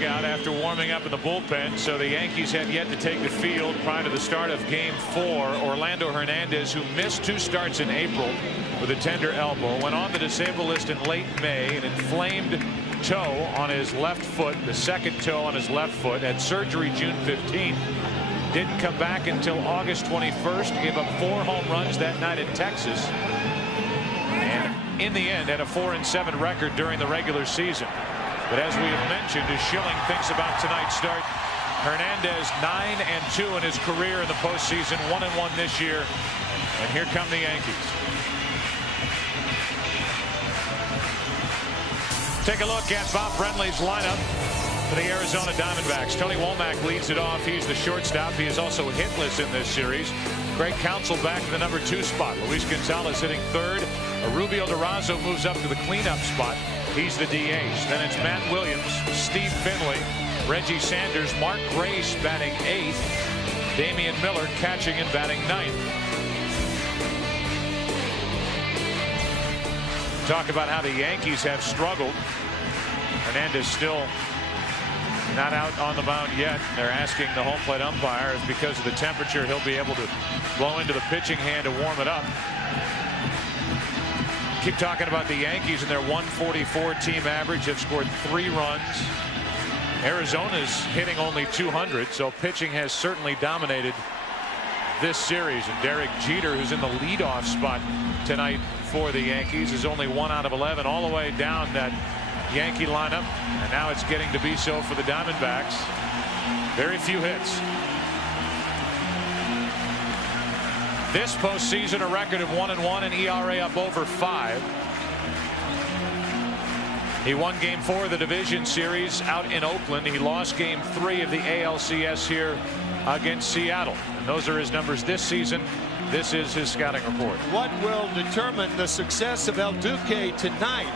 dugout after warming up in the bullpen. So the Yankees had yet to take the field prior to the start of Game 4. Orlando Hernandez, who missed 2 starts in April with a tender elbow, went on the disabled list in late May. An inflamed toe on his left foot, the second toe on his left foot, had surgery June 15th. Didn't come back until August 21st. Gave up 4 home runs that night in Texas. And in the end, had a 4-7 record during the regular season. But as we have mentioned, as Schilling thinks about tonight's start, Hernandez 9-2 in his career in the postseason, 1-1 this year. And here come the Yankees. Take a look at Bob Brenly's lineup for the Arizona Diamondbacks. Tony Womack leads it off. He's the shortstop. He is also hitless in this series. Craig Counsell back to the number 2 spot. Luis Gonzalez hitting third. Rubio Durazo moves up to the cleanup spot. He's the DH. Then it's Matt Williams, Steve Finley, Reggie Sanders, Mark Grace batting 8th. Damian Miller catching and batting 9th. Talk about how the Yankees have struggled. Hernandez still not out on the mound yet. They're asking the home plate umpire if because of the temperature he'll be able to blow into the pitching hand to warm it up. Keep talking about the Yankees and their 144 team average. Have scored 3 runs. Arizona's hitting only 200, so pitching has certainly dominated this series. And Derek Jeter, who's in the leadoff spot tonight for the Yankees, is only 1 out of 11 all the way down that Yankee lineup, and now it's getting to be so for the Diamondbacks. Very few hits. This postseason, a record of 1-1 and ERA up over 5. He won Game 4 of the division series out in Oakland. He lost Game 3 of the ALCS here against Seattle. And those are his numbers this season. This is his scouting report. What will determine the success of El Duque tonight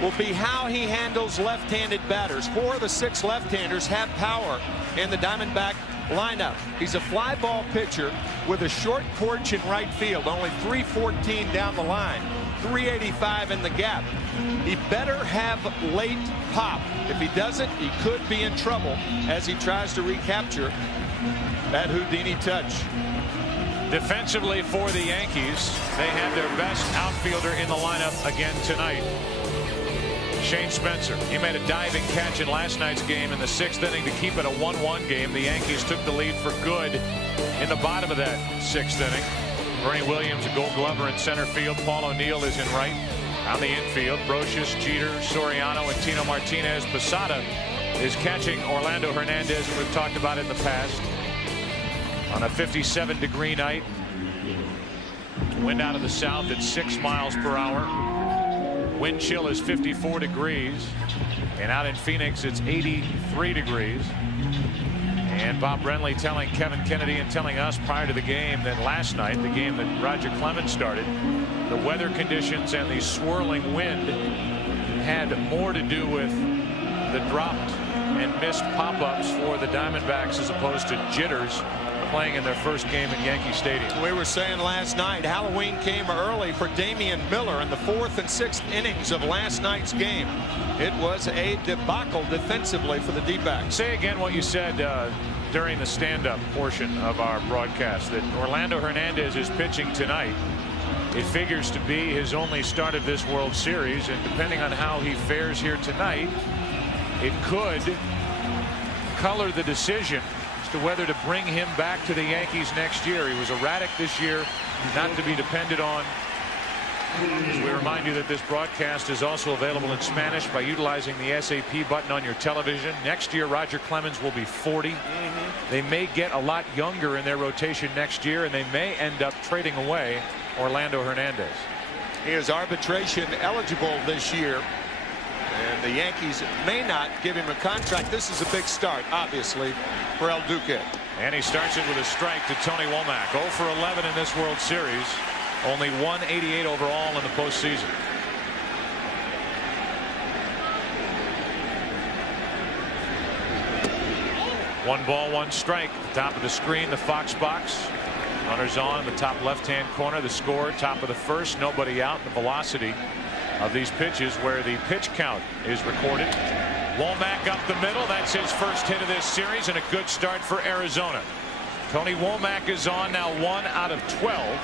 will be how he handles left-handed batters. 4 of the 6 left-handers have power in the Diamondback lineup. He's a fly ball pitcher with a short porch in right field, only 314 down the line, 385 in the gap. He better have late pop. If he doesn't, he could be in trouble as he tries to recapture that Houdini touch. Defensively for the Yankees, they have their best outfielder in the lineup again tonight. Shane Spencer. He made a diving catch in last night's game in the 6th inning to keep it a 1-1 game. The Yankees took the lead for good in the bottom of that 6th inning. Bernie Williams, a Gold Glover in center field. Paul O'Neill is in right. On the infield, Brocious, Jeter, Soriano, and Tino Martinez. Posada is catching Orlando Hernandez, and we've talked about it in the past. On a 57-degree night. Wind out of the south at 6 miles per hour. Wind chill is 54 degrees, and out in Phoenix it's 83 degrees. And Bob Brenly telling Kevin Kennedy and telling us prior to the game that last night, the game that Roger Clemens started, the weather conditions and the swirling wind had more to do with the dropped and missed pop-ups for the Diamondbacks as opposed to jitters playing in their first game at Yankee Stadium. We were saying last night, Halloween came early for Damian Miller in the 4th and 6th innings of last night's game. It was a debacle defensively for the D-backs. Say again what you said during the stand-up portion of our broadcast, that Orlando Hernandez is pitching tonight. It figures to be his only start of this World Series, and depending on how he fares here tonight, it could color the decision to whether to bring him back to the Yankees next year. He was erratic this year, not to be depended on. As we remind you that this broadcast is also available in Spanish by utilizing the SAP button on your television. Next year, Roger Clemens will be 40. They may get a lot younger in their rotation next year, and they may end up trading away Orlando Hernandez. He is arbitration eligible this year, and the Yankees may not give him a contract. This is a big start, obviously, for El Duque. And he starts it with a strike to Tony Womack. 0 for 11 in this World Series. Only 188 overall in the postseason. One ball, one strike. Top of the screen, the Fox box. Runners on the top left-hand corner. The score, top of the first, nobody out. The velocity of these pitches where the pitch count is recorded. 1-0 Womack up the middle. That's his first hit of this series, and a good start for Arizona. Tony Womack is on now, 1 out of 12.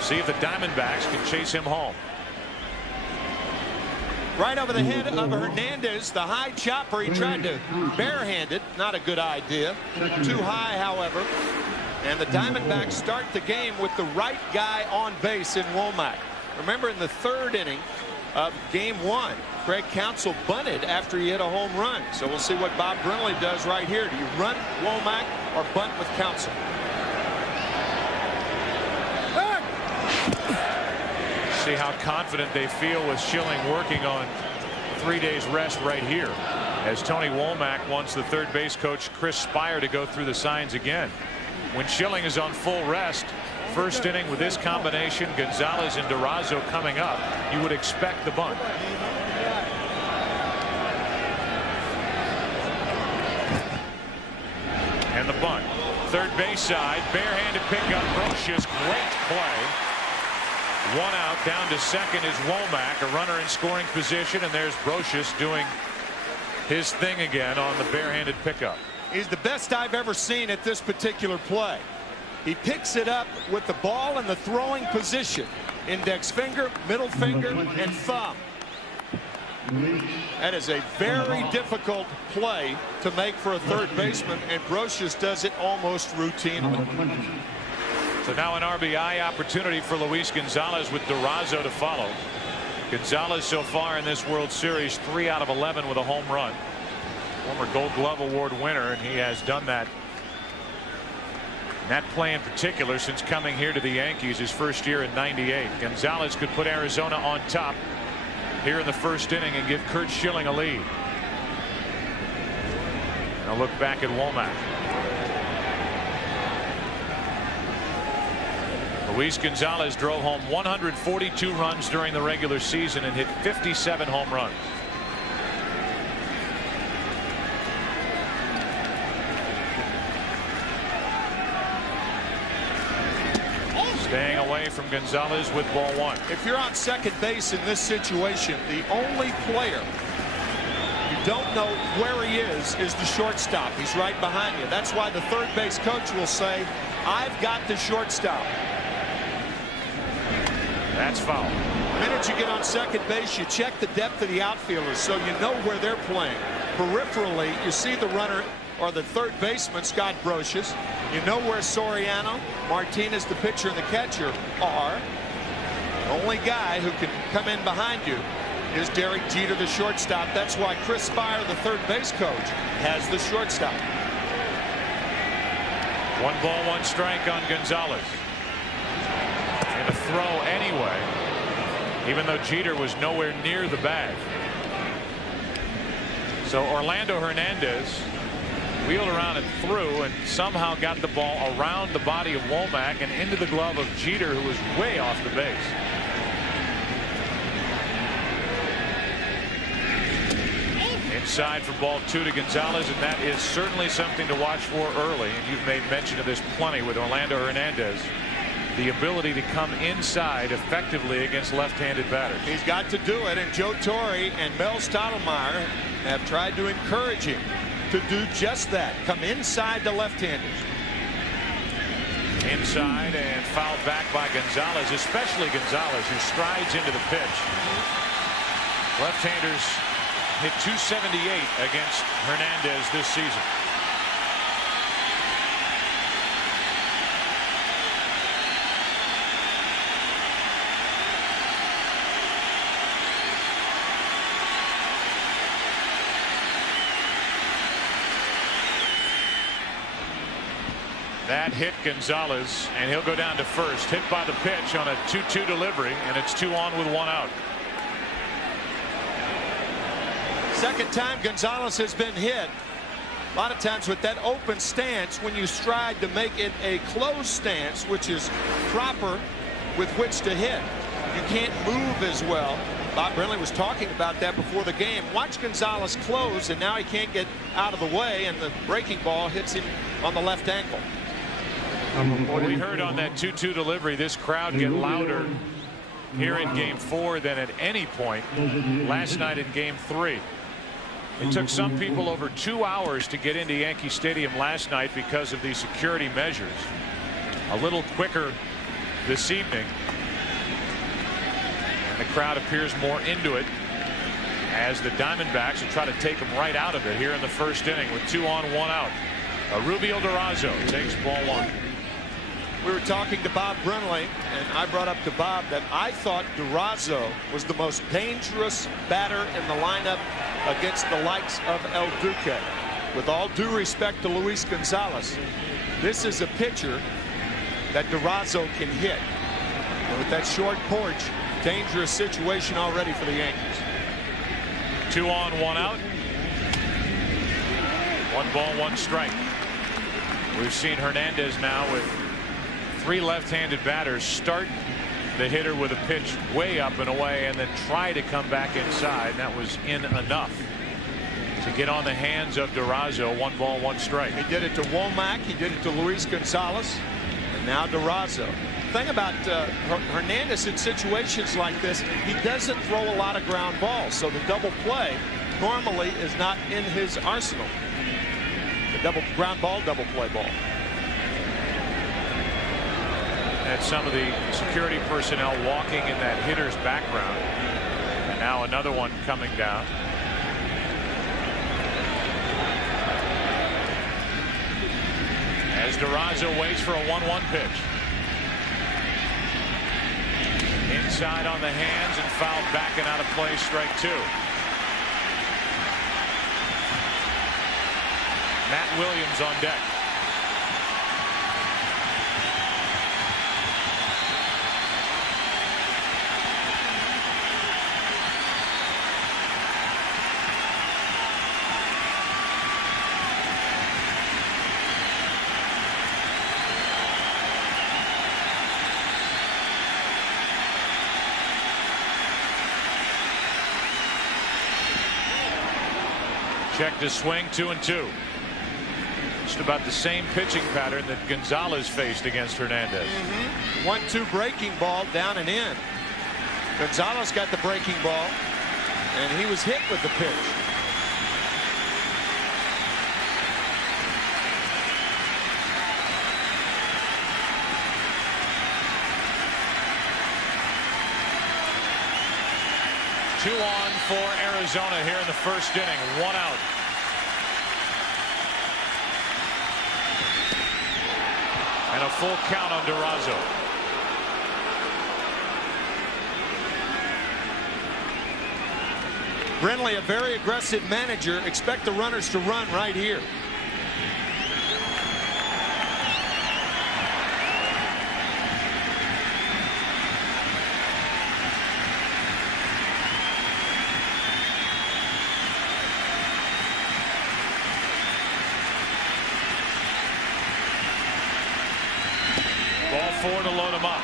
See if the Diamondbacks can chase him home. Right over the head of Hernandez, the high chopper. He tried to barehand it. Not a good idea. Too high, however. And the Diamondbacks start the game with the right guy on base in Womack. Remember, in the third inning of game 1, Craig Counsell bunted after he hit a home run. So we'll see what Bob Brenly does right here. Do you run Womack or bunt with Counsell? See how confident they feel with Schilling working on 3 days rest right here, as Tony Womack wants the third base coach Chris Spire to go through the signs again. When Schilling is on full rest, first inning with this combination, Gonzalez and Durazo coming up, you would expect the bunt. And the bunt. Third base side, barehanded pickup. Brocious, great play. 1 out, down to second is Womack, a runner in scoring position, and there's Brocious doing his thing again on the barehanded pickup. He's the best I've ever seen at this particular play. He picks it up with the ball in the throwing position. Index finger, middle finger, and thumb. That is a very difficult play to make for a third baseman, and Brocious does it almost routinely. So now an RBI opportunity for Luis Gonzalez with Durazo to follow. Gonzalez so far in this World Series 3 out of 11 with a home run. Former Gold Glove Award winner, and he has done that. That play in particular since coming here to the Yankees his first year in '98. Gonzalez could put Arizona on top here in the first inning and give Curt Schilling a lead. And a look back at Womack. Luis Gonzalez drove home 142 runs during the regular season and hit 57 home runs. Staying away from Gonzalez with ball 1. If you're on second base in this situation, the only player you don't know where he is the shortstop. He's right behind you. That's why the third base coach will say, I've got the shortstop. That's foul. The minute you get on second base, you check the depth of the outfielders so you know where they're playing. Peripherally, you see the runner or the third baseman, Scott Brocious. You know where Soriano, Martinez, the pitcher, and the catcher are. The only guy who can come in behind you is Derek Jeter, the shortstop. That's why Chris Spire, the third base coach, has the shortstop. 1 ball, 1 strike on Gonzalez. And a throw anyway, even though Jeter was nowhere near the bag. So Orlando Hernandez wheeled around and threw and somehow got the ball around the body of Womack and into the glove of Jeter, who was way off the base. Inside for ball 2 to Gonzalez, and that is certainly something to watch for early, and you've made mention of this plenty with Orlando Hernandez. The ability to come inside effectively against left-handed batters. He's got to do it, and Joe Torre and Mel Stottlemyre have tried to encourage him to do just that. Come inside the left-handers. Inside and fouled back by Gonzalez, especially Gonzalez, who strides into the pitch. Left-handers hit .278 against Hernandez this season. That hit Gonzalez, and he'll go down to first. Hit by the pitch on a 2-2 delivery, and it's 2 on with 1 out. Second time Gonzalez has been hit. A lot of times with that open stance, when you stride to make it a closed stance, which is proper with which to hit, you can't move as well. Bob Brenly was talking about that before the game. Watch Gonzalez close, and now he can't get out of the way, and the breaking ball hits him on the left ankle. We heard on that 2-2 delivery this crowd get louder here in game 4 than at any point last night in game 3. It took some people over 2 hours to get into Yankee Stadium last night because of these security measures. A little quicker this evening. And the crowd appears more into it as the Diamondbacks will try to take them right out of it here in the first inning with 2 on 1 out. Rubio Durazo takes ball 1. We were talking to Bob Brenly, and I brought up to Bob that I thought Durazo was the most dangerous batter in the lineup against the likes of El Duque. With all due respect to Luis Gonzalez, this is a pitcher that Durazo can hit. And with that short porch, dangerous situation already for the Yankees. 2 on 1 out. 1 ball 1 strike. We've seen Hernandez now with 3 left-handed batters start the hitter with a pitch way up and away and then try to come back inside. That was in enough to get on the hands of Durazo. 1 ball 1 strike. He did it to Womack. He did it to Luis Gonzalez. And now Durazo. The thing about Hernandez in situations like this, he doesn't throw a lot of ground balls. So the double play normally is not in his arsenal. The double ground ball, double play ball. And some of the security personnel walking in that hitter's background. And now another one coming down. As Durazo waits for a 1-1 pitch. Inside on the hands and fouled back and out of play. Strike 2. Matt Williams on deck. Check to swing. 2-2. Just about the same pitching pattern that Gonzalez faced against Hernandez. 1-2 breaking ball down and in. Gonzalez got the breaking ball and he was hit with the pitch. Two on for Arizona here in the first inning. 1 out. And a full count on Durazo. Brenly, a very aggressive manager. Expect the runners to run right here. Ball 4 to load him up.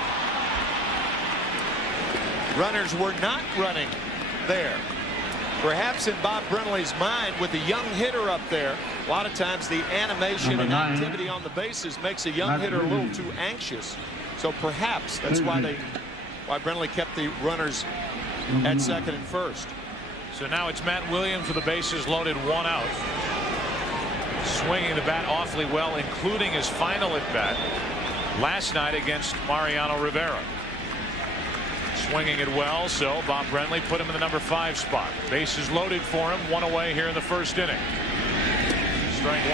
Runners were not running there. Perhaps in Bob Brenly's mind, with the young hitter up there, a lot of times the animation and activity on the bases makes a young hitter a little too anxious. So perhaps that's why Brenly kept the runners at second and first. So now it's Matt Williams with the bases loaded, 1 out. Swinging the bat awfully well, including his final at bat last night against Mariano Rivera. Swinging it well, so Bob Brenly put him in the number 5 spot. Bases loaded for him, 1 away here in the first inning. Strike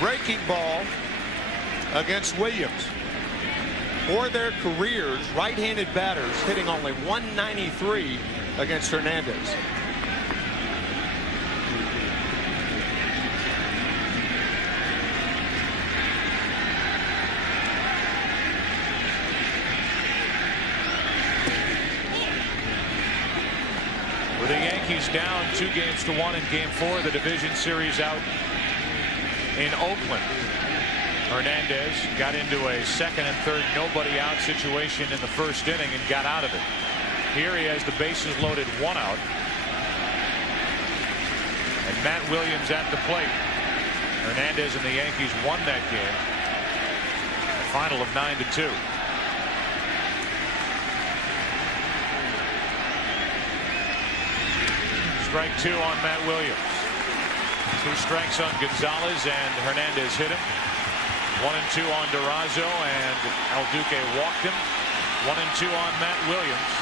1. Breaking ball against Williams. For their careers, right-handed batters hitting only 193 against Hernandez. With the Yankees down 2-1 in Game 4 of the division series out in Oakland. Hernandez got into a second and third nobody out situation in the first inning and got out of it. Here he has the bases loaded, 1 out. And Matt Williams at the plate. Hernandez and the Yankees won that game. A final of 9-2. Strike 2 on Matt Williams. 2 strikes on Gonzalez, and Hernandez hit him. 1 and 2 on Durazo, and El Duque walked him. 1 and 2 on Matt Williams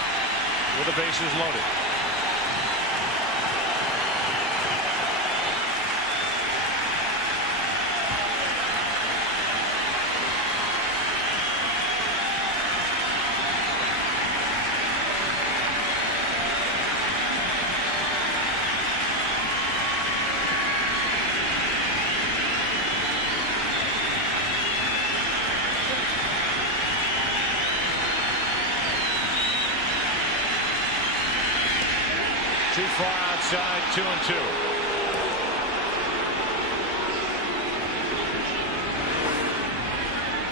with the bases loaded. Too far outside, 2 and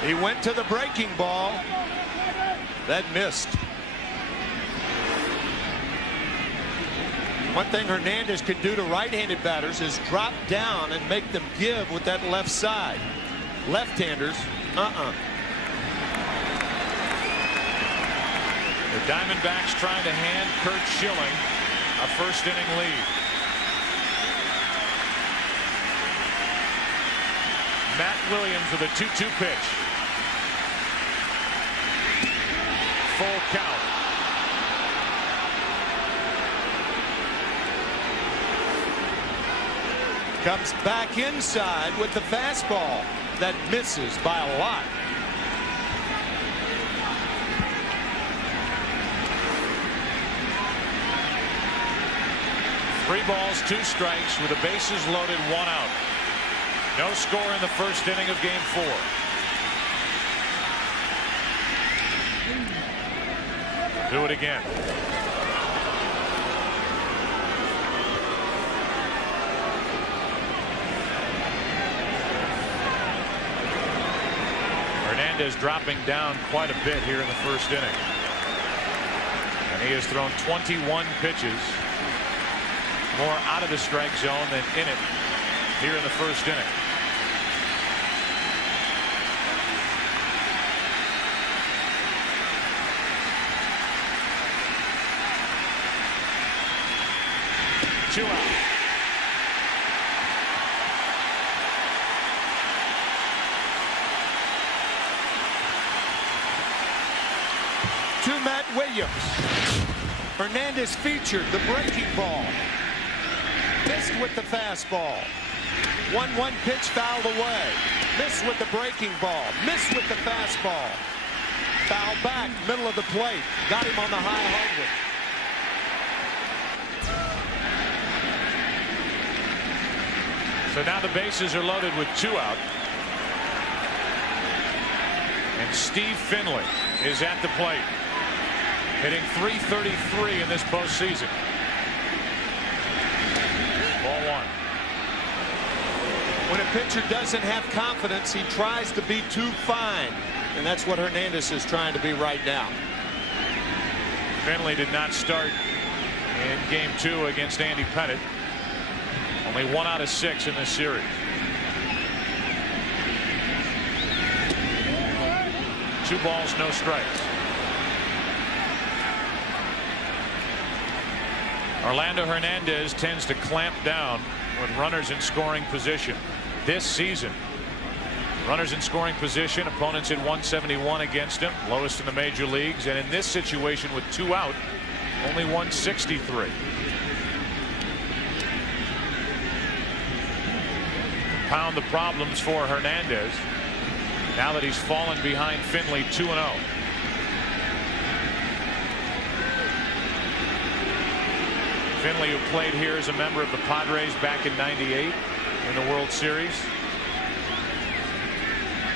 2. He went to the breaking ball. That missed. One thing Hernandez can do to right-handed batters is drop down and make them give with that left side. Left-handers, The Diamondbacks trying to hand Curt Schilling a first-inning lead. Matt Williams with a 2-2 pitch. Full count. comes back inside with the fastball that misses by a lot. Three balls, 2 strikes with the bases loaded, 1 out. No score in the first inning of Game 4. Do it again. Hernandez dropping down quite a bit here in the first inning. And he has thrown 21 pitches. More out of the strike zone than in it here in the first inning. Two out. To Matt Williams. Hernandez featured the breaking ball. Missed with the fastball. 1-1 pitch fouled away. Missed with the breaking ball. Missed with the fastball. Foul back, middle of the plate. Got him on the high hardwood. So now the bases are loaded with 2 out. And Steve Finley is at the plate. Hitting .333 in this postseason. Ball 1. When a pitcher doesn't have confidence, he tries to be too fine. And that's what Hernandez is trying to be right now. Finley did not start in Game 2 against Andy Pettit. Only 1 out of 6 in this series. 2 balls, no strikes. Orlando Hernandez tends to clamp down with runners in scoring position. This season, runners in scoring position, opponents hit .171 against him, lowest in the major leagues, and in this situation with 2 out, only .163. Compound the problems for Hernandez now that he's fallen behind Finley 2-0. Finley, who played here as a member of the Padres back in '98 in the World Series,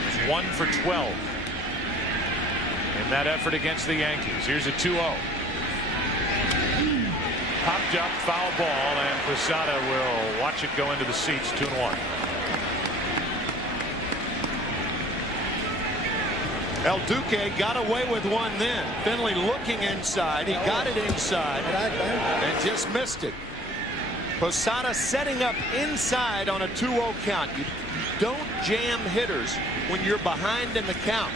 is 1 for 12 in that effort against the Yankees. Here's a 2-0. Popped up, foul ball, and Posada will watch it go into the seats. 2-1. El Duque got away with one then. Finley looking inside. He got it inside and just missed it. Posada setting up inside on a 2-0 count. You don't jam hitters when you're behind in the count.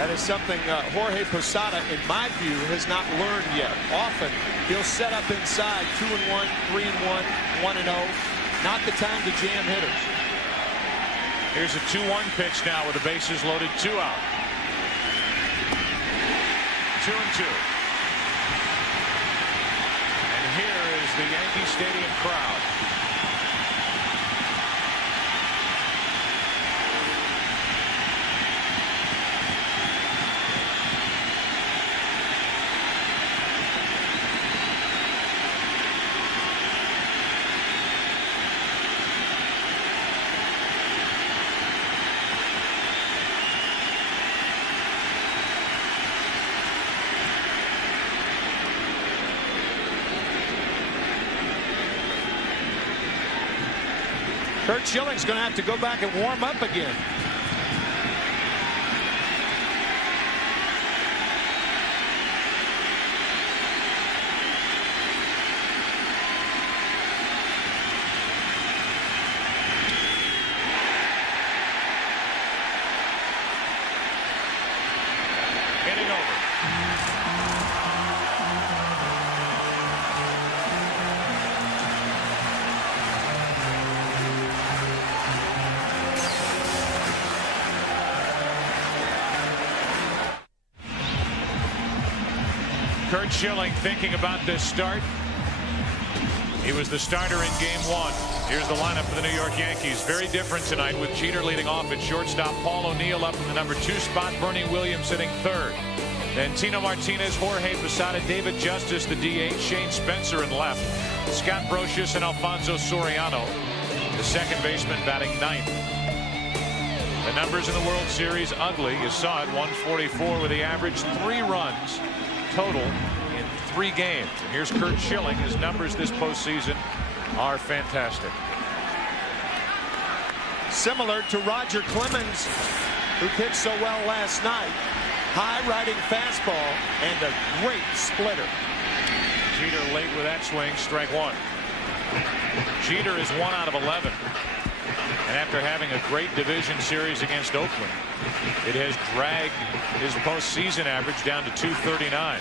That is something Jorge Posada, in my view, has not learned yet. Often, he'll set up inside 2-1, 3-1, 1-0. Not the time to jam hitters. Here's a 2-1 pitch now with the bases loaded, 2 out. 2-2. And here is the Yankee Stadium crowd. Curt Schilling's going to have to go back and warm up again. Inning over. Curt Schilling thinking about this start. He was the starter in game 1. Here's the lineup for the New York Yankees. Very different tonight with Jeter leading off at shortstop. Paul O'Neill up in the number 2 spot. Bernie Williams hitting 3rd. Then Tino Martinez, Jorge Posada, David Justice, the DH, Shane Spencer in left. Scott Brocious and Alfonso Soriano, the second baseman, batting 9th. The numbers in the World Series ugly. You saw it, 144 with the average 3 runs total in 3 games. And here's Curt Schilling. His numbers this postseason are fantastic. Similar to Roger Clemens, who pitched so well last night. High riding fastball and a great splitter. Jeter late with that swing, strike 1. Jeter is 1 out of 11. And after having a great division series against Oakland, it has dragged his postseason average down to 239.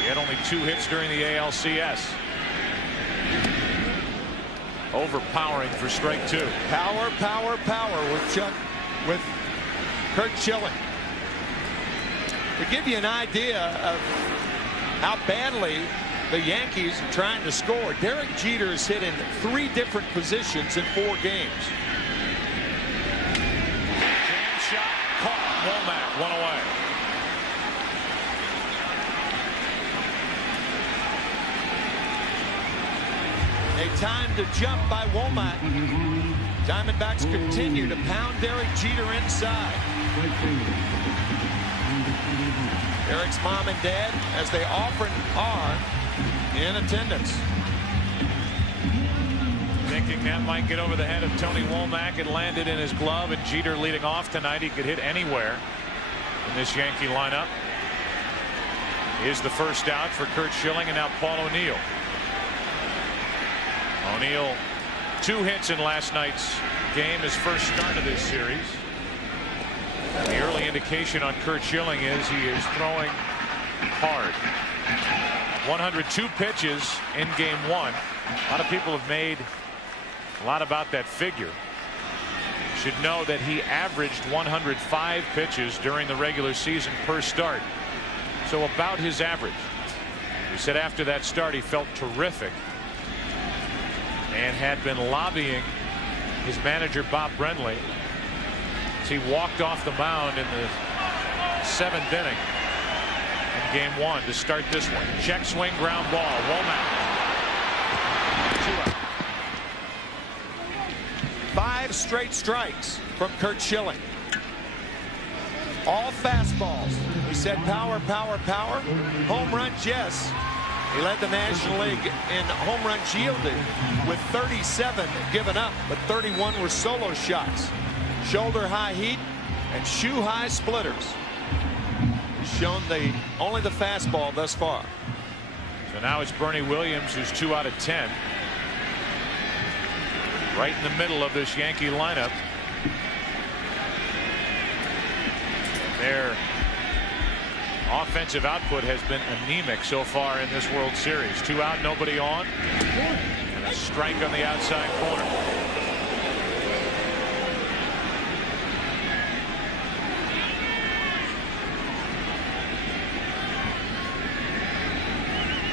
He had only 2 hits during the ALCS. Overpowering for strike 2. Power, power, power with Curt Schilling. To give you an idea of how badly the Yankees are trying to score, Derek Jeter is hit in 3 different positions in 4 games. Jam shot caught. Womack 1 away. A time to jump by Womack. Diamondbacks continue to pound Derek Jeter inside. Derek's mom and dad, as they often are, in attendance. Thinking that might get over the head of Tony Womack. It landed in his glove, and Jeter leading off tonight. He could hit anywhere in this Yankee lineup. Is the first out for Curt Schilling, and now Paul O'Neill. O'Neill 2 hits in last night's game, his first start of this series. The early indication on Curt Schilling is he is throwing hard. 102 pitches in game 1. A lot of people have made a lot about that figure. Should know that he averaged 105 pitches during the regular season per start. So about his average. He said after that start he felt terrific and had been lobbying his manager Bob Brenly as he walked off the mound in the 7th inning in game 1 to start this one. Check swing, ground ball. Womack. 2 out. 5 straight strikes from Curt Schilling. All fastballs. We said power, power, power. Home runs, yes. He led the National League in home runs yielded with 37 given up, but 31 were solo shots. Shoulder high heat and shoe high splitters. He's shown only the fastball thus far. So now it's Bernie Williams, who's 2 out of 10. Right in the middle of this Yankee lineup. Their offensive output has been anemic so far in this World Series. 2 out, nobody on, and a strike on the outside corner.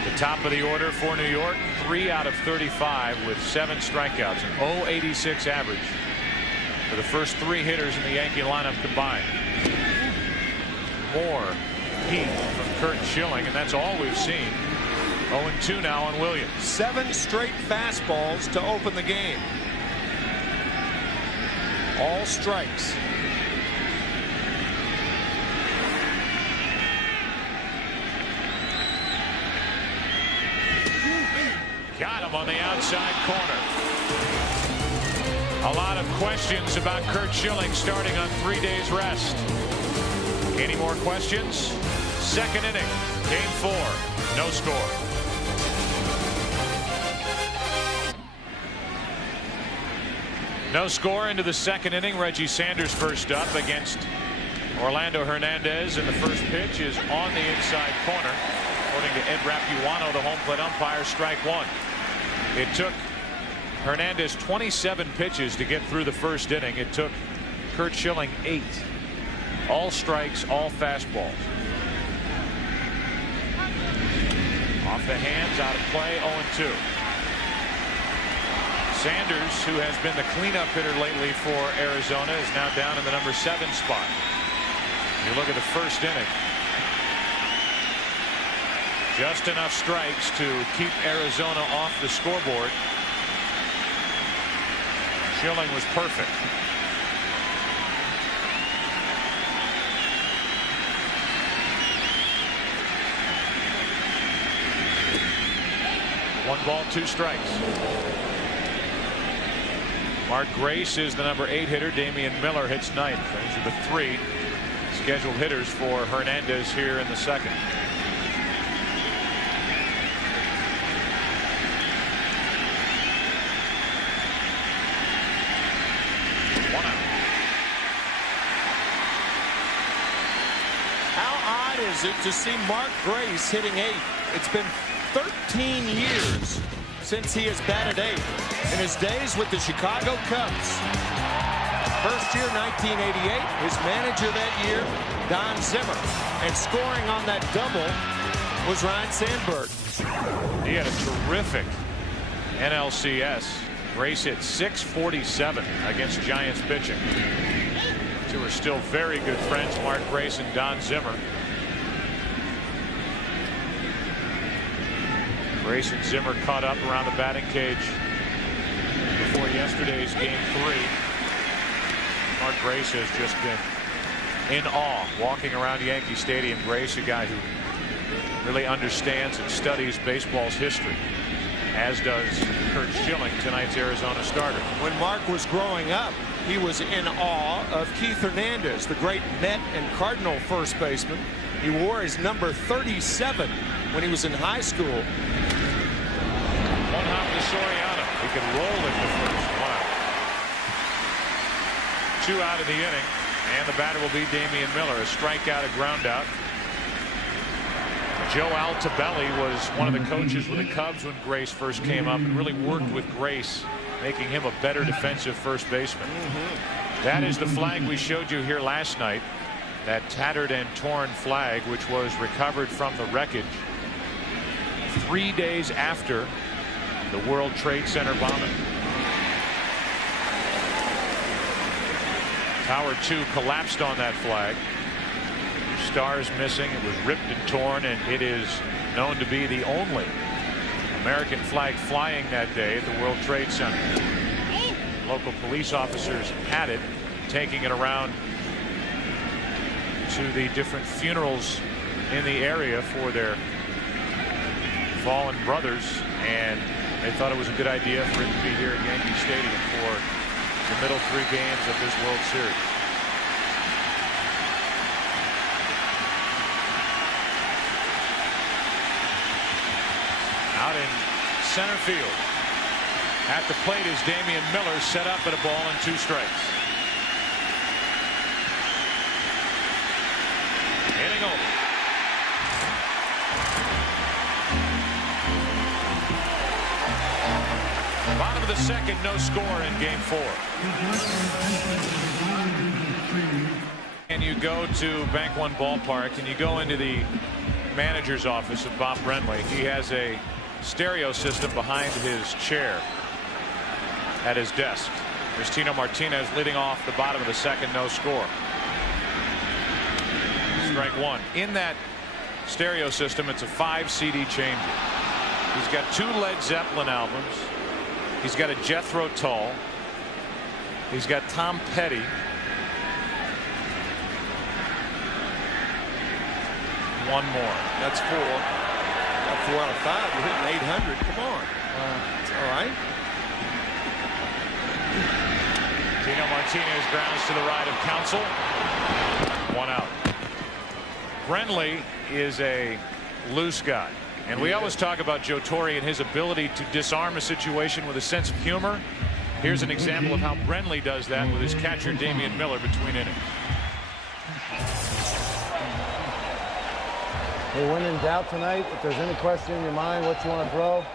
The top of the order for New York, 3 out of 35 with 7 strikeouts, an .086 average for the first 3 hitters in the Yankee lineup combined. More heat from Curt Schilling, and that's all we've seen. 0-2 now on Williams. 7 straight fastballs to open the game. All strikes. Got him on the outside corner. A lot of questions about Curt Schilling starting on 3 days rest. Any more questions? Second inning, game 4, no score. No score into the second inning. Reggie Sanders first up against Orlando Hernandez, and the first pitch is on the inside corner. According to Ed Rapuano, the home plate umpire, strike 1. It took Hernandez 27 pitches to get through the first inning. It took Curt Schilling 8. All strikes, all fastballs. Off the hands, out of play, 0-2. Sanders, who has been the cleanup hitter lately for Arizona, is now down in the number 7 spot. You look at the first inning. Just enough strikes to keep Arizona off the scoreboard. Schilling was perfect. One ball, 2 strikes. Mark Grace is the number 8 hitter. Damian Miller hits 9th. Those are the 3 scheduled hitters for Hernandez here in the second. How odd is it to see Mark Grace hitting 8? It's been 13 years since he has batted 8 in his days with the Chicago Cubs. First year 1988, his manager that year, Don Zimmer, and scoring on that double was Ryan Sandberg. He had a terrific NLCS. Grace hit .647 against Giants pitching. Two are still very good friends, Mark Grace and Don Zimmer. Grace and Zimmer caught up around the batting cage before yesterday's game 3. Mark Grace has just been in awe walking around Yankee Stadium. Grace, a guy who really understands and studies baseball's history, as does Curt Schilling, tonight's Arizona starter. When Mark was growing up, he was in awe of Keith Hernandez, the great Met and Cardinal first baseman. He wore his number 37 when he was in high school. One hop to Soriano. He can roll it the first. 1 out. 2 out of the inning, and the batter will be Damian Miller. A strikeout, a ground out. Joe Altobelli was one of the coaches with the Cubs when Grace first came up, and really worked with Grace, making him a better defensive first baseman. That is the flag we showed you here last night, that tattered and torn flag, which was recovered from the wreckage 3 days after the World Trade Center bombing. Tower 2 collapsed on that flag. Stars missing. It was ripped and torn, and it is known to be the only American flag flying that day at the World Trade Center. Local police officers had it, taking it around to the different funerals in the area for their fallen brothers, and they thought it was a good idea for it to be here at Yankee Stadium for the middle 3 games of this World Series. Out in center field. At the plate is Damian Miller, set up at a ball and 2 strikes. second no score in game 4. And you go to Bank One Ballpark and you go into the manager's office of Bob Brenly. He has a stereo system behind his chair at his desk. There's Tino Martinez leading off the bottom of the second, no score. Strike one. In that stereo system, it's a 5 CD changer. He's got 2 Led Zeppelin albums. He's got a Jethro Tull. He's got Tom Petty. One more. That's 4. Got 4 out of 5. You're hitting 800. Come on. It's all right. Tino Martinez grounds to the right of Counsell. 1 out. Brenly is a loose guy. And we always talk about Joe Torre and his ability to disarm a situation with a sense of humor. Here's an example of how Brenly does that with his catcher Damian Miller between innings. Hey, when in doubt tonight, if there's any question in your mind what you want to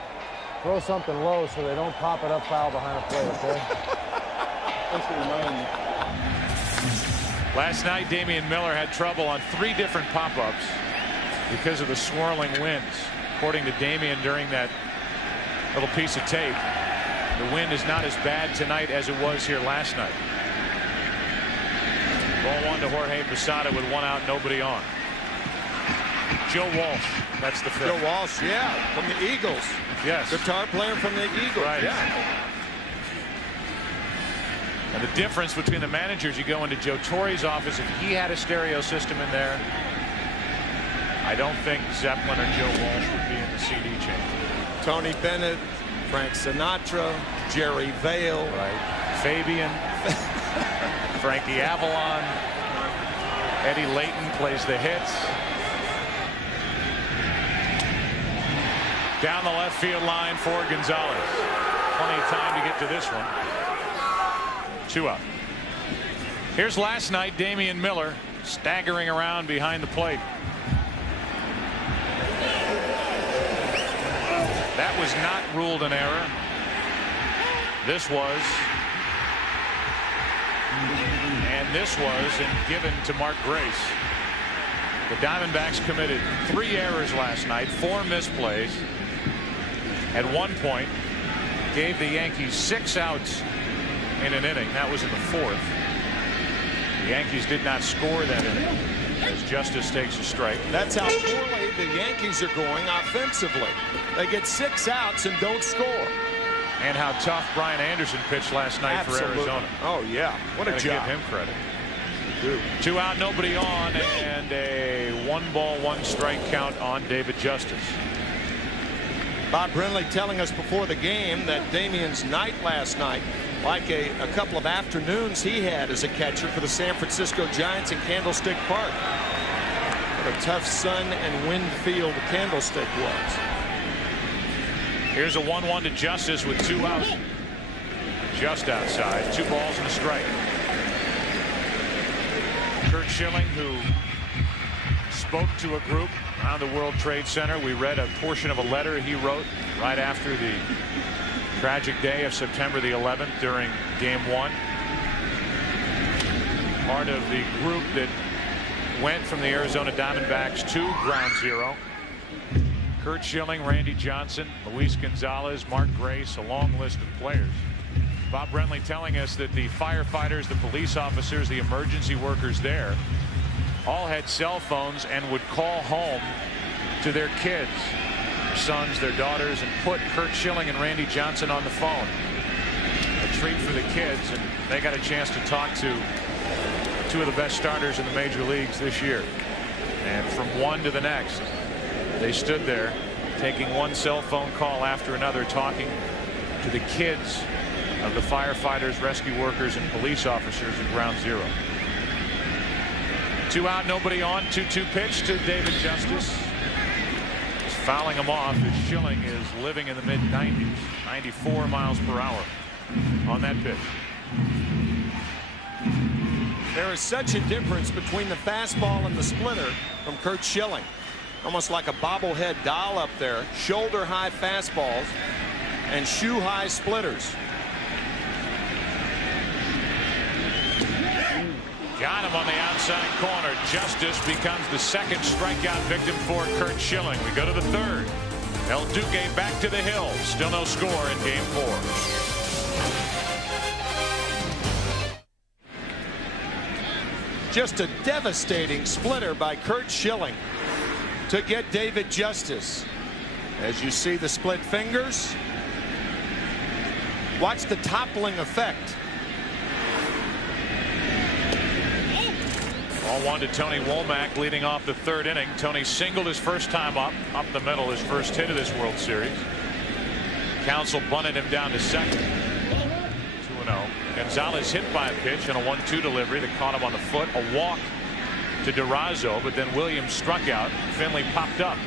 throw something low so they don't pop it up foul behind the plate, okay? Last night, Damian Miller had trouble on 3 different pop-ups because of the swirling winds. According to Damian during that little piece of tape, the wind is not as bad tonight as it was here last night. Ball 1 to Jorge Posada with 1 out, nobody on. Joe Walsh, that's the 5th. Joe Walsh, yeah, from the Eagles. Yes. Guitar player from the Eagles. Right. Yeah. And the difference between the managers, you go into Joe Torre's office, if he had a stereo system in there, I don't think Zeppelin or Joe Walsh would be in the CD changer. Tony Bennett, Frank Sinatra, Jerry Vale. Right. Fabian. Frankie Avalon. Eddie Layton plays the hits. Down the left field line for Gonzalez. Plenty of time to get to this one. 2 out. Here's last night, Damian Miller staggering around behind the plate. That was not ruled an error. This was. And this was given to Mark Grace. The Diamondbacks committed 3 errors last night, 4 misplays. At one point, gave the Yankees 6 outs in an inning. That was in the 4th. The Yankees did not score that inning as Justice takes a strike. That's how poorly the Yankees are going offensively. They get 6 outs and don't score. And how tough Brian Anderson pitched last night for Arizona. Oh, yeah. What a job. Give him credit. 2 out, nobody on, and a 1-ball, 1-strike count on David Justice. Bob Brenly telling us before the game that Damian's night last night, like a couple of afternoons he had as a catcher for the San Francisco Giants in Candlestick Park. What a tough sun and wind field Candlestick was. Here's a 1-1 to Justice with 2 outs. Just outside. 2 balls and a strike. Curt Schilling, who spoke to a group around the World Trade Center. We read a portion of a letter he wrote right after the tragic day of September the 11th during Game 1. Part of the group that went from the Arizona Diamondbacks to Ground Zero. Curt Schilling, Randy Johnson, Luis Gonzalez, Mark Grace, a long list of players. Bob Brenly telling us that the firefighters, the police officers, the emergency workers there all had cell phones and would call home to their kids, their sons, their daughters, and put Curt Schilling and Randy Johnson on the phone. A treat for the kids, and they got a chance to talk to 2 of the best starters in the major leagues this year. And from one to the next, they stood there taking one cell phone call after another, talking to the kids of the firefighters, rescue workers, and police officers at Ground Zero. 2 out, nobody on. 2-2 pitch to David Justice. He's fouling him off as Schilling is living in the mid-90s, 94 miles per hour on that pitch. There is such a difference between the fastball and the splitter from Curt Schilling. Almost like a bobblehead doll up there. Shoulder high fastballs and shoe high splitters. Got him on the outside corner. Justice becomes the second strikeout victim for Curt Schilling. We go to the third. El Duque back to the hill. Still no score in game 4. Just a devastating splitter by Curt Schilling to get David Justice. As you see the split fingers, watch the toppling effect. 0-1 to Tony Womack leading off the third inning. Tony singled his first time up the middle, his first hit of this World Series. Counsell bunted him down to second. 2-0. Gonzalez hit by a pitch and a 1-2 delivery that caught him on the foot. A walk to Durazo, but then Williams struck out. Finley popped up.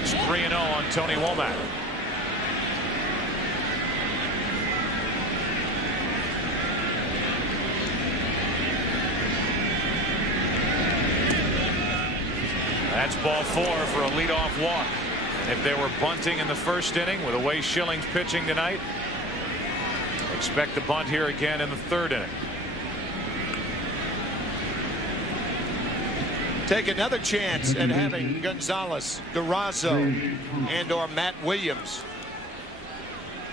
It's 3-0 on Tony Womack. That's ball 4 for a leadoff walk. And if they were bunting in the first inning with the way Schilling's pitching tonight, expect the bunt here again in the third inning. Take another chance at having Gonzalez, Durazo, and/or Matt Williams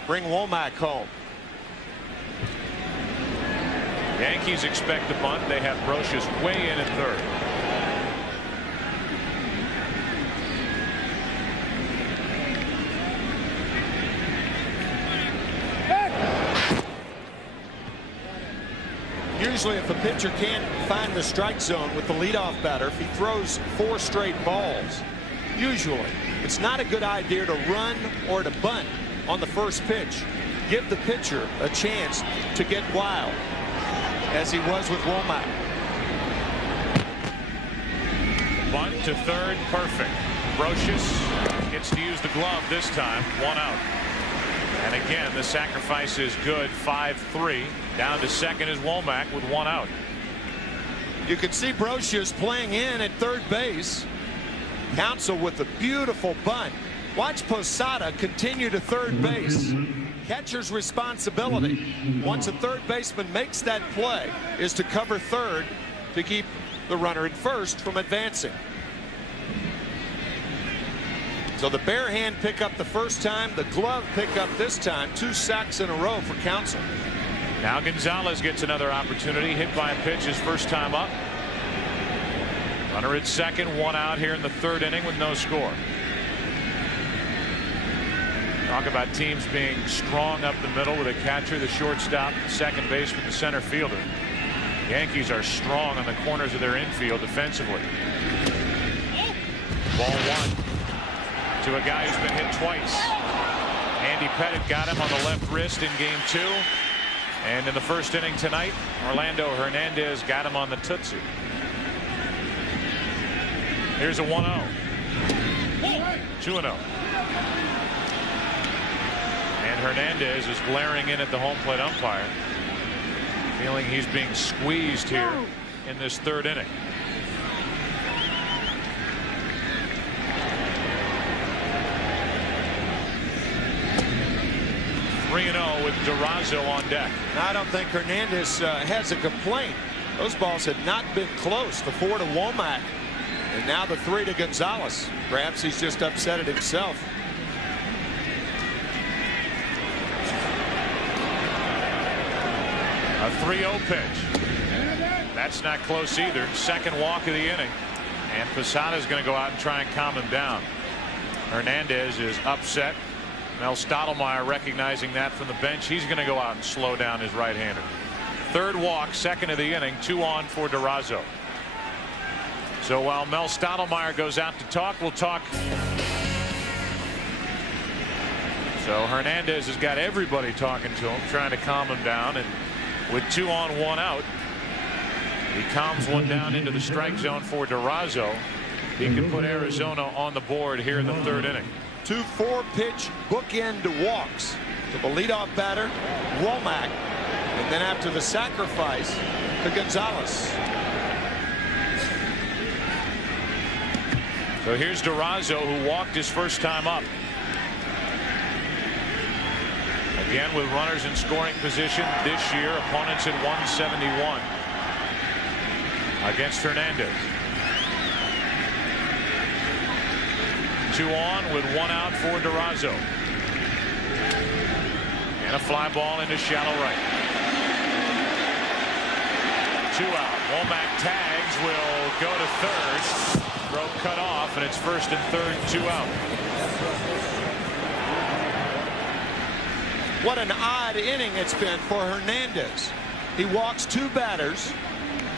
bring Womack home. Yankees expect the bunt. They have Brocious way in at third. Usually if a pitcher can't find the strike zone with the leadoff batter, if he throws 4 straight balls, usually it's not a good idea to run or to bunt on the first pitch. Give the pitcher a chance to get wild, as he was with Womack. Bunt to third, perfect. Brocious gets to use the glove this time. 1 out. And again, the sacrifice is good. 5-3. Down to second is Womack with 1 out. You can see Brocious playing in at third base. Counsell with a beautiful bunt. Watch Posada continue to third base. Catcher's responsibility, once a third baseman makes that play, is to cover third to keep the runner at first from advancing. So the bare hand pickup the first time, the glove pickup this time. 2 sacks in a row for Counsell. Now Gonzalez gets another opportunity. Hit by a pitch his first time up. Runner at second, 1 out here in the third inning with no score. Talk about teams being strong up the middle with a catcher, the shortstop, the second baseman, the center fielder. Yankees are strong on the corners of their infield defensively. Ball 1 to a guy who's been hit twice. Andy Pettitte got him on the left wrist in game 2. And in the first inning tonight, Orlando Hernandez got him on the Tootsie. Here's a 1-0. 2-0. And Hernandez is glaring in at the home plate umpire, feeling he's being squeezed here in this third inning. With Durazo on deck. I don't think Hernandez has a complaint. Those balls had not been close. The 4 to Womack, and now the 3 to Gonzalez. Perhaps he's just upset at himself. A 3-0 pitch. That's not close either. Second walk of the inning, and Posada's going to go out and try and calm him down. Hernandez is upset. Mel Stottlemyre recognizing that from the bench. He's going to go out and slow down his right-hander. Third walk, second of the inning, 2 on for Durazo. So while Mel Stottlemyre goes out to talk, we'll talk. So Hernandez has got everybody talking to him, trying to calm him down, and with 2 on, 1 out, he calms one down into the strike zone for Durazo. He can put Arizona on the board here in the third inning. 2 4-pitch bookend walks to the leadoff batter, Womack, and then after the sacrifice to Gonzalez. So here's Durazo, who walked his first time up. Again, with runners in scoring position this year, opponents at 171 against Hernandez. 2 on with 1 out for Durazo. And a fly ball into shallow right. 2 out. Womack tags, will go to third. Throw cut off, and it's first and third, 2 out. What an odd inning it's been for Hernandez. He walks 2 batters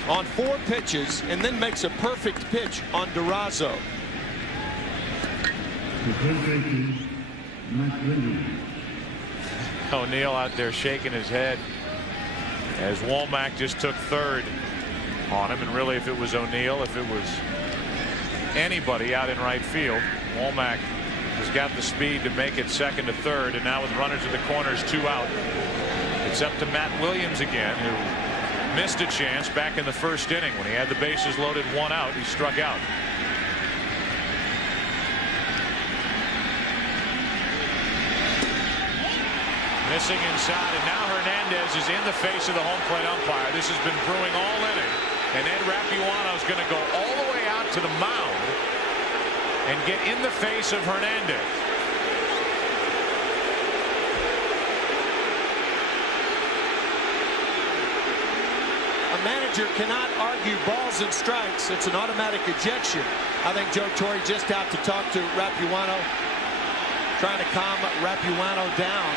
on 4 pitches and then makes a perfect pitch on Durazo. O'Neill out there shaking his head as Womack just took third on him. And really, if it was O'Neill, if it was anybody out in right field, Womack has got the speed to make it second to third. And now with runners in the corners, 2 out, it's up to Matt Williams again, who missed a chance back in the first inning when he had the bases loaded, 1 out. He struck out. Missing inside, and now Hernandez is in the face of the home plate umpire. This has been brewing all inning, and Ed Rapuano is going to go all the way out to the mound and get in the face of Hernandez. A manager cannot argue balls and strikes. It's an automatic ejection. I think Joe Torre just out to talk to Rapuano, trying to calm Rapuano down.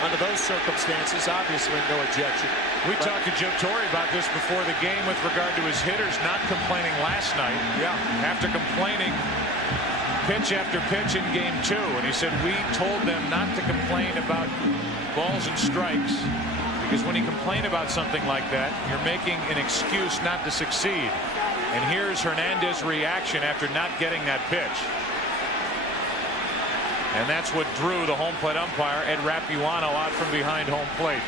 Under those circumstances, obviously no ejection. We talked to Joe Torre about this before the game with regard to his hitters not complaining last night. Yeah. After complaining pitch after pitch in game 2, and he said we told them not to complain about balls and strikes, because when you complain about something like that, you're making an excuse not to succeed. And here's Hernandez's reaction after not getting that pitch. And that's what drew the home plate umpire, Ed Rapuano, out from behind home plate.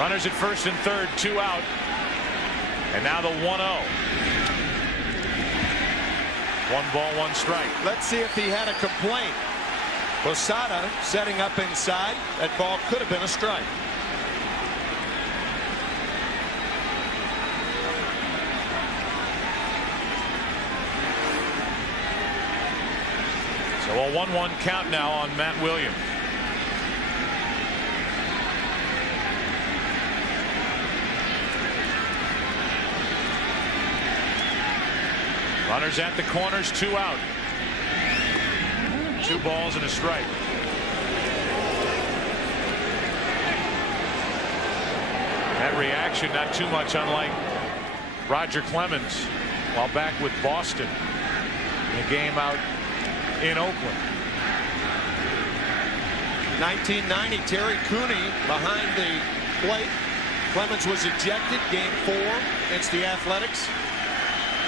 Runners at first and third, 2 out. And now the 1-0. 1 ball, 1 strike. Let's see if he had a complaint. Posada setting up inside. That ball could have been a strike. So a 1-1 count now on Matt Williams. Runners at the corners, 2 out. 2 balls and a strike. That reaction not too much unlike Roger Clemens while back with Boston in a game out in Oakland. 1990, Terry Cooney behind the plate. Clemens was ejected game 4 against the Athletics.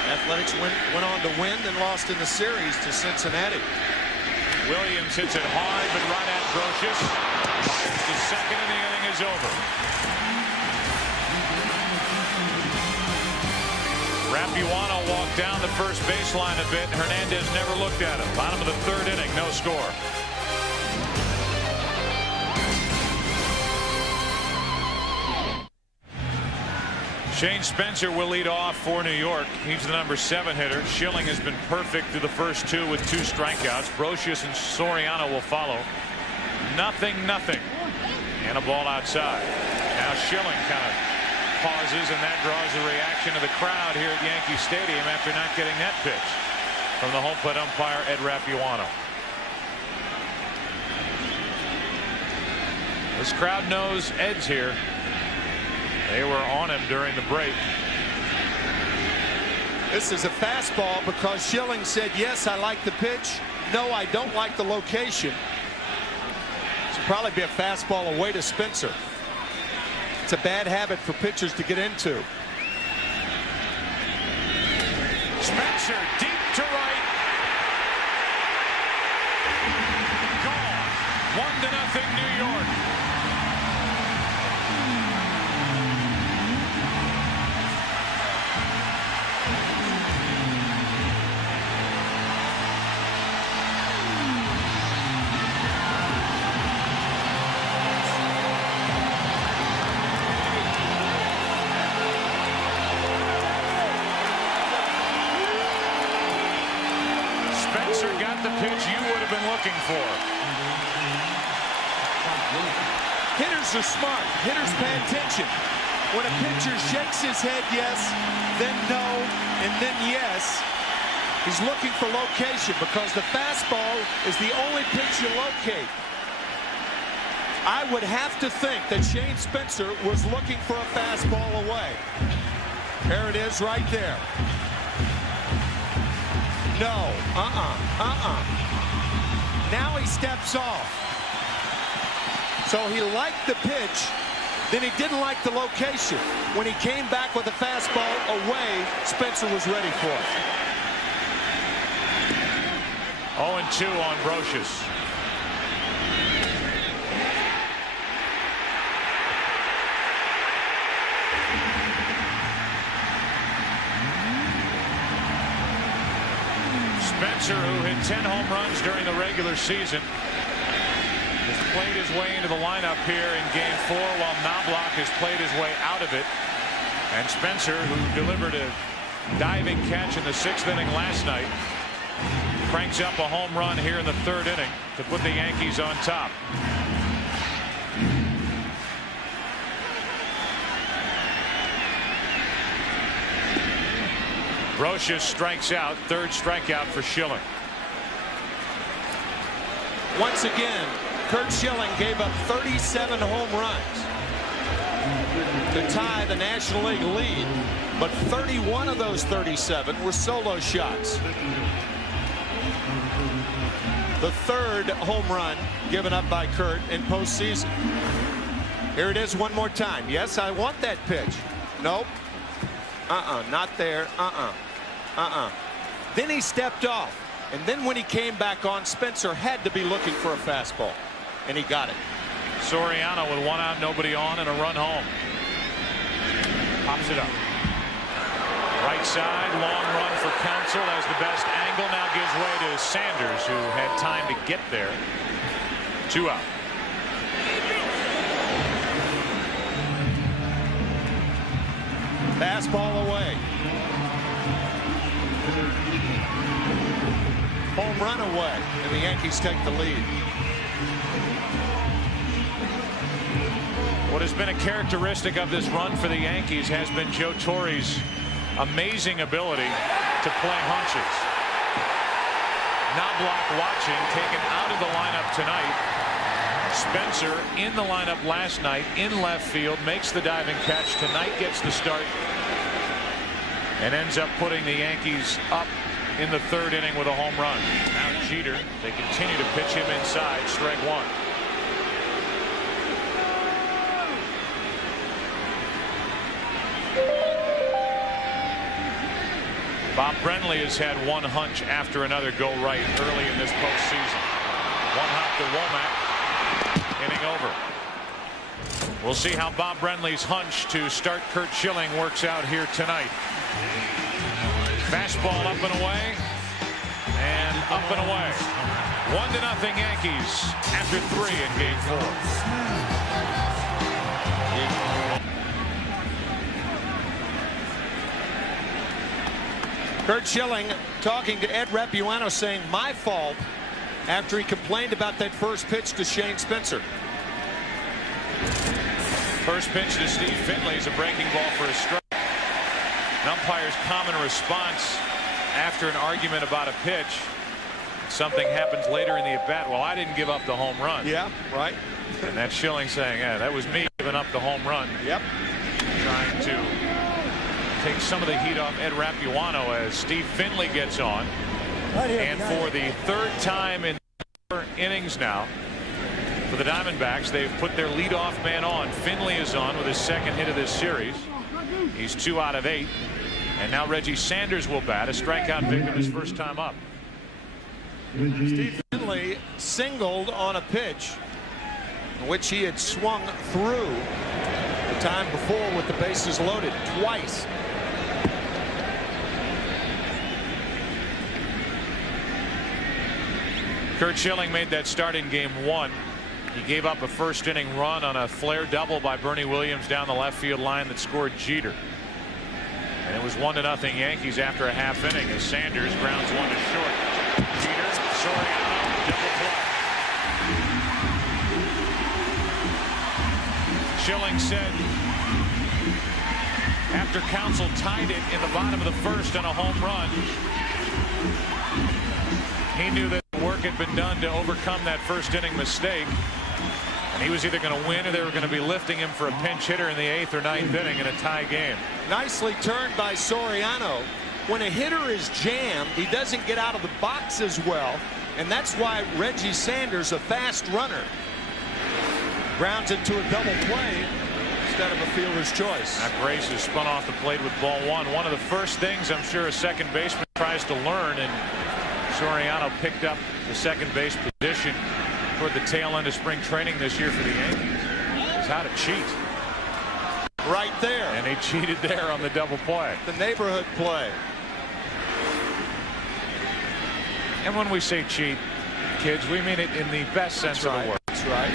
Athletics went on to win, then lost in the series to Cincinnati. Williams hits it hard, but right at Brocious. Fires to second, and the inning is over. Rapuano walked down the first baseline a bit. Hernandez never looked at him. Bottom of the 3rd inning, no score. Shane Spencer will lead off for New York. He's the number 7 hitter. Schilling has been perfect through the first 2 with 2 strikeouts. Brocious and Soriano will follow. 0-0. And a ball outside. Now Schilling kind of pauses, and that draws a reaction of the crowd here at Yankee Stadium after not getting that pitch from the home plate umpire, Ed Rapuano. This crowd knows Ed's here. They were on him during the break. This is a fastball because Schilling said, yes, I like the pitch. No, I don't like the location. This will probably be a fastball away to Spencer. It's a bad habit for pitchers to get into. Spencer deep to right. Gone. 1-0 New York. got the pitch you would have been looking for. Hitters are smart. Hitters pay attention. When a pitcher shakes his head yes, then no, and then yes, he's looking for location because the fastball is the only pitch you locate. I would have to think that Shane Spencer was looking for a fastball away. There it is right there. No. Now he steps off. So he liked the pitch, then he didn't like the location. When he came back with a fastball away, Spencer was ready for it. 0-2 on Brocious. Spencer, who hit 10 home runs during the regular season, has played his way into the lineup here in Game 4 while Knobloch has played his way out of it. And Spencer, who delivered a diving catch in the 6th inning last night, cranks up a home run here in the 3rd inning to put the Yankees on top. Brocious strikes out, 3rd strikeout for Schilling. Once again, Curt Schilling gave up 37 home runs to tie the National League lead, but 31 of those 37 were solo shots. The 3rd home run given up by Curt in postseason. Here it is one more time. Yes, I want that pitch. Nope. Not there. Then he stepped off. And then when he came back on, Spencer had to be looking for a fastball. And he got it. Soriano with 1 out, nobody on, and a run home. Pops it up. Right side, long run for Counsell as the best angle. Now gives way to Sanders, who had time to get there. 2 out. Fastball away. Home run away, and the Yankees take the lead. What has been a characteristic of this run for the Yankees has been Joe Torre's amazing ability to play hunches. Knobloch watching, taken out of the lineup tonight. Spencer in the lineup last night in left field, makes the diving catch tonight, gets the start, and ends up putting the Yankees up in the 3rd inning with a home run. Now Jeter, they continue to pitch him inside, strike 1. Bob Brenly has had one hunch after another go right early in this postseason. One hop to Womack, inning over. We'll see how Bob Brenly's hunch to start Curt Schilling works out here tonight. Fastball up and away, and up and away. 1-0 Yankees after 3 in Game 4. Curt Schilling talking to Ed Repuano, saying my fault after he complained about that first pitch to Shane Spencer. First pitch to Steve Finley is a breaking ball for a strike. An umpire's common response after an argument about a pitch. Something happens later in the at-bat. Well, I didn't give up the home run. Yeah, right. And that's Schilling saying, yeah, that was me giving up the home run. Yep. Trying to take some of the heat off Ed Repuano as Steve Finley gets on. And for the 3rd time in 4 innings now for the Diamondbacks, they've put their leadoff man on. Finley is on with his 2nd hit of this series. He's 2 out of 8. And now Reggie Sanders will bat, a strikeout victim his first time up. Steve Finley singled on a pitch in which he had swung through the time before with the bases loaded twice. Curt Schilling made that start in Game 1. He gave up a 1st inning run on a flare double by Bernie Williams down the left field line that scored Jeter. And it was 1-0 Yankees after a half inning as Sanders grounds one to short. Jeter Soriano, double play. Schilling said after Counsell tied it in the bottom of the first on a home run, he knew that work had been done to overcome that first inning mistake. And he was either going to win or they were going to be lifting him for a pinch hitter in the 8th or 9th inning in a tie game. Nicely turned by Soriano. When a hitter is jammed, he doesn't get out of the box as well. And that's why Reggie Sanders, a fast runner, grounds into a double play instead of a fielder's choice. Now Grace has spun off the plate with ball one. One of the first things I'm sure a second baseman tries to learn, and Soriano picked up the second base position toward the tail end of spring training this year for the Yankees, is how to cheat. Right there. And he cheated there on the double play. The neighborhood play. And when we say cheat, kids, we mean it in the best sense of the word. That's right.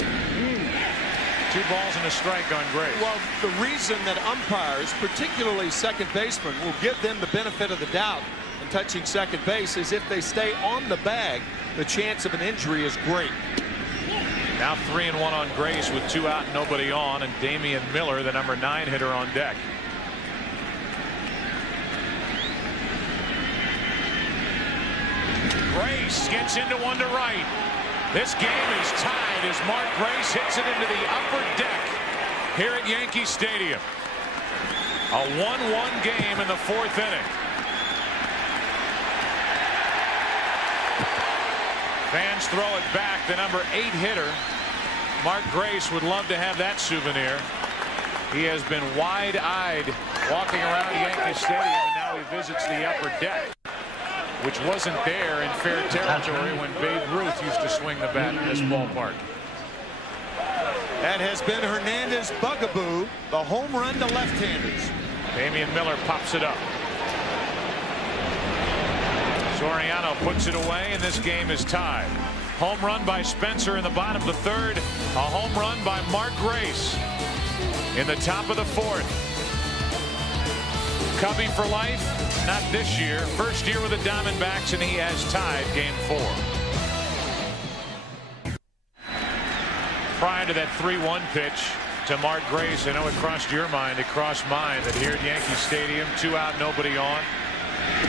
2 balls and a strike on Grace. Well, the reason that umpires, particularly second basemen, will give them the benefit of the doubt in touching second base is if they stay on the bag, the chance of an injury is great. Now 3-1 on Grace with 2 out and nobody on, and Damian Miller, the number 9 hitter, on deck. Grace gets into one to right. This game is tied as Mark Grace hits it into the upper deck here at Yankee Stadium. A 1-1 game in the 4th inning. Fans throw it back. The number 8 hitter, Mark Grace, would love to have that souvenir. He has been wide-eyed walking around Yankee Stadium, and now he visits the upper deck, which wasn't there in fair territory when Babe Ruth used to swing the bat in this ballpark. That has been Hernandez's bugaboo, the home run to left-handers. Damian Miller pops it up. Soriano puts it away, and this game is tied. Home run by Spencer in the bottom of the 3rd. A home run by Mark Grace in the top of the 4th. Cubby for life. Not this year. First year with the Diamondbacks, and he has tied game 4. Prior to that 3-1 pitch to Mark Grace, I know it crossed your mind, it crossed mine, that here at Yankee Stadium, 2 out, nobody on.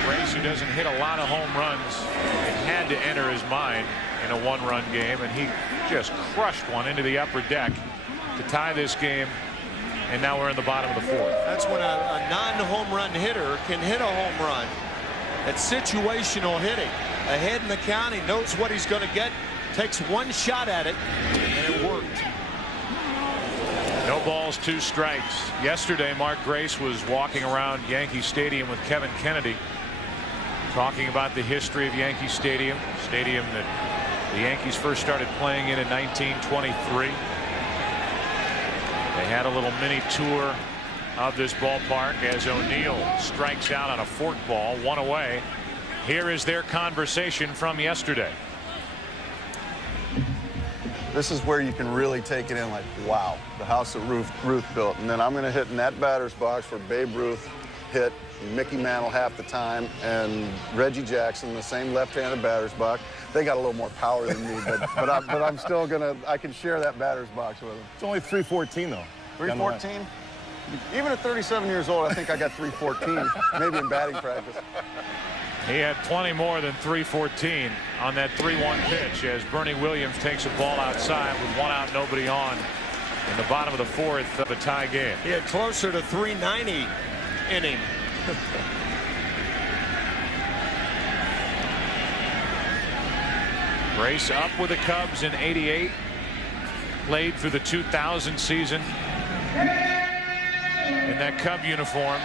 Grace, who doesn't hit a lot of home runs, it had to enter his mind in a 1-run game, and he just crushed one into the upper deck to tie this game. And now we're in the bottom of the 4th. That's when a non-home run hitter can hit a home run. That's situational hitting. Ahead in the count, he knows what he's going to get, takes one shot at it, and it worked. No balls, 2 strikes. Yesterday, Mark Grace was walking around Yankee Stadium with Kevin Kennedy, talking about the history of Yankee Stadium, stadium that the Yankees first started playing in 1923. They had a little mini tour of this ballpark as O'Neill strikes out on a fork ball, 1 away. Here is their conversation from yesterday. This is where you can really take it in, like, wow, the house that Ruth built. And then I'm going to hit in that batter's box where Babe Ruth hit, Mickey Mantle half the time, and Reggie Jackson, the same left-handed batter's box. They got a little more power than me, but I'm still going to, I can share that batter's box with them. It's only 314, though. 314? Even at 37 years old, I think I got 314, maybe in batting practice. He had plenty more than 314 on that 3-1 pitch as Bernie Williams takes a ball outside with 1 out, nobody on in the bottom of the 4th of a tie game. He had closer to 390 inning. Grace up with the Cubs in '88, played through the 2000 season in that Cub uniform,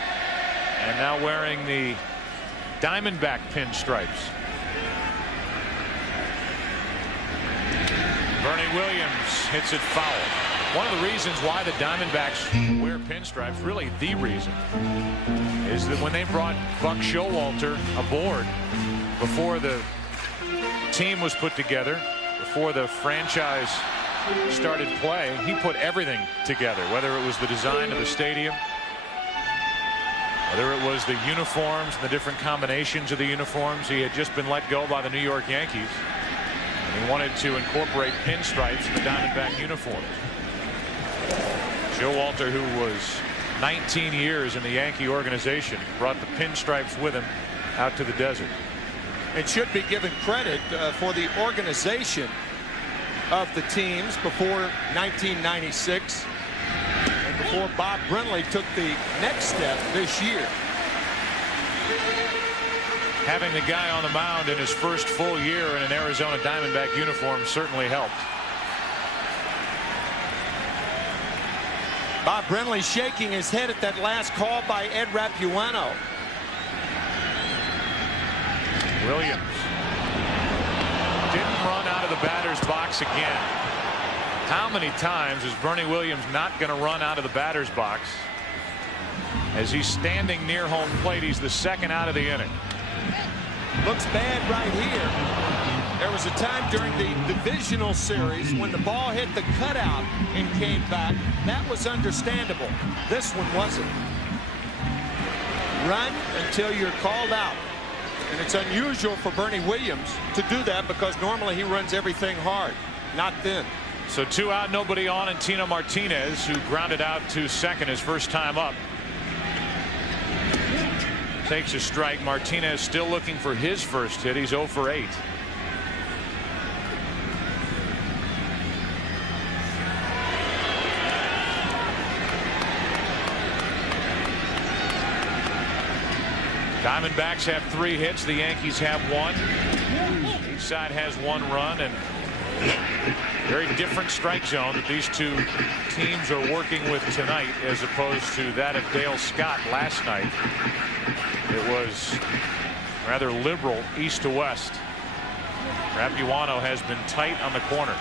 and now wearing the Diamondback pinstripes. Bernie Williams hits it foul. One of the reasons why the Diamondbacks wear pinstripes, really the reason, is that when they brought Buck Showalter aboard before the team was put together, before the franchise started play, he put everything together, whether it was the design of the stadium, Whether it was the uniforms and the different combinations of the uniforms, he had just been let go by the New York Yankees. And he wanted to incorporate pinstripes in the Diamondback uniforms. Joe Walter, who was 19 years in the Yankee organization, brought the pinstripes with him out to the desert. It should be given credit for the organization of the teams before 1996 and before Bob Brenly took the next step this year. Having the guy on the mound in his first full year in an Arizona Diamondback uniform certainly helped. Bob Brenly shaking his head at that last call by Ed Rapuano. Williams didn't run out of the batter's box again. How many times is Bernie Williams not going to run out of the batter's box? As he's standing near home plate, he's the second out of the inning. Looks bad right here. There was a time during the divisional series when the ball hit the cutout and came back. That was understandable. This one wasn't. Run until you're called out. And it's unusual for Bernie Williams to do that because normally he runs everything hard, not thin. So 2 out, nobody on, and Tino Martinez, who grounded out to second his first time up, takes a strike. Martinez still looking for his first hit. He's 0 for 8. Diamondbacks have 3 hits. The Yankees have 1. Each side has 1 run, and very different strike zone that these two teams are working with tonight as opposed to that of Dale Scott last night. It was rather liberal east to west. Rapuano has been tight on the corners.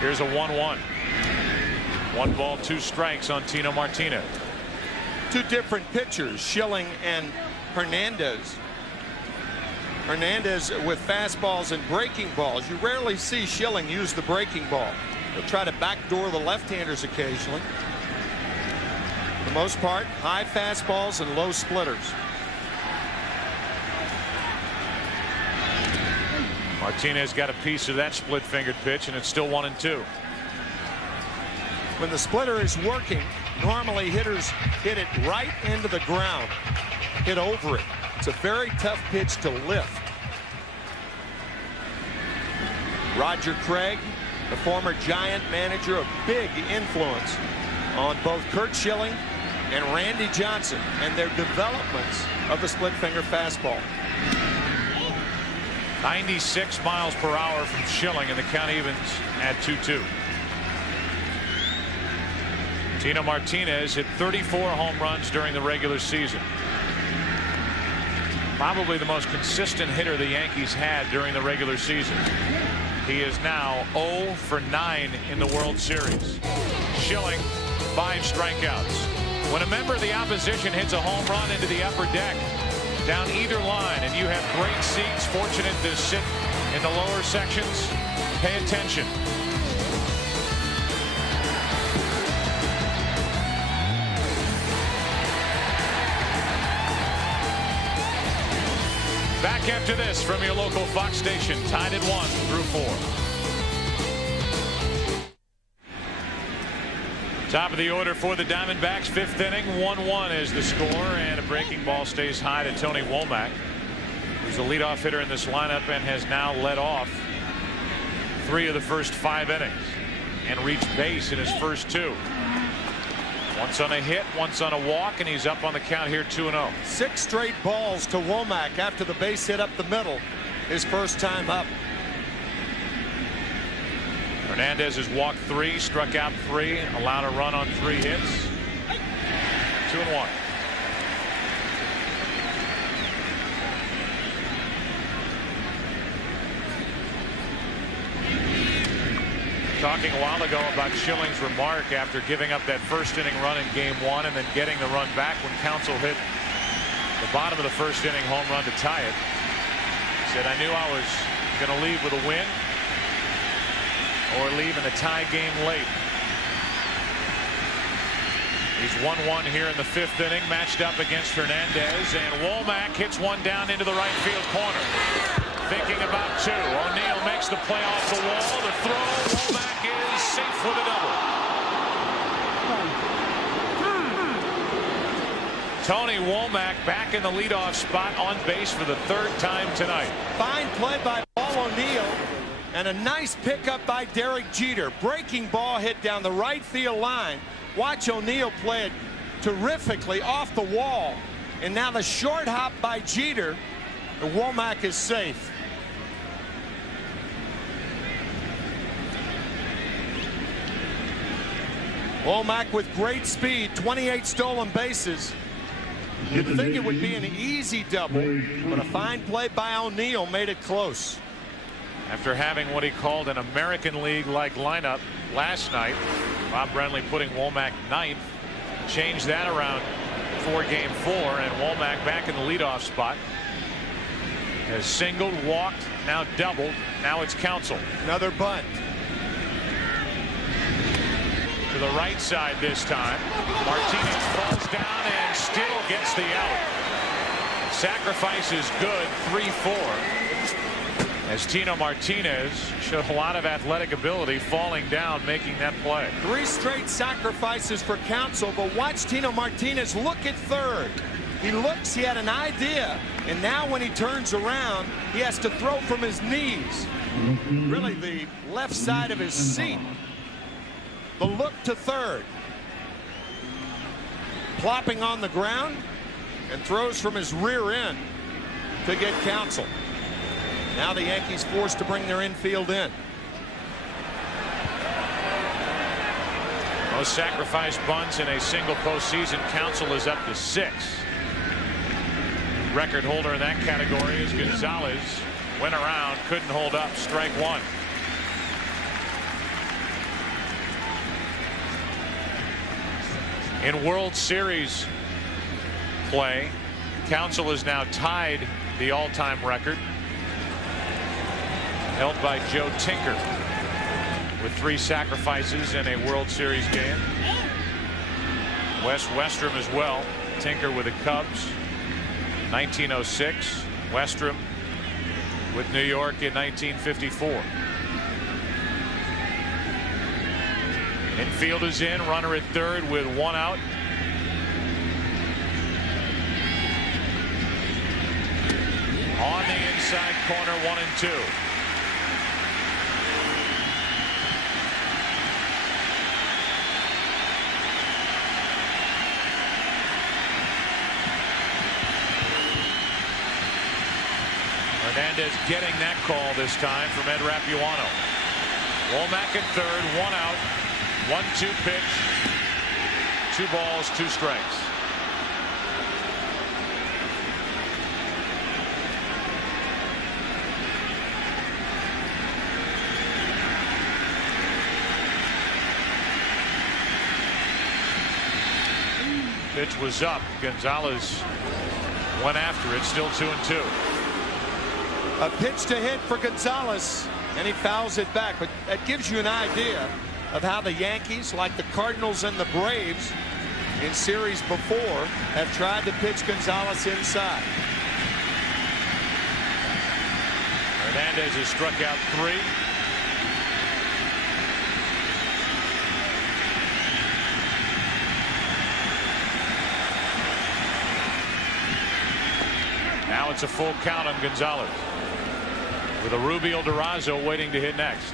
Here's a 1-1. 1 ball, 2 strikes on Tino Martinez. 2 different pitchers, Schilling and Hernandez. Hernandez with fastballs and breaking balls. You rarely see Schilling use the breaking ball. He'll try to backdoor the left-handers occasionally. For the most part, high fastballs and low splitters. Martinez got a piece of that split-fingered pitch, and it's still 1-2. When the splitter is working, normally hitters hit it right into the ground, hit over it. It's a very tough pitch to lift. Roger Craig, the former Giant manager, a big influence on both Curt Schilling and Randy Johnson and their developments of the split finger fastball. 96 miles per hour from Schilling, and the count evens at 2-2. Tino Martinez hit 34 home runs during the regular season. Probably the most consistent hitter the Yankees had during the regular season. He is now 0 for 9 in the World Series. Schilling, 5 strikeouts. When a member of the opposition hits a home run into the upper deck, down either line, and you have great seats, fortunate to sit in the lower sections, pay attention. Back after this from your local Fox station, tied at 1 through 4. Top of the order for the Diamondbacks, 5th inning, 1-1 is the score, and a breaking ball stays high to Tony Womack, who's the leadoff hitter in this lineup and has now led off 3 of the first 5 innings and reached base in his first 2. Once on a hit, once on a walk, and he's up on the count here 2-0. 6 straight balls to Womack after the base hit up the middle his first time up. Hernandez has walked 3, struck out 3, allowed a run on 3 hits. 2-1. Talking a while ago about Schilling's remark after giving up that first inning run in game 1 and then getting the run back when Counsell hit the bottom of the first inning home run to tie it. He said, I knew I was going to leave with a win or leave in a tie game late. He's 1-1 here in the 5th inning, matched up against Hernandez, and Womack hits one down into the right field corner. Thinking about two. O'Neill makes the play off the wall. The throw. Womack is safe with a double. Tony Womack back in the leadoff spot on base for the 3rd time tonight. Fine play by Paul O'Neill. And a nice pickup by Derek Jeter. Breaking ball hit down the right field line. Watch O'Neill play it terrifically off the wall. And now the short hop by Jeter. And Womack is safe. Womack with great speed, 28 stolen bases. You'd think it would be an easy double, but a fine play by O'Neill made it close. After having what he called an American League-like lineup last night, Bob Brenly putting Womack 9th, changed that around for Game 4, and Womack back in the leadoff spot. Has singled, walked, now doubled. Now it's Counsell. Another bunt. To the right side this time. Martinez falls down and still gets the out. Sacrifice is good, 3-4. As Tino Martinez showed a lot of athletic ability, falling down, making that play. 3 straight sacrifices for Counsell, but watch Tino Martinez look at third. He looks, he had an idea, and now when he turns around, he has to throw from his knees. Really the left side of his seat. The look to third. Plopping on the ground and throws from his rear end to get Counsell. Now the Yankees forced to bring their infield in. Most sacrifice bunts in a single postseason. Counsell is up to 6. Record holder in that category is Gonzalez. Went around, couldn't hold up. Strike 1. In World Series play, Counsell is now tied the all-time record, held by Joe Tinker with 3 sacrifices in a World Series game. Wes Westrom as well. Tinker with the Cubs 1906. Westrom with New York in 1954. Infield is in, runner at third with 1 out. On the inside corner, 1-2. Hernandez getting that call this time from Ed Rapuano. Womack at third, 1 out. 1-2 pitch. 2 balls, 2 strikes. Pitch was up. Gonzalez went after it. Still 2-2. A pitch to hit for Gonzalez, and he fouls it back. But that gives you an idea of how the Yankees, like the Cardinals and the Braves in series before, have tried to pitch Gonzalez inside. Hernandez has struck out 3. Now it's a full count on Gonzalez, with a Rubio Durazo waiting to hit next.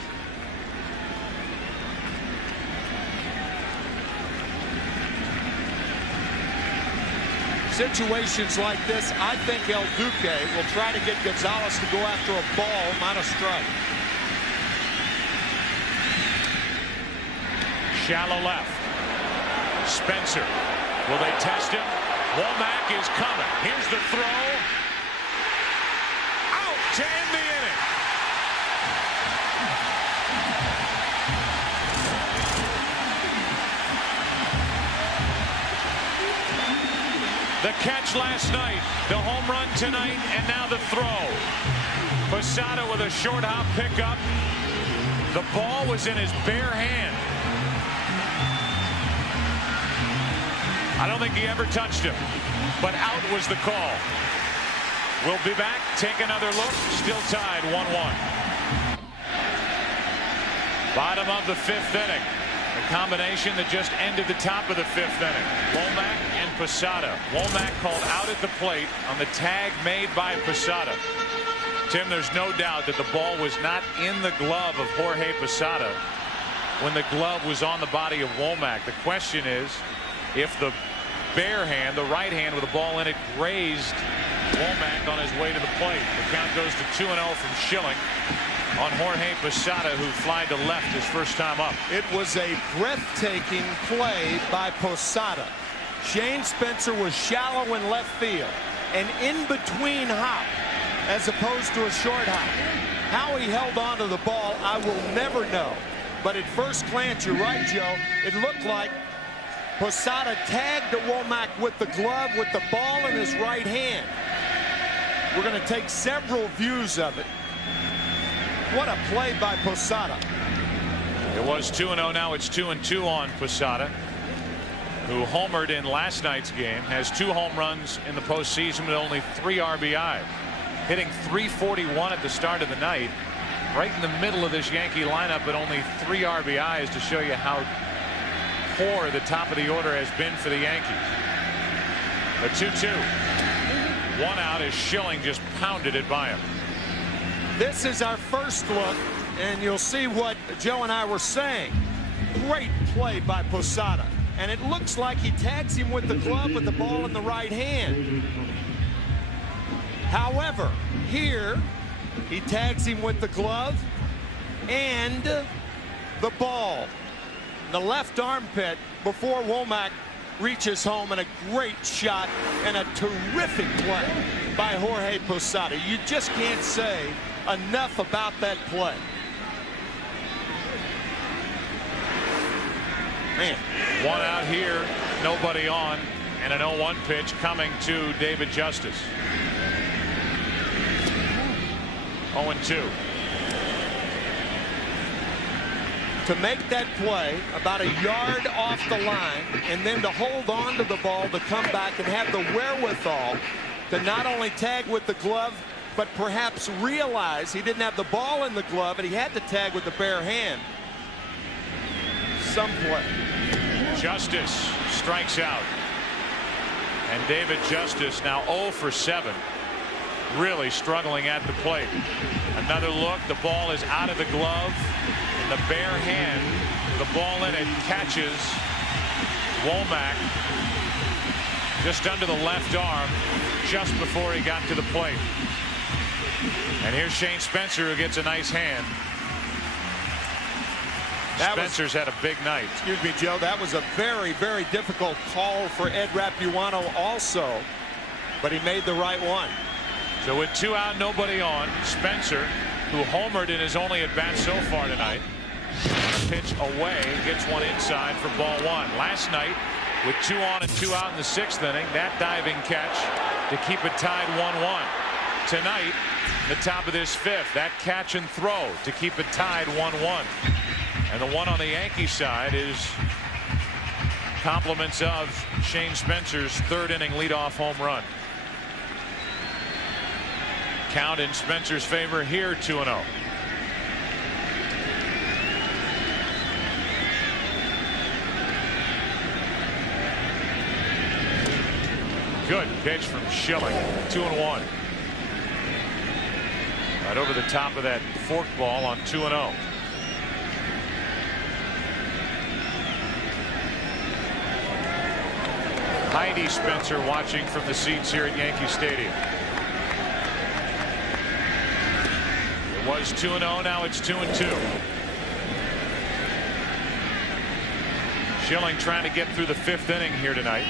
Situations like this, I think El Duque will try to get Gonzalez to go after a ball, not a strike. Shallow left. Spencer. Will they test him? Womack is coming. Here's the throw. Out to end the inning. The catch last night, the home run tonight, and now the throw. Posada with a short hop pickup. The ball was in his bare hand. I don't think he ever touched him, but out was the call. We'll be back, take another look, still tied 1-1. Bottom of the 5th inning. A combination that just ended the top of the 5th inning. Womack and Posada. Womack called out at the plate on the tag made by Posada. Tim, there's no doubt that the ball was not in the glove of Jorge Posada when the glove was on the body of Womack. The question is if the bare hand, the right hand with the ball in it, grazed Womack on his way to the plate. The count goes to 2-0 from Schilling on Jorge Posada, who flied to left his first time up. It was a breathtaking play by Posada. Shane Spencer was shallow in left field, an in-between hop as opposed to a short hop. How he held on to the ball, I will never know. But at first glance, you're right, Joe, it looked like Posada tagged to Womack with the glove with the ball in his right hand. We're going to take several views of it. What a play by Posada. It was 2-0. Now it's 2-2 on Posada, who homered in last night's game, has 2 home runs in the postseason with only 3 RBI, hitting .341 at the start of the night, right in the middle of this Yankee lineup, but only 3 RBIs to show you how poor the top of the order has been for the Yankees. A 2-2. 1 out as Schilling just pounded it by him. This is our first look, and you'll see what Joe and I were saying. Great play by Posada, and it looks like he tags him with the glove with the ball in the right hand. However, here he tags him with the glove and the ball, the left armpit, before Womack reaches home, and a great shot and a terrific play by Jorge Posada. You just can't say enough about that play. Man. 1 out here, nobody on, and an 0-1 pitch coming to David Justice. 0-2. To make that play about a yard off the line, and then to hold on to the ball, to come back and have the wherewithal to not only tag with the glove, but perhaps realize he didn't have the ball in the glove and he had to tag with the bare hand. Some play. Justice strikes out, and David Justice now 0 for 7, really struggling at the plate. Another look, the ball is out of the glove, and the bare hand, the ball in it, catches Womack just under the left arm just before he got to the plate. And here's Shane Spencer, who gets a nice hand. Spencer's had a big night. Excuse me, Joe. That was a very, very difficult call for Ed Rapuano also, but he made the right one. So with 2 out, nobody on, Spencer, who homered in his only at bat so far tonight, on a pitch away, gets one inside for ball 1. Last night, with 2 on and 2 out in the 6th inning, that diving catch to keep it tied 1-1. Tonight, the top of this 5th, that catch and throw to keep it tied 1-1. And the one on the Yankee side is compliments of Shane Spencer's 3rd inning leadoff home run. Count in Spencer's favor here, 2-0. Good pitch from Schilling. 2-1. Right over the top of that fork ball on 2-0. Heidi Spencer watching from the seats here at Yankee Stadium. It was 2-0, now it's 2-2. Schilling trying to get through the 5th inning here tonight.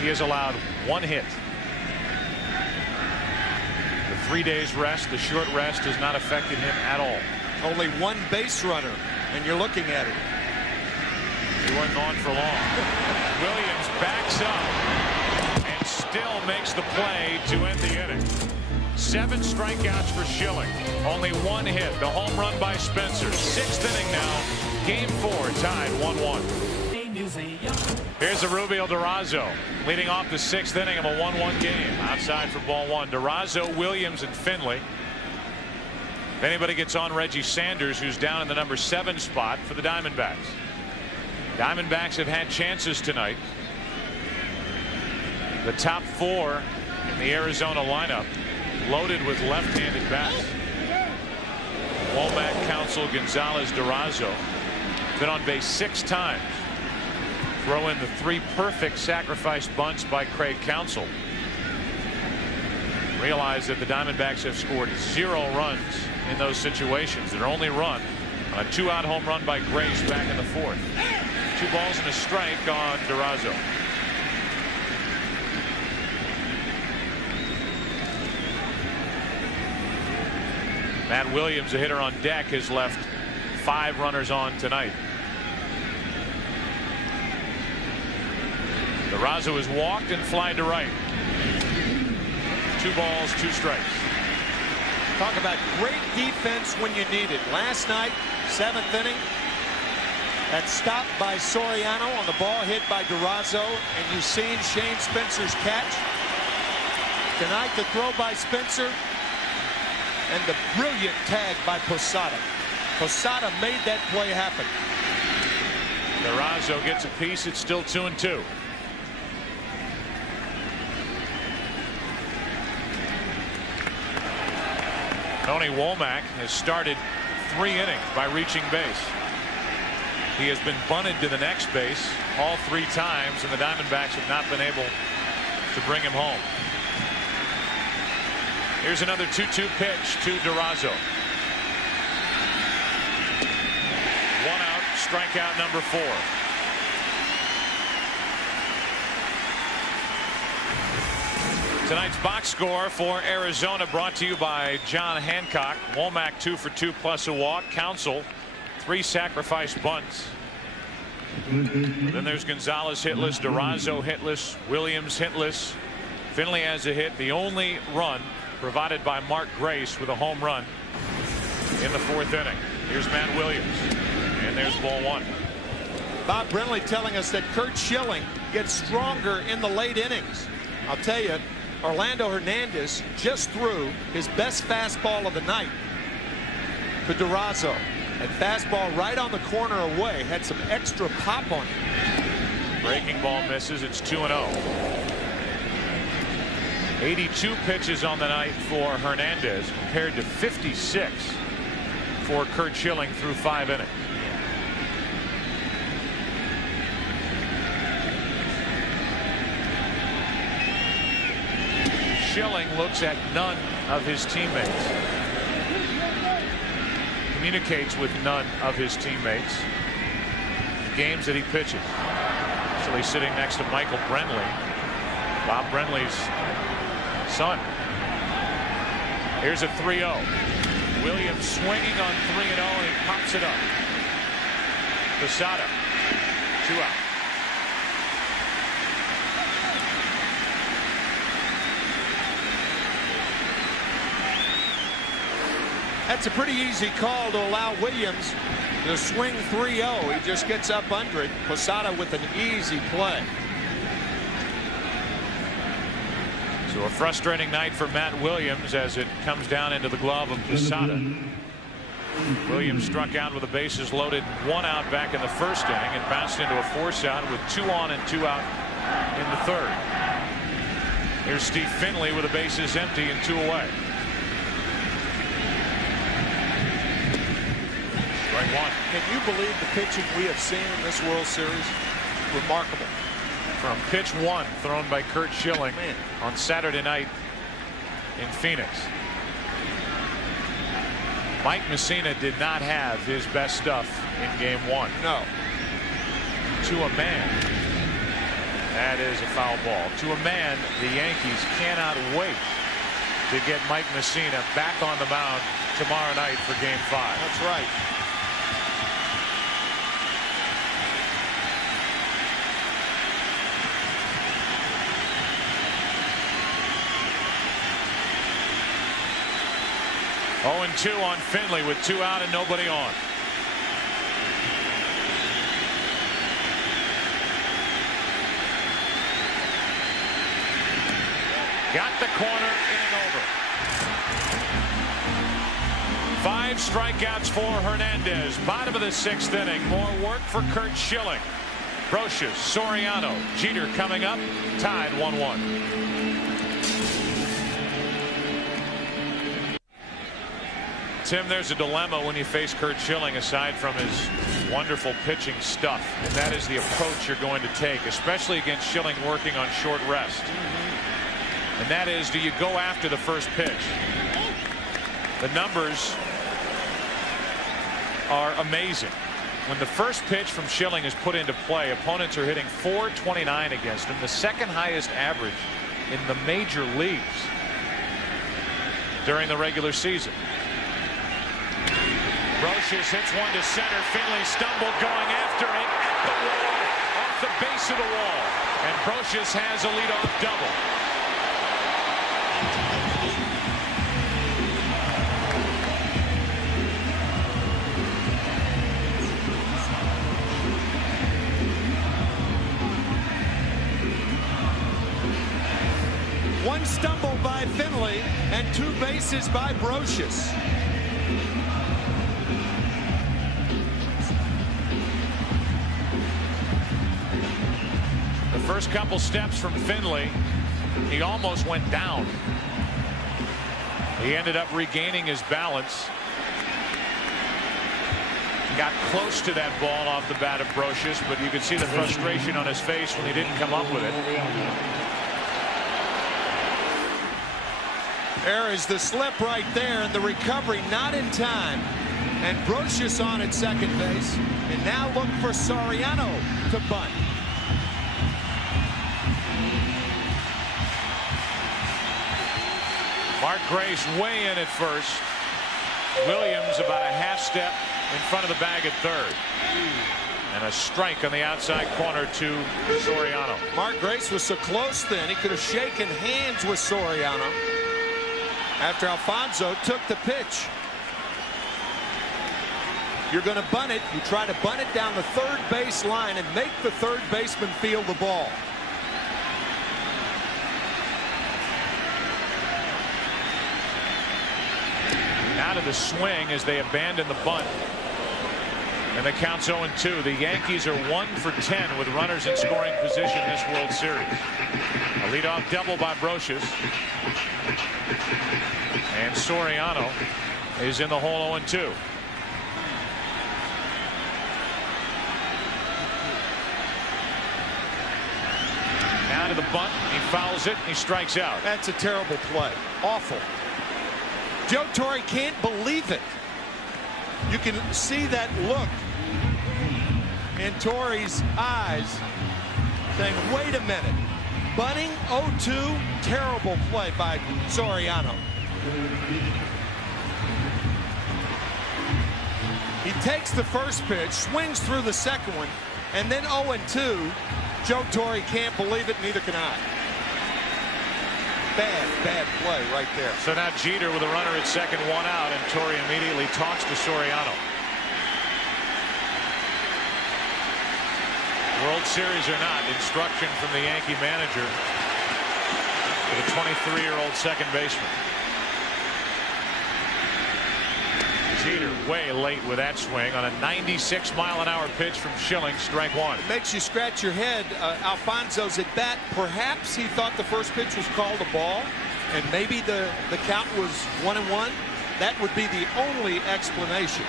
He has allowed 1 hit. The 3 days rest, the short rest, has not affected him at all. Only 1 base runner, and you're looking at it. He wasn't on for long. Williams backs up and still makes the play to end the inning. 7 strikeouts for Schilling. Only 1 hit. The home run by Spencer. 6th inning now. Game 4 tied 1-1. Here's a Rubio Durazo leading off the 6th inning of a 1-1 game. Outside for ball 1. Durazo, Williams, and Finley. If anybody gets on, Reggie Sanders, who's down in the number 7 spot for the Diamondbacks. Diamondbacks have had chances tonight. The top 4 in the Arizona lineup loaded with left-handed bats. Womack, Counsell, Gonzalez, Durazo. Been on base 6 times. Throw in the 3 perfect sacrifice bunts by Craig Counsell. Realize that the Diamondbacks have scored 0 runs in those situations. Their only run on a 2-out home run by Grace back in the 4th. 2 balls and a strike on Durazo. Matt Williams, a hitter on deck, has left 5 runners on tonight. Durazo is walked and flied to right. 2 balls, 2 strikes. Talk about great defense when you need it. Last night, 7th inning, that stop by Soriano on the ball hit by Durazo, and you've seen Shane Spencer's catch. Tonight, the throw by Spencer and the brilliant tag by Posada. Posada made that play happen. Durazo gets a piece. It's still 2-2. Tony Womack has started 3 innings by reaching base. He has been bunted to the next base all 3 times, and the Diamondbacks have not been able to bring him home. Here's another 2-2 pitch to Durazo. 1 out, strikeout number 4. Tonight's box score for Arizona brought to you by John Hancock. Womack 2 for 2 plus a walk. Counsell 3 sacrifice bunts. Then there's Gonzalez hitless, Durazo hitless, Williams hitless. Finley has a hit. The only run provided by Mark Grace with a home run in the 4th inning. Here's Matt Williams, and there's ball 1. Bob Brenly telling us that Curt Schilling gets stronger in the late innings. I'll tell you, Orlando Hernandez just threw his best fastball of the night to Durazo. And fastball right on the corner away, had some extra pop on it. Breaking ball misses. It's 2-0. 82 pitches on the night for Hernandez compared to 56 for Curt Schilling through 5 innings. Schilling looks at none of his teammates. Communicates with none of his teammates. Games that he pitches. Actually sitting next to Michael Brenly, Bob Brenly's son. Here's a 3-0. Williams swinging on 3-0, and he pops it up. Posada, 2 out. That's a pretty easy call to allow Williams to swing 3-0. He just gets up under it. Posada with an easy play. So a frustrating night for Matt Williams as it comes down into the glove of Posada. Williams struck out with the bases loaded, 1 out back in the 1st inning, and bounced into a force out with 2 on and 2 out in the 3rd. Here's Steve Finley with the bases empty and 2 away. Strike 1. Can you believe the pitching we have seen in this World Series? Remarkable. From pitch 1 thrown by Curt Schilling on Saturday night in Phoenix. Mike Messina did not have his best stuff in game 1. No. To a man. That is a foul ball. To a man, the Yankees cannot wait to get Mike Messina back on the mound tomorrow night for game 5. That's right. Oh, and 2 on Finley with 2 out and nobody on. corner, inning over. 5 strikeouts for Hernandez. Bottom of the 6th inning. More work for Curt Schilling. Brocious, Soriano, Jeter coming up. Tied 1-1. Tim, there's a dilemma when you face Curt Schilling aside from his wonderful pitching stuff. And that is the approach you're going to take, especially against Schilling working on short rest. And that is, do you go after the first pitch? The numbers are amazing. When the first pitch from Schilling is put into play, opponents are hitting .429 against him, the second highest average in the major leagues during the regular season. Brocious hits one to center. Finley stumbled going after it at the wall, off the base of the wall. And Brocious has a leadoff double. One stumble by Finley and 2 bases by Brocious. The first couple steps from Finley, he almost went down. He ended up regaining his balance. Got close to that ball off the bat of Brocious, but you could see the frustration on his face when he didn't come up with it. There is the slip right there, and the recovery not in time. And Brocious on at second base. And now look for Soriano to bunt. Mark Grace way in at first. Williams about a half step in front of the bag at third. And a strike on the outside corner to Soriano. Mark Grace was so close then. He could have shaken hands with Soriano after Alfonso took the pitch. You're going to bunt it. You try to bunt it down the third base line and make the third baseman feel the ball. Out of the swing as they abandon the bunt. And the count's 0-2. The Yankees are 1 for 10 with runners in scoring position this World Series. A leadoff double by Brocious. And Soriano is in the hole 0-2. Now to the bunt. He fouls it and he strikes out. That's a terrible play. Awful. Joe Torre can't believe it. You can see that look in Torre's eyes saying, wait a minute. Bunting 0-2. Terrible play by Soriano. He takes the first pitch, swings through the second one, and then 0-2. Joe Torre can't believe it, neither can I. Bad play right there. So now Jeter with a runner at second, 1 out, and Torre immediately talks to Soriano. World Series or not, instruction from the Yankee manager to the 23-year-old second baseman. Jeter way late with that swing on a 96-mile-an-hour pitch from Schilling, strike 1. It makes you scratch your head. Alfonso's at bat. Perhaps he thought the first pitch was called a ball, and maybe the count was 1-1. That would be the only explanation.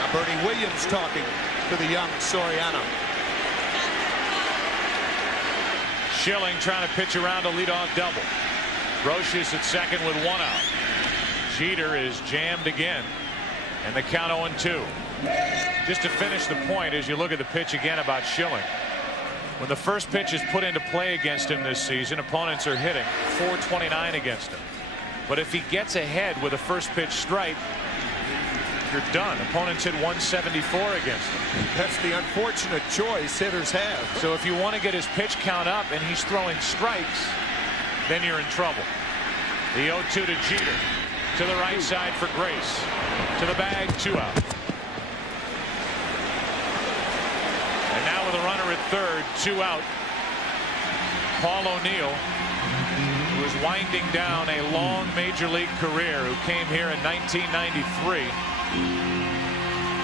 Now Bernie Williams talking to the young Soriano. Schilling trying to pitch around a leadoff double. Brocious at second with 1 out. Jeter is jammed again, and the count 0-2. Just to finish the point, as you look at the pitch again about Schilling, when the first pitch is put into play against him this season, opponents are hitting .429 against him. But if he gets ahead with a first pitch strike, you're done. Opponents hit .174 against him. That's the unfortunate choice hitters have. So if you want to get his pitch count up and he's throwing strikes, then you're in trouble. The 0-2 to Jeter. To the right side for Grace. To the bag, 2 out. And now with a runner at third, 2 out. Paul O'Neill who is winding down a long major league career, who came here in 1993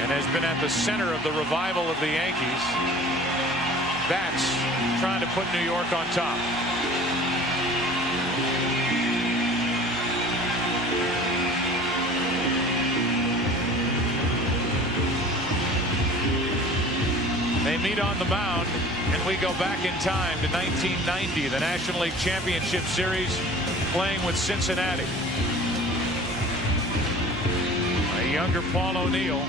and has been at the center of the revival of the Yankees. Bats trying to put New York on top. They meet on the mound, and we go back in time to 1990, the National League Championship Series, playing with Cincinnati. A younger Paul O'Neill,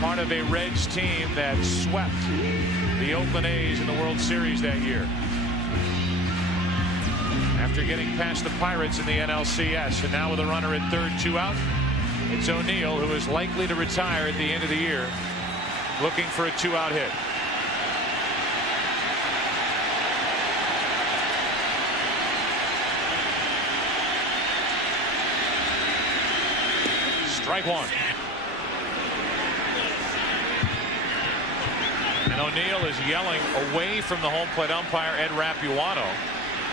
part of a Reds team that swept the Oakland A's in the World Series that year. After getting past the Pirates in the NLCS, and now with a runner at third, 2 out, it's O'Neill, who is likely to retire at the end of the year, looking for a 2-out hit. Strike one. And O'Neill is yelling away from the home plate umpire, Ed Rapuano.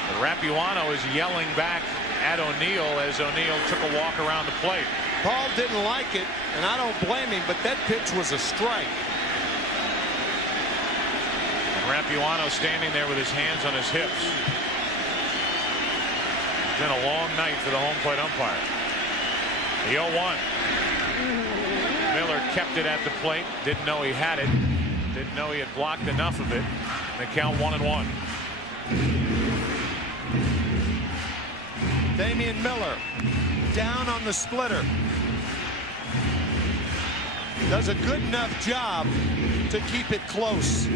But Rapuano is yelling back at O'Neill as O'Neill took a walk around the plate. Paul didn't like it, and I don't blame him, but that pitch was a strike. And Rapuano standing there with his hands on his hips. It's been a long night for the home plate umpire. The 0-1. Miller kept it at the plate. Didn't know he had it. Didn't know he had blocked enough of it. The count 1-1. Damian Miller down on the splitter. Does a good enough job to keep it close.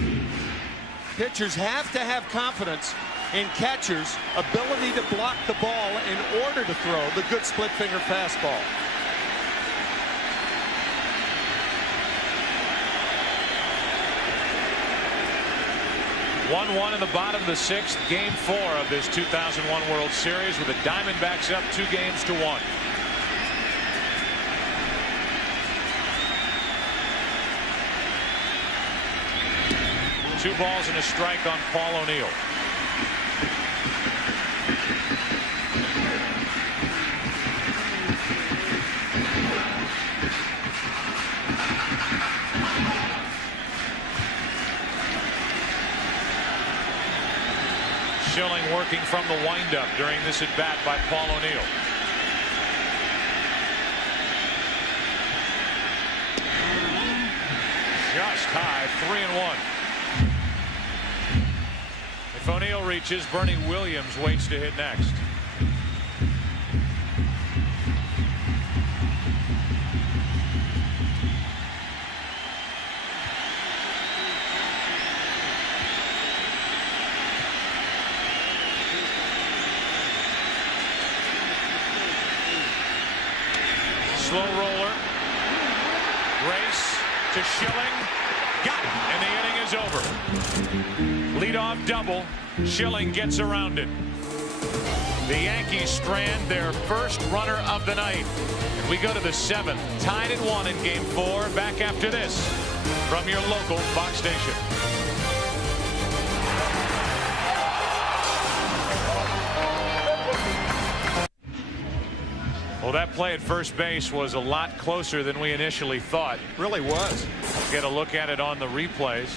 Pitchers have to have confidence in catchers' ability to block the ball in order to throw the good split finger fastball. One in the bottom of the 6th, game 4 of this 2001 World Series, with the Diamondbacks up 2-1. Two balls and a strike on Paul O'Neill. Schilling working from the windup during this at bat by Paul O'Neill. Just high, 3-1. If O'Neill reaches, Bernie Williams waits to hit next. Slow roller. Race to Schilling. Got it. And the inning is over. Leadoff double. Schilling gets around it. The Yankees strand their first runner of the night. And we go to the 7th. Tied at 1 in game 4. Back after this from your local Fox station. Well, that play at first base was a lot closer than we initially thought. Really was. We'll get a look at it on the replays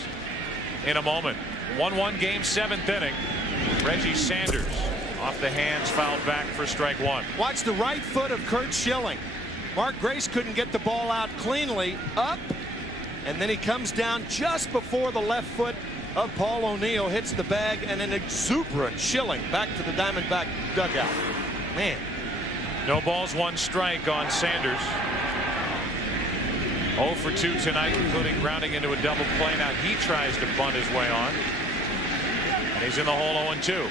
in a moment. 1-1 game, 7th inning. Reggie Sanders off the hands, fouled back for strike 1. Watch the right foot of Curt Schilling. Mark Grace couldn't get the ball out cleanly. Up, and then he comes down just before the left foot of Paul O'Neill hits the bag, and an exuberant Schilling back to the Diamondback dugout. Man. No balls, 1 strike on Sanders. 0 for 2 tonight, including grounding into a double play. Now he tries to bunt his way on. And he's in the hole 0-2.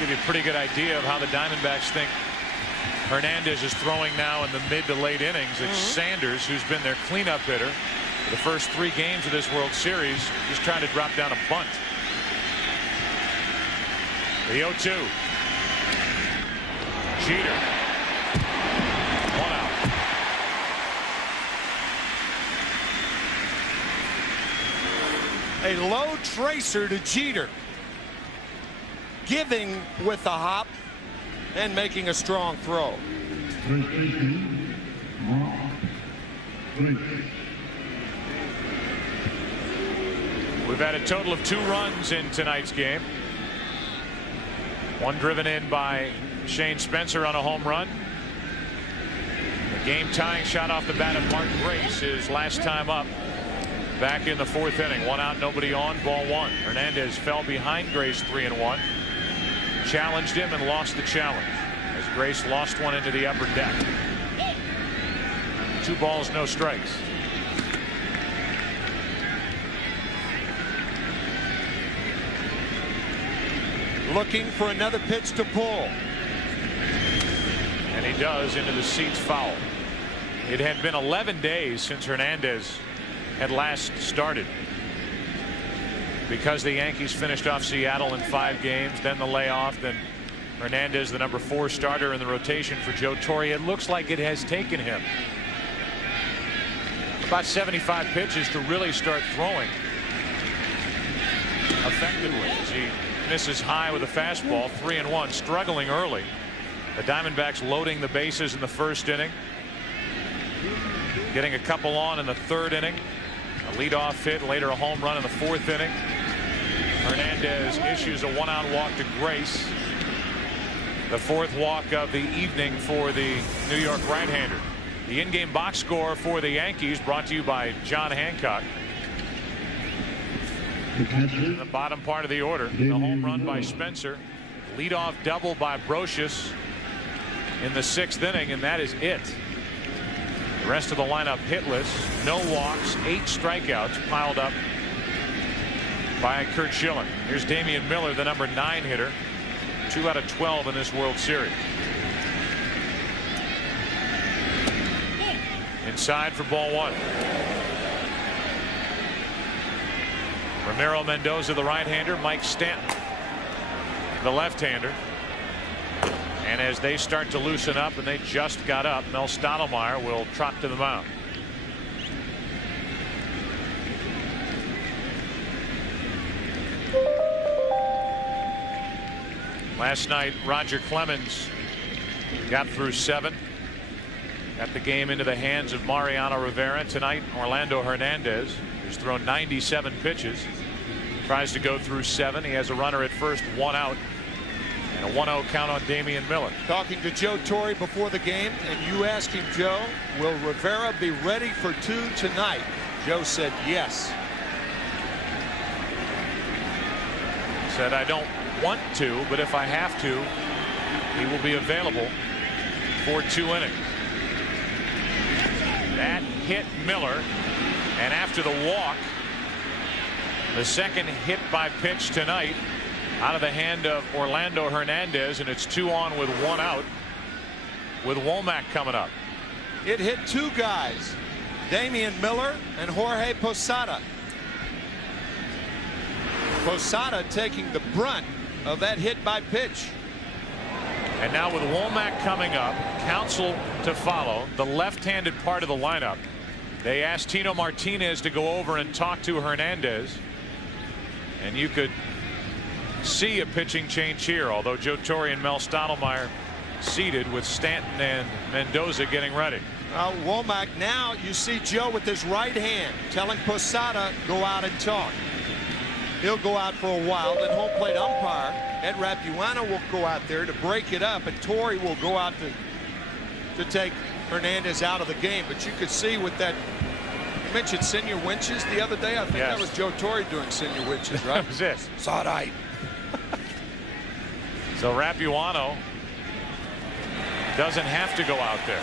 Give you a pretty good idea of how the Diamondbacks think Hernandez is throwing now in the mid to late innings. It's Sanders, who's been their cleanup hitter for the first 3 games of this World Series, just trying to drop down a bunt. The 0-2. Jeter. 1 out. A low tracer to Jeter. Giving with the hop and making a strong throw. We've had a total of 2 runs in tonight's game. One driven in by Shane Spencer on a home run. The game-tying shot off the bat of Martin Grace, his last time up back in the 4th inning. 1 out, nobody on, ball 1. Hernandez fell behind Grace 3-1. Challenged him and lost the challenge as Grace lost one into the upper deck. 2 balls, no strikes. Looking for another pitch to pull. And he does, into the seats, foul. It had been 11 days since Hernandez had last started, because the Yankees finished off Seattle in 5 games, then the layoff, then Hernandez, the number 4 starter in the rotation for Joe Torre. It looks like it has taken him about 75 pitches to really start throwing effectively, as he misses high with a fastball. 3-1, struggling early. The Diamondbacks loading the bases in the 1st inning, getting a couple on in the 3rd inning. A leadoff hit, later a home run in the 4th inning. Hernandez issues a 1-out walk to Grace, the 4th walk of the evening for the New York right-hander. The in-game box score for the Yankees, brought to you by John Hancock. In the bottom part of the order, the home run by Spencer, leadoff double by Brocious in the 6th inning, and that is it. The rest of the lineup hitless, no walks, 8 strikeouts piled up by Kurt Schilling. Here's Damian Miller, the number 9 hitter, 2 out of 12 in this World Series. Inside for ball 1. Ramiro Mendoza, the right-hander, Mike Stanton, the left-hander. And as they start to loosen up, and they just got up, Mel Stottlemyre will trot to the mound. Last night, Roger Clemens got through 7. Got the game into the hands of Mariano Rivera. Tonight, Orlando Hernandez, who's thrown 97 pitches, tries to go through 7. He has a runner at first, 1 out, and a 1-0 count on Damian Miller. Talking to Joe Torre before the game, and you asked him, Joe, will Rivera be ready for 2 tonight? Joe said yes. Said, I don't want to, but if I have to, he will be available for 2 innings. That hit Miller, and after the walk, the second hit by pitch tonight out of the hand of Orlando Hernandez, and it's 2 on with 1 out, with Womack coming up. It hit 2 guys, Damian Miller and Jorge Posada. Posada taking the brunt of that hit by pitch. And now with Womack coming up, Counsell to follow, the left-handed part of the lineup, they asked Tino Martinez to go over and talk to Hernandez, and you could see a pitching change here, although Joe Torre and Mel Stottlemyre seated, with Stanton and Mendoza getting ready. Womack, now you see Joe with his right hand telling Posada, go out and talk. He'll go out for a while, then home plate umpire Ed Rapuano will go out there to break it up, and Torre will go out to take Hernandez out of the game. But you could see with that, you mentioned Senior Winches the other day. I think that was Joe Torre doing Senior Winches, right? That was it. Sawdite. So Rapuano doesn't have to go out there.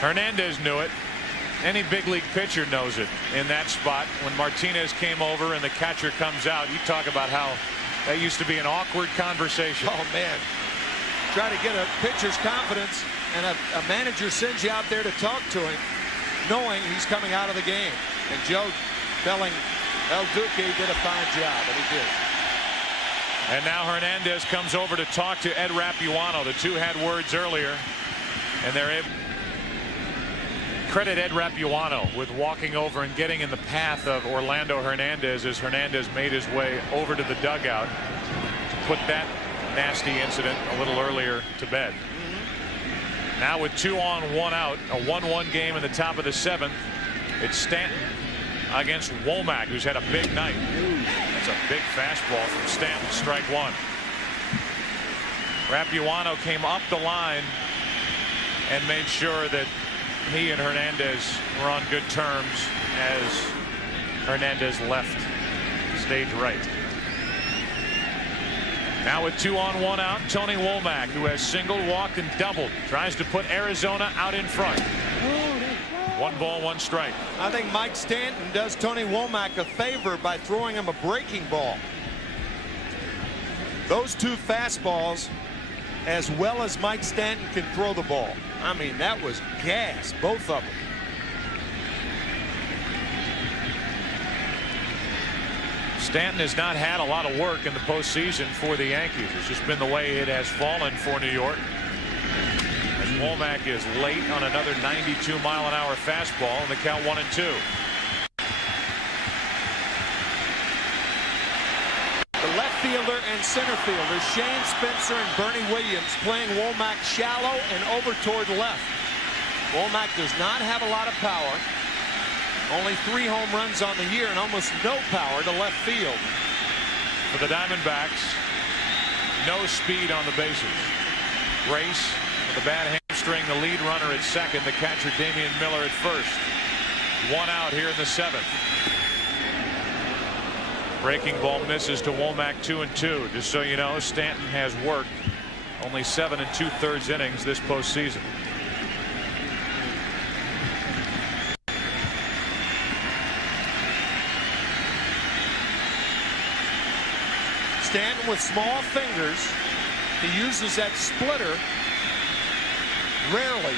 Hernandez knew it. Any big league pitcher knows it in that spot. When Martinez came over and the catcher comes out, you talk about how that used to be an awkward conversation. Oh, man. Try to get a pitcher's confidence, and a manager sends you out there to talk to him, knowing he's coming out of the game. And Joe telling El Duque did a fine job, and he did. And now Hernandez comes over to talk to Ed Rapuano. The two had words earlier, and they're able. Credit Ed Rapuano with walking over and getting in the path of Orlando Hernandez as Hernandez made his way over to the dugout to put that nasty incident a little earlier to bed. Now with 2 on 1 out, a 1-1 game in the top of the 7th. It's Stanton against Womack, who's had a big night. That's a big fastball from Stanton, strike 1. Rapuano came up the line and made sure that he and Hernandez were on good terms as Hernandez left stage right. Now with 2 on 1 out, Tony Womack, who has singled, walked, and doubled, tries to put Arizona out in front. 1 ball, 1 strike. I think Mike Stanton does Tony Womack a favor by throwing him a breaking ball. Those 2 fastballs, as well as Mike Stanton can throw the ball. I mean, that was gas, both of them. Stanton has not had a lot of work in the postseason for the Yankees. It's just been the way it has fallen for New York. As Womack is late on another 92-mile-an-hour fastball, and the count 1-2. The left fielder and center fielder, Shane Spencer and Bernie Williams, playing Womack shallow and over toward left. Womack does not have a lot of power. Only 3 home runs on the year and almost no power to left field. For the Diamondbacks, no speed on the bases. Grace with a bad hamstring, the lead runner at second, the catcher Damian Miller at first. 1 out here in the 7th. Breaking ball misses to Womack, 2-2. Just so you know, Stanton has worked only 7 2/3 innings this postseason. Stanton with small fingers. He uses that splitter rarely.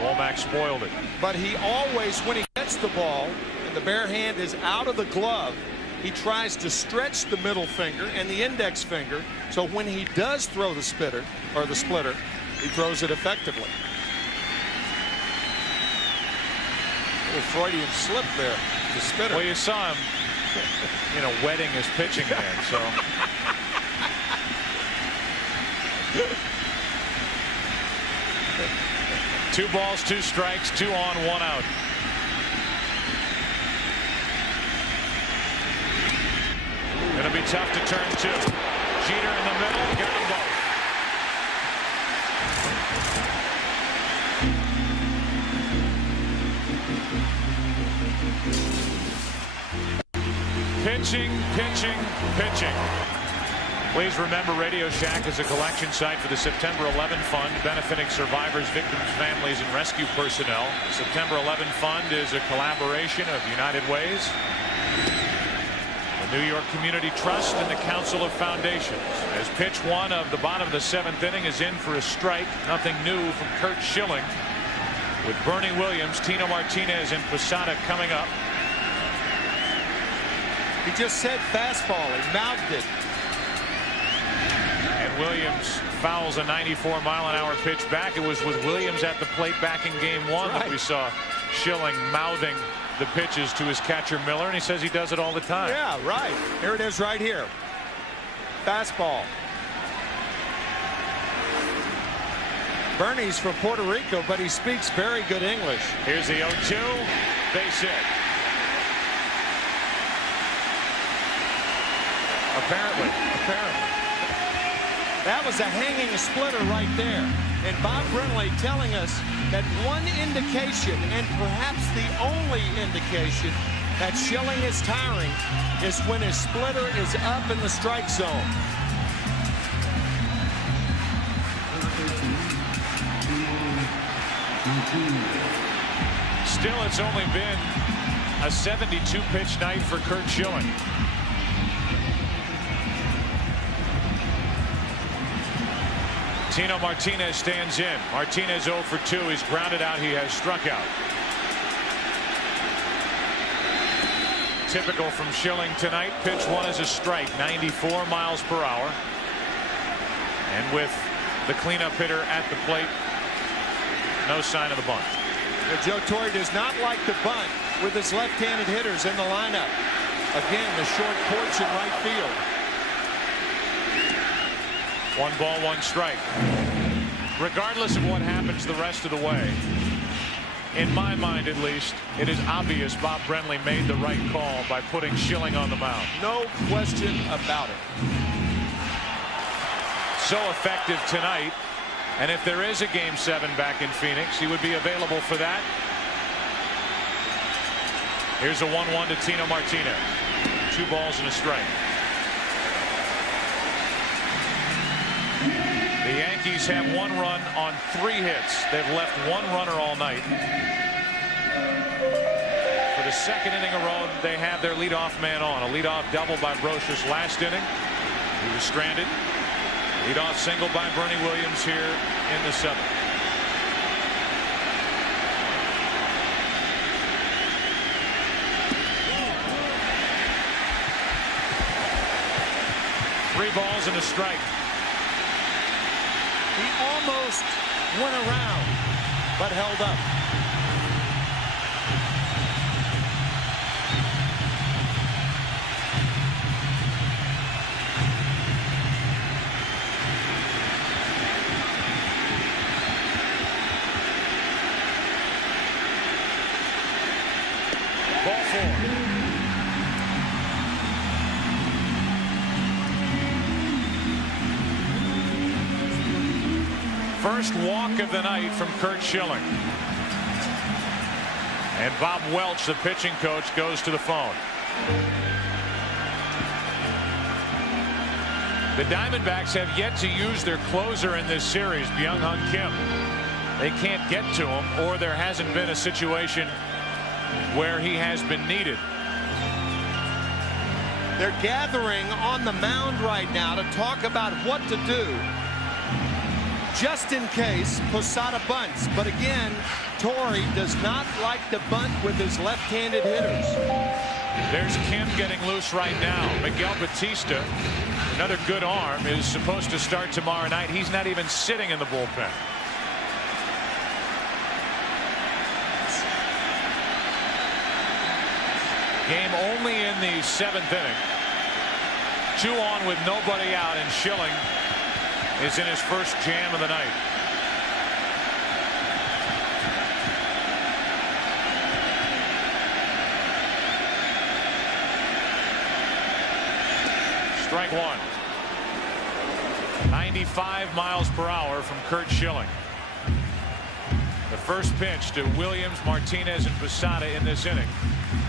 Womack spoiled it. But he always, when he gets the ball and the bare hand is out of the glove, he tries to stretch the middle finger and the index finger, so when he does throw the splitter, he throws it effectively. A little Freudian slip there, the spitter. Well, you saw him, you know, wetting his pitching hand, so. Two balls, 2 strikes, 2 on, 1 out. Gonna be tough to turn 2. Jeter in the middle, get them both. Pitching, pitching, pitching. Please remember Radio Shack is a collection site for the September 11 Fund, benefiting survivors, victims, families, and rescue personnel. The September 11 Fund is a collaboration of United Ways, the New York Community Trust, and the Council of Foundations. As pitch 1 of the bottom of the 7th inning is in for a strike. Nothing new from Curt Schilling. With Bernie Williams, Tino Martinez, and Posada coming up. He just said fastball. He mouthed it. And Williams fouls a 94-mile-an-hour pitch back. It was with Williams at the plate back in game 1 that we saw Schilling mouthing the pitches to his catcher Miller, and he says he does it all the time. Yeah, right. Here it is right here. Fastball. Bernie's from Puerto Rico, but he speaks very good English. Here's the 0-2. Base hit. Apparently. That was a hanging splitter right there. And Bob Brinley telling us that one indication, and perhaps the only indication, that Schilling is tiring is when his splitter is up in the strike zone. Still, it's only been a 72-pitch night for Curt Schilling. Tino Martinez stands in. Martinez 0 for 2. He's grounded out. He has struck out. Typical from Schilling tonight. Pitch 1 is a strike, 94 miles per hour. And with the cleanup hitter at the plate, No sign of the bunt. Joe Torre does not like to bunt with his left-handed hitters in the lineup. Again, the short porch in right field. 1 ball, 1 strike. Regardless of what happens the rest of the way, in my mind at least, it is obvious Bob Brenly made the right call by putting Schilling on the mound. No question about it. So effective tonight, and if there is a Game 7 back in Phoenix, he would be available for that. Here's a 1-1 to Tino Martinez. 2 balls and a strike. The Yankees have 1 run on 3 hits. They've left 1 runner all night. For the 2nd inning in a row, they have their leadoff man on. A leadoff double by Brocious last inning. He was stranded. Leadoff single by Bernie Williams here in the 7th. Three balls and a strike. He almost went around, but held up. Ball 4. First walk of the night from Curt Schilling. And Bob Welch, the pitching coach, goes to the phone. The Diamondbacks have yet to use their closer in this series, Byung-Hyun Kim. They can't get to him, or there hasn't been a situation where he has been needed. They're gathering on the mound right now to talk about what to do just in case Posada bunts. But again, Torre does not like to bunt with his left-handed hitters. There's Kim getting loose right now. Miguel Batista, another good arm, is supposed to start tomorrow night. He's not even sitting in the bullpen. Game only in the 7th inning. 2 on with nobody out, and Schilling is in his first jam of the night. Strike 1. 95 miles per hour from Curt Schilling. The first pitch to Williams, Martinez, and Posada in this inning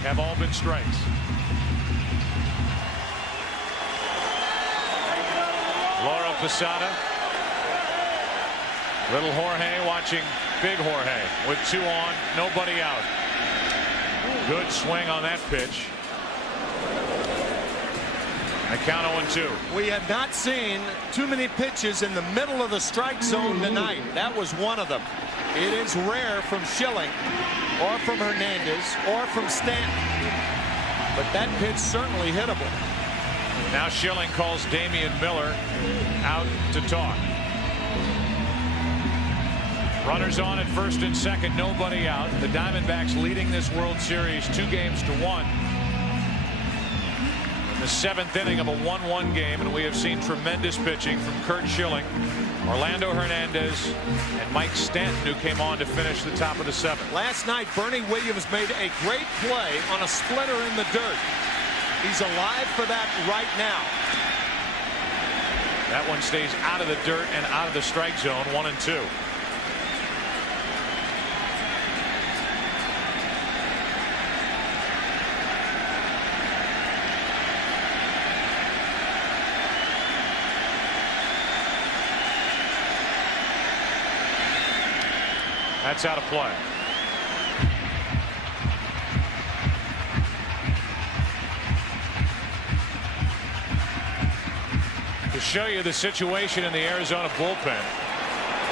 have all been strikes. Laura Posada. Little Jorge watching big Jorge with 2 on, nobody out. Good swing on that pitch. And count 0-2. We have not seen too many pitches in the middle of the strike zone tonight. That was one of them. It is rare from Schilling or from Hernandez or from Stanton. But that pitch certainly hittable. Now Schilling calls Damian Miller out to talk. Runners on at first and second, nobody out. The Diamondbacks leading this World Series 2-1. In the 7th inning of a 1-1 game, and we have seen tremendous pitching from Curt Schilling, Orlando Hernandez, and Mike Stanton, who came on to finish the top of the 7th. Last night, Bernie Williams made a great play on a splitter in the dirt. He's alive for that right now. That one stays out of the dirt and out of the strike zone. 1-2. That's out of play. To show you the situation in the Arizona bullpen,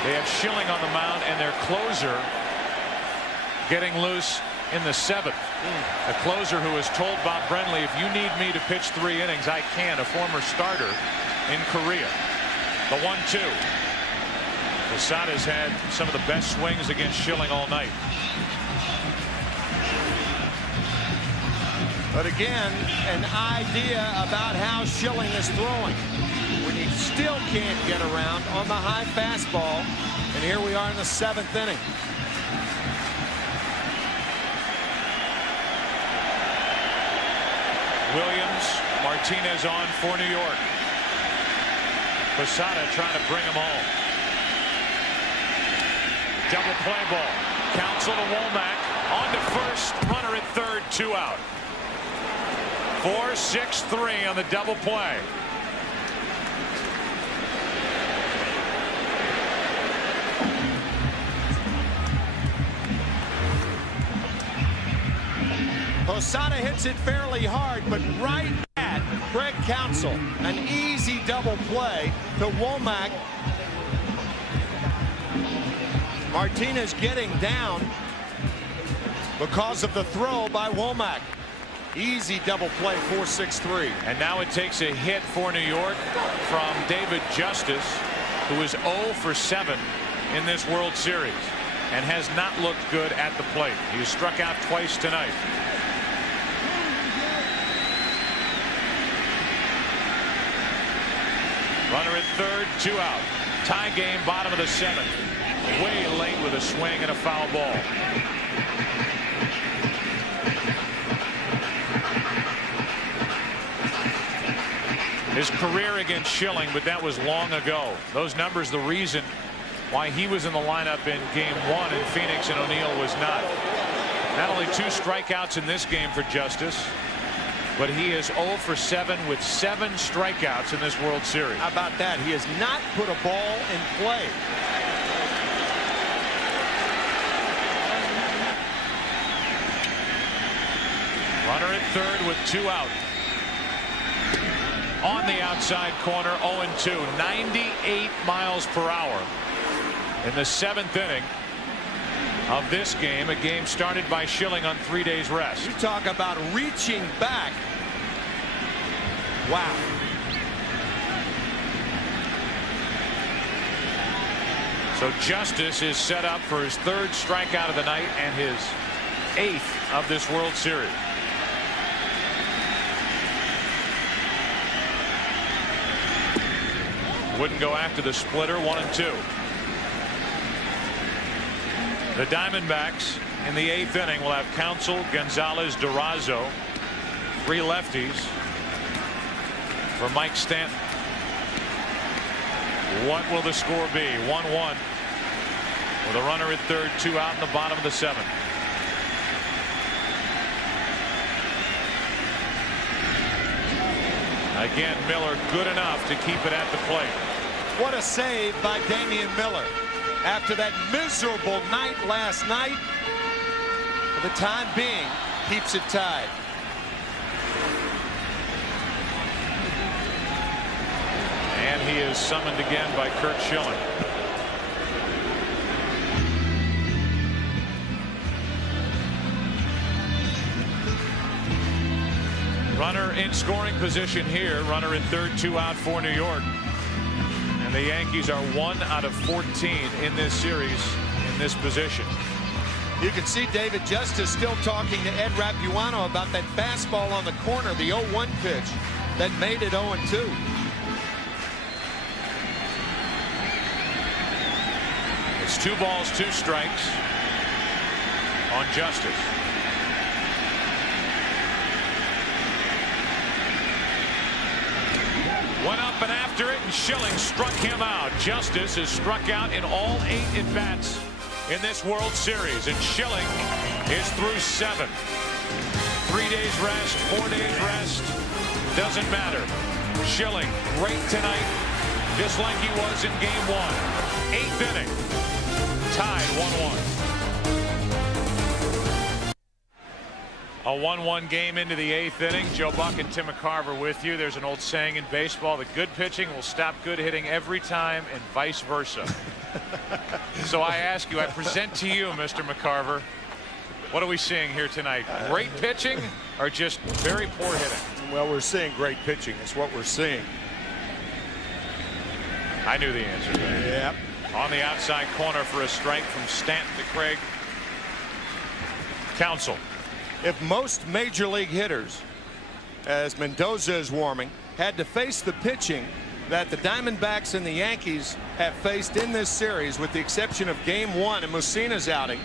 they have Schilling on the mound and their closer getting loose in the 7th. A closer who has told Bob Brenly, if you need me to pitch 3 innings, I can. A former starter in Korea. The 1-2. Posada's had some of the best swings against Schilling all night. But again, an idea about how Schilling is throwing when you still can't get around on the high fastball. And here we are in the 7th inning. Williams, Martinez on for New York. Posada trying to bring him home. Double play ball. Counsell to Womack. On to first. Runner at third. 2 out. 4-6-3 on the double play. Posada hits it fairly hard, but right at Craig Counsell. An easy double play to Womack. Martinez getting down because of the throw by Womack. Easy double play, 4-6-3. And now it takes a hit for New York from David Justice, who is 0 for 7 in this World Series and has not looked good at the plate. He was struck out twice tonight. Runner at third, 2 out. Tie game, bottom of the 7th. Way late with a swing and a foul ball. His career against Schilling, but that was long ago. Those numbers, the reason why he was in the lineup in game 1 in Phoenix and O'Neill was not. Not only 2 strikeouts in this game for Justice, but he is 0 for 7 with 7 strikeouts in this World Series. How about that? He has not put a ball in play. Runner at third with 2 out. On the outside corner, 0-2. 98 miles per hour in the 7th inning of this game. A game started by Schilling on 3 days rest. You talk about reaching back. Wow. So Justice is set up for his 3rd strikeout of the night and his 8th of this World Series. Wouldn't go after the splitter. 1-2. The Diamondbacks in the 8th inning will have Counsell, Gonzalez, Durazo. 3 lefties for Mike Stanton. What will the score be? 1-1 with a runner at third, 2 out in the bottom of the 7th. Again, Miller good enough to keep it at the plate. What a save by Damian Miller. After that miserable night last night, for the time being, keeps it tied. And he is summoned again by Curt Schilling. Runner in scoring position here. Runner in third, 2 out for New York. And the Yankees are 1 out of 14 in this series in this position. You can see David Justice still talking to Ed Rapuano about that fastball on the corner, the 0-1 pitch that made it 0-2. It's 2 balls, 2 strikes on Justice. Went up and after it, and Schilling struck him out. Justice is struck out in all 8 at-bats in this World Series, and Schilling is through 7. 3 days rest, 4 days rest, doesn't matter. Schilling great tonight, just like he was in game 1. 8th inning, tied 1-1. A 1-1 game into the 8th inning. Joe Buck and Tim McCarver with you. There's an old saying in baseball that good pitching will stop good hitting every time and vice versa. So I ask you, I present to you, Mr. McCarver, what are we seeing here tonight? Great pitching or just very poor hitting? Well, we're seeing great pitching. It's what we're seeing. I knew the answer to that. Yep. On the outside corner for a strike from Stanton to Craig Counsell. If most major league hitters, as Mendoza is warming, had to face the pitching that the Diamondbacks and the Yankees have faced in this series, with the exception of Game 1 and Mussina's outing,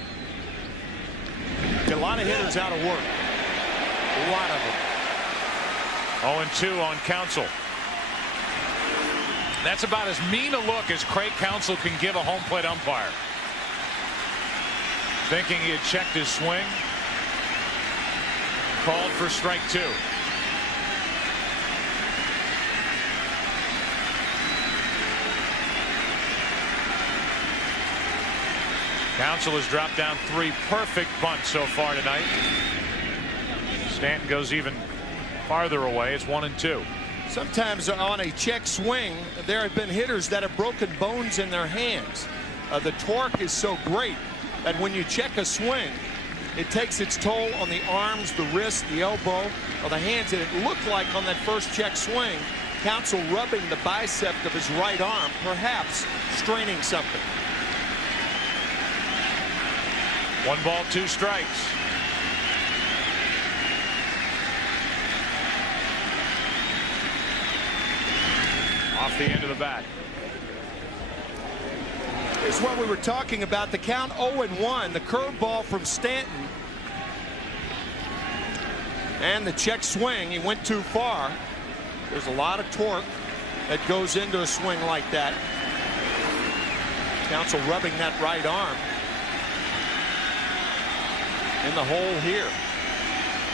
a lot of hitters out of work. A lot of them. 0-2 on Counsell. That's about as mean a look as Craig Counsell can give a home plate umpire. Thinking he had checked his swing. Called for strike 2. Counsell has dropped down 3 perfect bunts so far tonight. Stanton goes even farther away. It's 1-2. Sometimes on a check swing, there have been hitters that have broken bones in their hands. The torque is so great that when you check a swing, it takes its toll on the arms, the wrist, the elbow, or the hands. And it looked like on that first check swing, Counsell rubbing the bicep of his right arm, perhaps straining something. 1 ball, 2 strikes. Off the end of the bat. It's what we were talking about. The count 0-1. The curveball from Stanton. And the check swing. He went too far. There's a lot of torque that goes into a swing like that. Counsell rubbing that right arm in the hole here.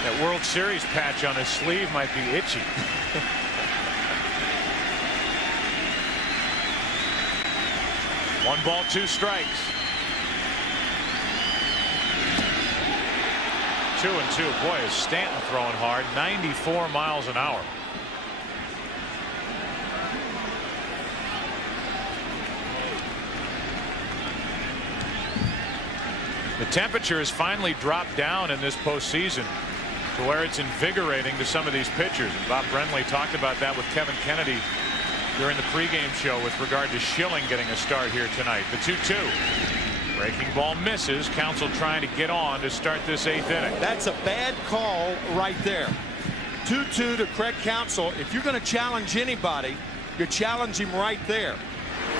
That World Series patch on his sleeve might be itchy. 1 ball, 2 strikes. 2-2. Boy, is Stanton throwing hard. 94 miles an hour. The temperature has finally dropped down in this postseason to where it's invigorating to some of these pitchers. And Bob Brenly talked about that with Kevin Kennedy during the pregame show with regard to Schilling getting a start here tonight. The 2-2. Breaking ball misses. Counsell trying to get on to start this 8th inning. That's a bad call right there. 2-2 to Craig Counsell. If you're going to challenge anybody, you challenge him right there.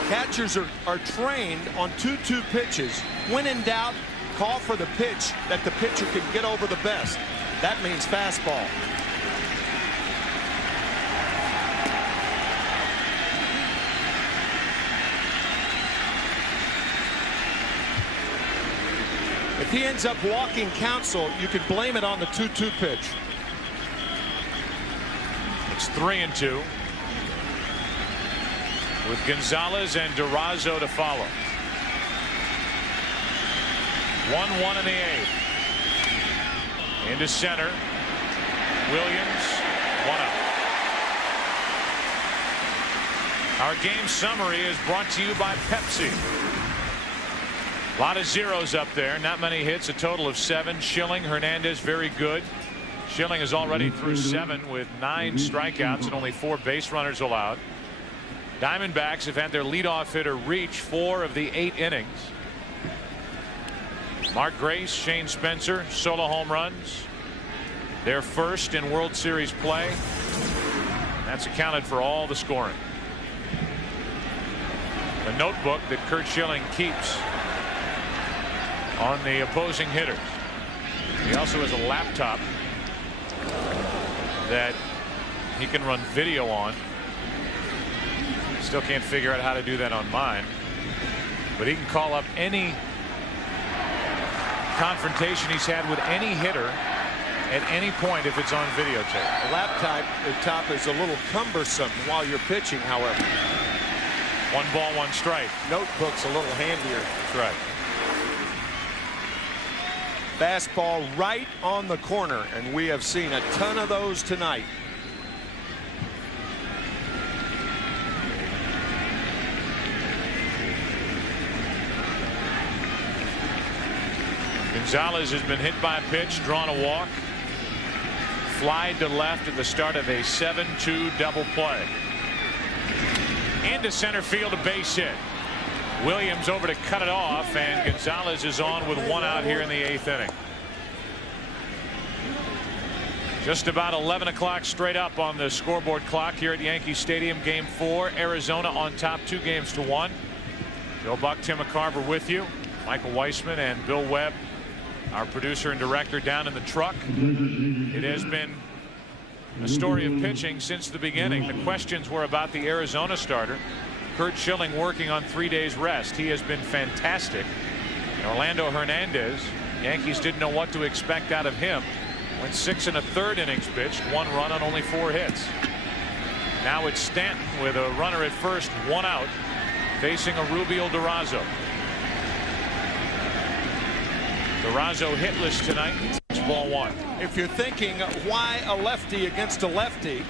Catchers are trained on 2-2 pitches. When in doubt, call for the pitch that the pitcher can get over the best. That means fastball. If he ends up walking Counsell, you could blame it on the 2-2 pitch. It's 3-2 with Gonzalez and Durazo to follow. 1-1 in the 8th. Into center. Williams, 1 out. Our game summary is brought to you by Pepsi. A lot of zeros up there. Not many hits. A total of 7. Schilling, Hernandez, very good. Schilling is already through 7 with 9 strikeouts and only 4 base runners allowed. Diamondbacks have had their leadoff hitter reach 4 of the 8 innings. Mark Grace, Shane Spencer, solo home runs. Their first in World Series play. That's accounted for all the scoring. The notebook that Curt Schilling keeps on the opposing hitters. He also has a laptop that he can run video on. Still can't figure out how to do that on mine, but he can call up any confrontation he's had with any hitter at any point if it's on videotape. The laptop is a little cumbersome while you're pitching, however. 1 ball, 1 strike. Notebook's a little handier. That's right. Fastball right on the corner, and we have seen a ton of those tonight. Gonzalez has been hit by a pitch, drawn a walk, flied to left at the start of a 7-2 double play. Into center field, a base hit. Williams over to cut it off, and Gonzalez is on with 1 out here in the 8th inning. Just about 11 o'clock straight up on the scoreboard clock here at Yankee Stadium. Game 4, Arizona on top 2-1. Bill Buck, Tim McCarver with you. Michael Weissman and Bill Webb, our producer and director, down in the truck. It has been a story of pitching since the beginning. The questions were about the Arizona starter, Curt Schilling, working on 3 days rest. He has been fantastic. And Orlando Hernandez, Yankees didn't know what to expect out of him. Went 6 1/3 innings pitched, 1 run on only 4 hits. Now it's Stanton with a runner at first, 1 out, facing a Rubio Durazo. Durazo hitless tonight. It's ball 1. If you're thinking why a lefty against a lefty,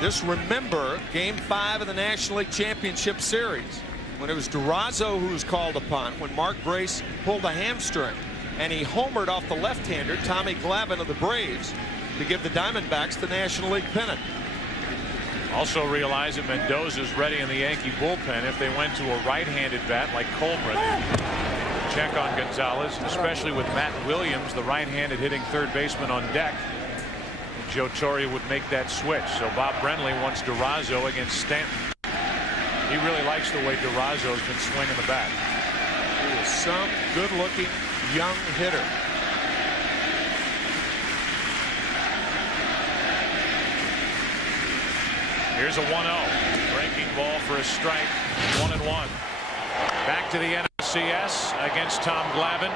just remember Game 5 of the National League Championship Series when it was Durazo who was called upon when Mark Grace pulled a hamstring. And he homered off the left-hander, Tommy Glavine of the Braves, to give the Diamondbacks the National League pennant. Also realize that Mendoza's ready in the Yankee bullpen if they went to a right-handed bat like Colbert. Check on Gonzalez, especially with Matt Williams, the right-handed hitting third baseman, on deck. Joe Torre would make that switch. So Bob Brenly wants Durazo against Stanton. He really likes the way Durazo's been swinging the bat. He is some good-looking young hitter. Here's a 1-0. Breaking ball for a strike. 1-1. Back to the NLCS against Tom Glavine.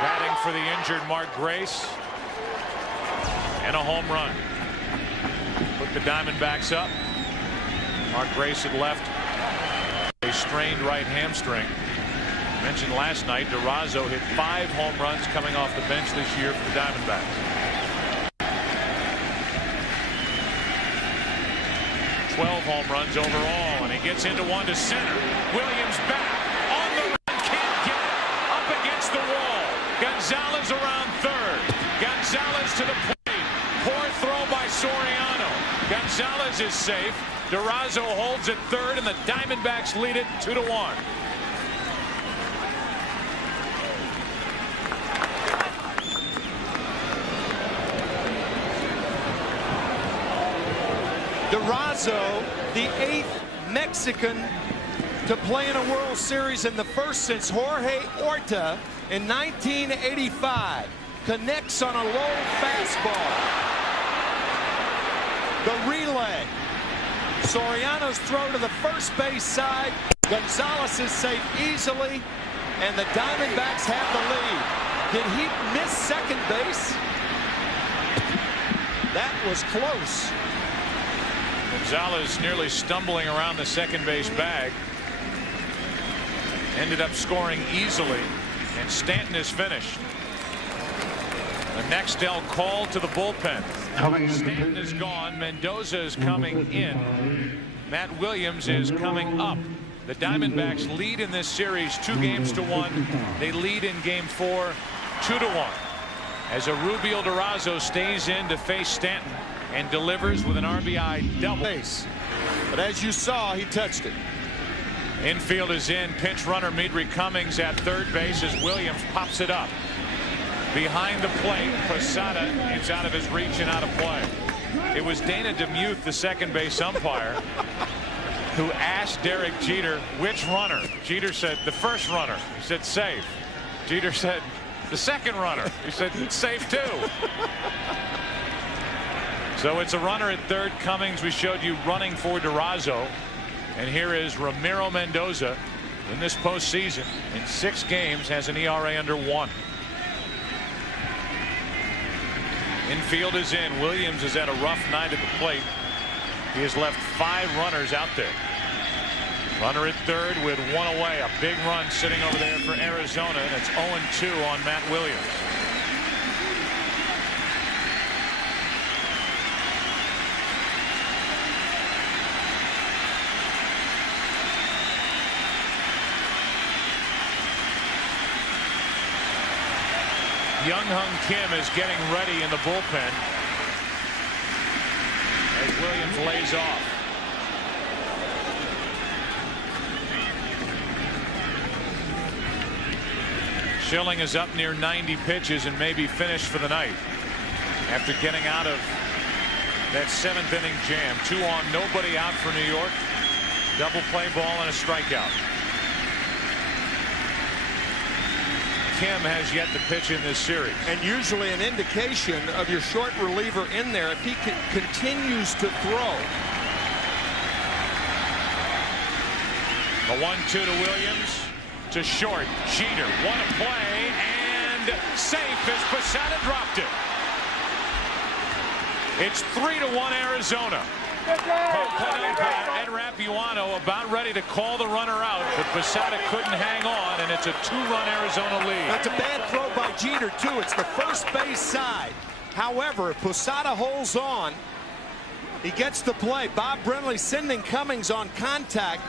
Batting for the injured Mark Grace. And a home run. Put the Diamondbacks up. Mark Grace had left a strained right hamstring. Mentioned last night, Durazo hit 5 home runs coming off the bench this year for the Diamondbacks. 12 home runs overall, and he gets into one to center. Williams back on the run, can't get it, up against the wall. Gonzalez around third. Gonzalez to the plate. Poor throw by Soriano. Gonzalez is safe. Durazo holds at third, and the Diamondbacks lead it 2-1. Durazo, the 8th Mexican to play in a World Series, and the first since Jorge Orta in 1985. Connects on a low fastball. The relay. Soriano's throw to the first base side. Gonzalez is safe easily, and the Diamondbacks have the lead. Did he miss second base? That was close. Gonzalez nearly stumbling around the second base bag. Ended up scoring easily, and Stanton is finished. The Nextel call to the bullpen. Stanton is gone. Mendoza is coming in. Matt Williams is coming up. The Diamondbacks lead in this series 2-1. They lead in Game 4 2-1. As a Rubio Durazo stays in to face Stanton and delivers with an RBI double. Base. But as you saw, he touched it. Infield is in. Pinch runner Midri Cummings at third base as Williams pops it up. Behind the plate, Posada is out of his reach and out of play. It was Dana DeMuth, the second base umpire, who asked Derek Jeter which runner. Jeter said the first runner. He said safe. Jeter said the second runner. He said it's safe too. So it's a runner at third. Cummings, we showed you running for Durazo. And here is Ramiro Mendoza in this postseason. In 6 games has an ERA under 1. Infield is in. Williams is at a rough night at the plate. He has left 5 runners out there. Runner at third with 1 away. A big run sitting over there for Arizona. And it's 0-2 on Matt Williams. Young Hung Kim is getting ready in the bullpen as Williams lays off. Schilling is up near 90 pitches and may be finished for the night after getting out of that 7th inning jam. 2 on, nobody out for New York. Double play ball and a strikeout. Kim has yet to pitch in this series. And usually an indication of your short reliever in there if he continues to throw. The 1-2 to Williams. To short. Jeter. What a play. And safe as Posada dropped it. It's 3-1 Arizona. Ed Rapuano about ready to call the runner out, but Posada couldn't hang on, and it's a 2-run Arizona lead. That's a bad throw by Jeter, too. It's the first base side. However, if Posada holds on, he gets the play. Bob Brenly sending Cummings on contact,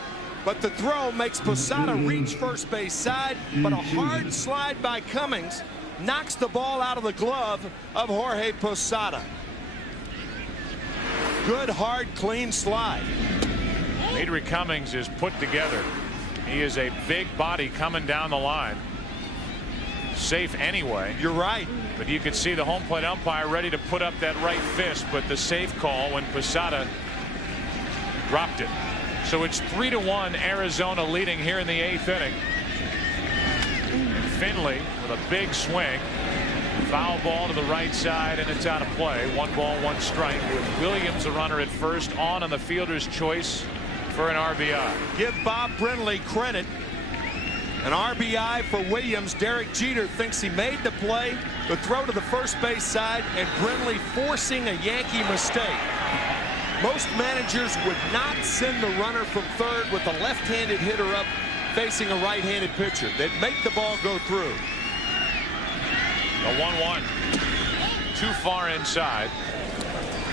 but the throw makes Posada reach first base side, but a hard slide by Cummings knocks the ball out of the glove of Jorge Posada. Good, hard, clean slide. Adri Cummings is put together. He is a big body coming down the line. Safe anyway. You're right. But you could see the home plate umpire ready to put up that right fist, but the safe call when Posada dropped it. So it's 3-1 Arizona leading here in the 8th inning. And Finley with a big swing. Foul ball to the right side, and it's out of play. 1 ball, 1 strike with Williams, the runner at first, on the fielder's choice for an RBI. Give Bob Brenly credit. An RBI for Williams. Derek Jeter thinks he made the play. The throw to the first base side, and Brenly forcing a Yankee mistake. Most managers would not send the runner from third with a left-handed hitter up facing a right-handed pitcher. They'd make the ball go through. A 1-1. Too far inside.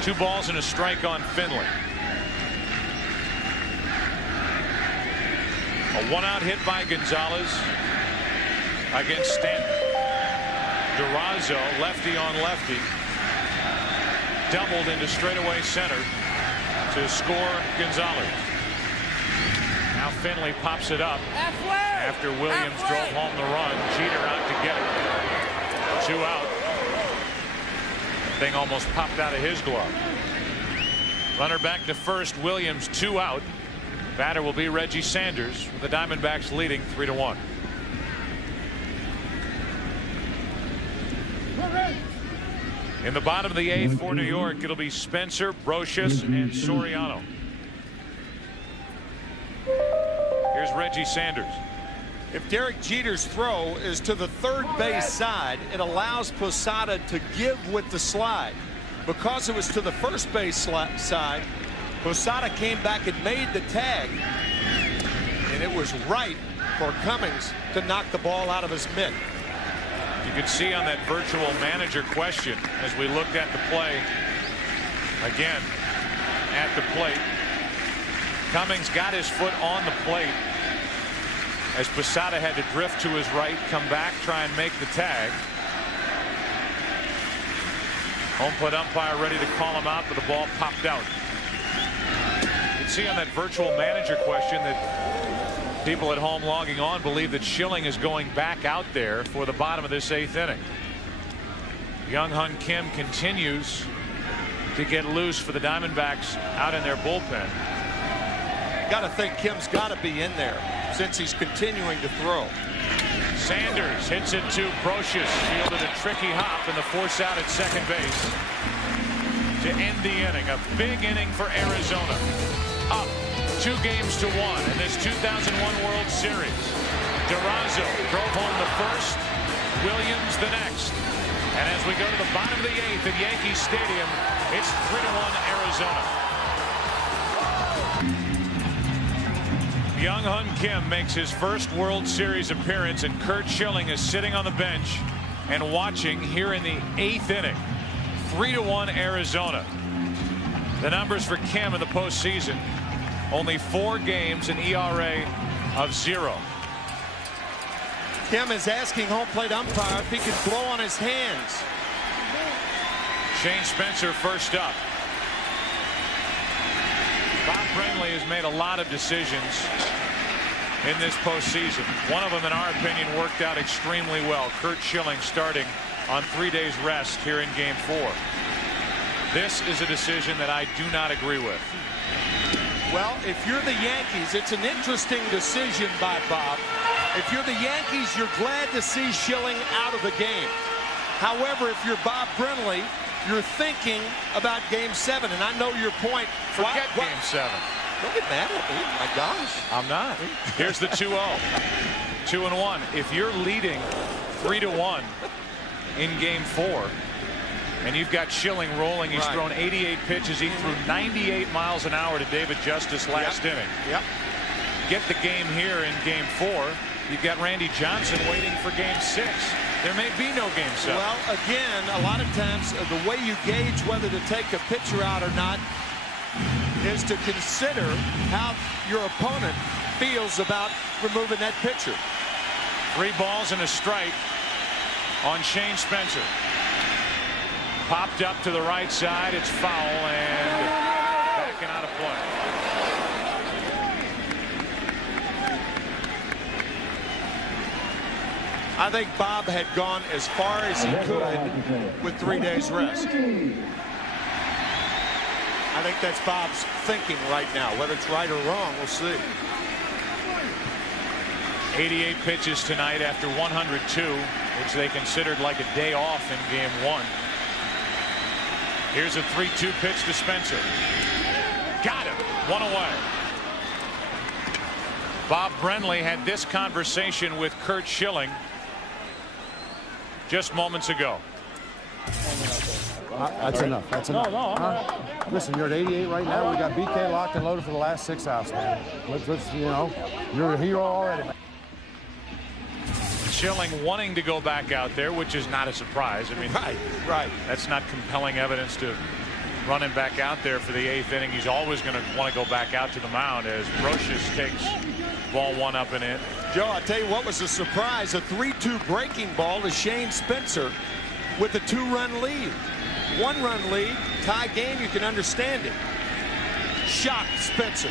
2 balls and a strike on Finley. A 1-out hit by Gonzalez against Stanton. Durazo, lefty on lefty, doubled into straightaway center to score Gonzalez. Now Finley pops it up after Williams drove home the run. Jeter out to get it. 2 out. Thing almost popped out of his glove. Runner back to first. Williams 2 out. Batter will be Reggie Sanders, with the Diamondbacks leading 3-1. In the bottom of the 8th for New York, it'll be Spencer, Brocious, and Soriano. Here's Reggie Sanders. If Derek Jeter's throw is to the third base side, it allows Posada to give with the slide. Because it was to the first base side, Posada came back and made the tag. And it was right for Cummings to knock the ball out of his mitt. You could see on that virtual manager question as we looked at the play again at the plate. Cummings got his foot on the plate as Posada had to drift to his right, come back, try and make the tag. Home plate umpire ready to call him out, but the ball popped out. You can see on that virtual manager question that people at home logging on believe that Schilling is going back out there for the bottom of this 8th inning. Young Hun Kim continues to get loose for the Diamondbacks out in their bullpen. Got to think Kim's got to be in there since he's continuing to throw. Sanders hits it to Brocious, fielded a tricky hop in the force out at second base to end the inning. A big inning for Arizona, up 2 games to 1 in this 2001 World Series. Durazo drove home the first, Williams the next, and as we go to the bottom of the 8th at Yankee Stadium, it's 3-1 Arizona. Young Hun Kim makes his first World Series appearance, and Curt Schilling is sitting on the bench and watching here in the 8th inning. 3-1 Arizona. The numbers for Kim in the postseason: only 4 games, an ERA of 0. Kim is asking home plate umpire if he can blow on his hands. Shane Spencer first up. Bob Brenly has made a lot of decisions in this postseason. One of them, in our opinion, worked out extremely well. Curt Schilling starting on 3 days rest here in Game 4. This is a decision that I do not agree with. Well, if you're the Yankees, it's an interesting decision by Bob. If you're the Yankees, you're glad to see Schilling out of the game. However, if you're Bob Brenly, you're thinking about Game 7. And I know your point. Forget Game 7. Don't get mad at me. My gosh. I'm not. Here's the 2-0. 2-1. If you're leading 3-1 in Game 4, and you've got Schilling rolling, he's thrown 88 pitches. He threw 98 miles an hour to David Justice last inning. Get the game here in Game 4. You've got Randy Johnson waiting for Game 6. There may be no Game 7. Well, again, a lot of times the way you gauge whether to take a pitcher out or not is to consider how your opponent feels about removing that pitcher. 3 balls and a strike on Shane Spencer. Popped up to the right side. It's foul and backing out of play. I think Bob had gone as far as he could with 3 days rest. I think that's Bob's thinking right now. Whether it's right or wrong, we'll see. 88 pitches tonight after 102, which they considered like a day off in Game 1. Here's a 3-2 pitch to Spencer. Got him. 1 away. Bob Brenly had this conversation with Curt Schilling just moments ago. That's enough. That's enough. Listen, you're at 88 right now. We got BK locked and loaded for the last 6 outs, man. Let's you know, you're a hero already. Schilling wanting to go back out there, which is not a surprise. I mean, right. That's not compelling evidence to run him back out there for the 8th inning. He's always going to want to go back out to the mound as Brocious takes ball 1 up and in. Joe, I'll tell you what was a surprise. A 3-2 breaking ball to Shane Spencer with a 2-run lead. 1-run lead, tie game, you can understand it. Shot Spencer.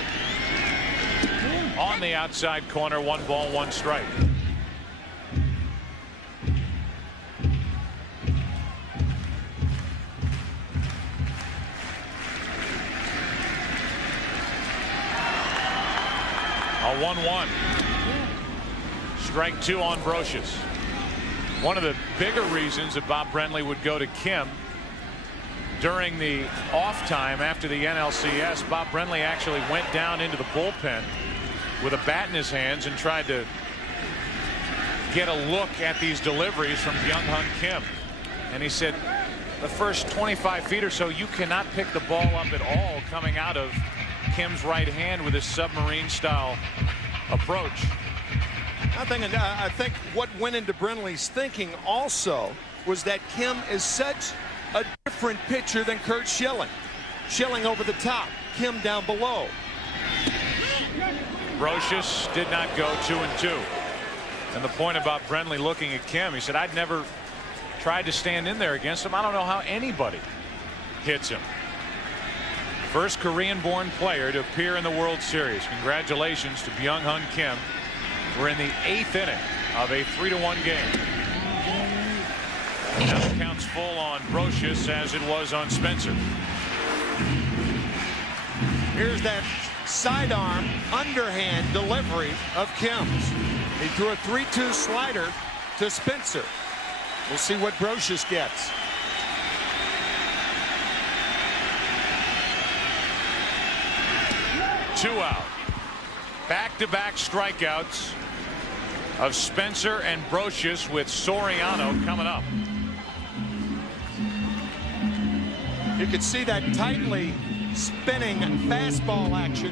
On the outside corner, 1 ball, 1 strike. A 1-1. Strike 2 on Brocious. One of the bigger reasons that Bob Brenly would go to Kim during the off time after the NLCS, Bob Brenly actually went down into the bullpen with a bat in his hands and tried to get a look at these deliveries from Byung-Hun Kim. And he said the first 25 feet or so, you cannot pick the ball up at all coming out of Kim's right hand with his submarine style approach. I think what went into Brenly's thinking also was that Kim is such a different pitcher than Curt Schilling. Schilling over the top, Kim down below. Brocious did not go 2-2. And the point about Brenly looking at Kim, he said, I'd never tried to stand in there against him. I don't know how anybody hits him. First Korean-born player to appear in the World Series. Congratulations to Byung-Hun Kim. We're in the 8th inning of a 3-1 game. Now the count's full on Brocious as it was on Spencer. Here's that sidearm underhand delivery of Kim's. He threw a 3-2 slider to Spencer. We'll see what Brocious gets. Two out. Back-to-back strikeouts of Spencer and Brocious with Soriano coming up. You could see that tightly spinning fastball action.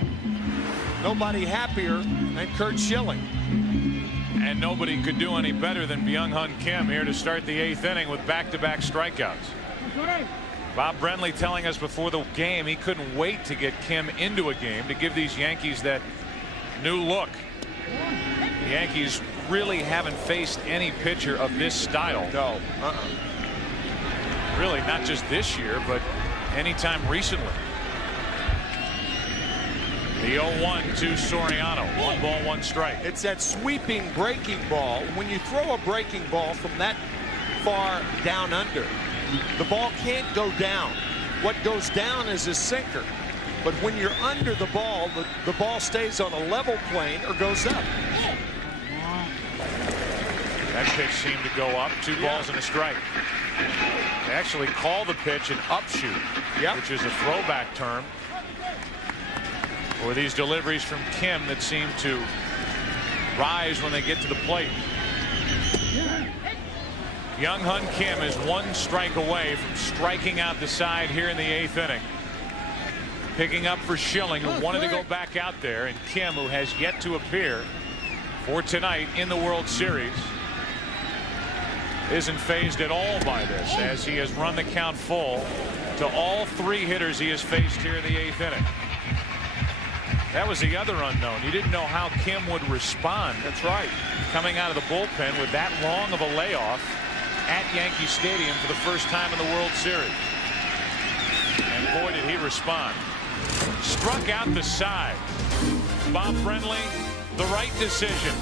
Nobody happier than Curt Schilling. And nobody could do any better than Byung-Hun Kim here to start the 8th inning with back-to-back strikeouts. Bob Brenly telling us before the game he couldn't wait to get Kim into a game to give these Yankees that new look. The Yankees really haven't faced any pitcher of this style. No. Really, not just this year, but anytime recently. The 0-1 to Soriano. 1 ball, 1 strike. It's that sweeping breaking ball. When you throw a breaking ball from that far down under, the ball can't go down. What goes down is a sinker. But when you're under the ball stays on a level plane or goes up. That pitch seemed to go up. 2 balls and a strike. They actually call the pitch an upshoot, which is a throwback term for these deliveries from Kim that seem to rise when they get to the plate. Young-Hun Kim is 1 strike away from striking out the side here in the 8th inning. Picking up for Schilling, who wanted to go back out there, and Kim, who has yet to appear for tonight in the World Series, isn't fazed at all by this, as he has run the count full to all 3 hitters he has faced here in the 8th inning. That was the other unknown. You didn't know how Kim would respond. That's right. Coming out of the bullpen with that long of a layoff at Yankee Stadium for the first time in the World Series. And boy, did he respond. Struck out the side. Bob Brenly, the right decision.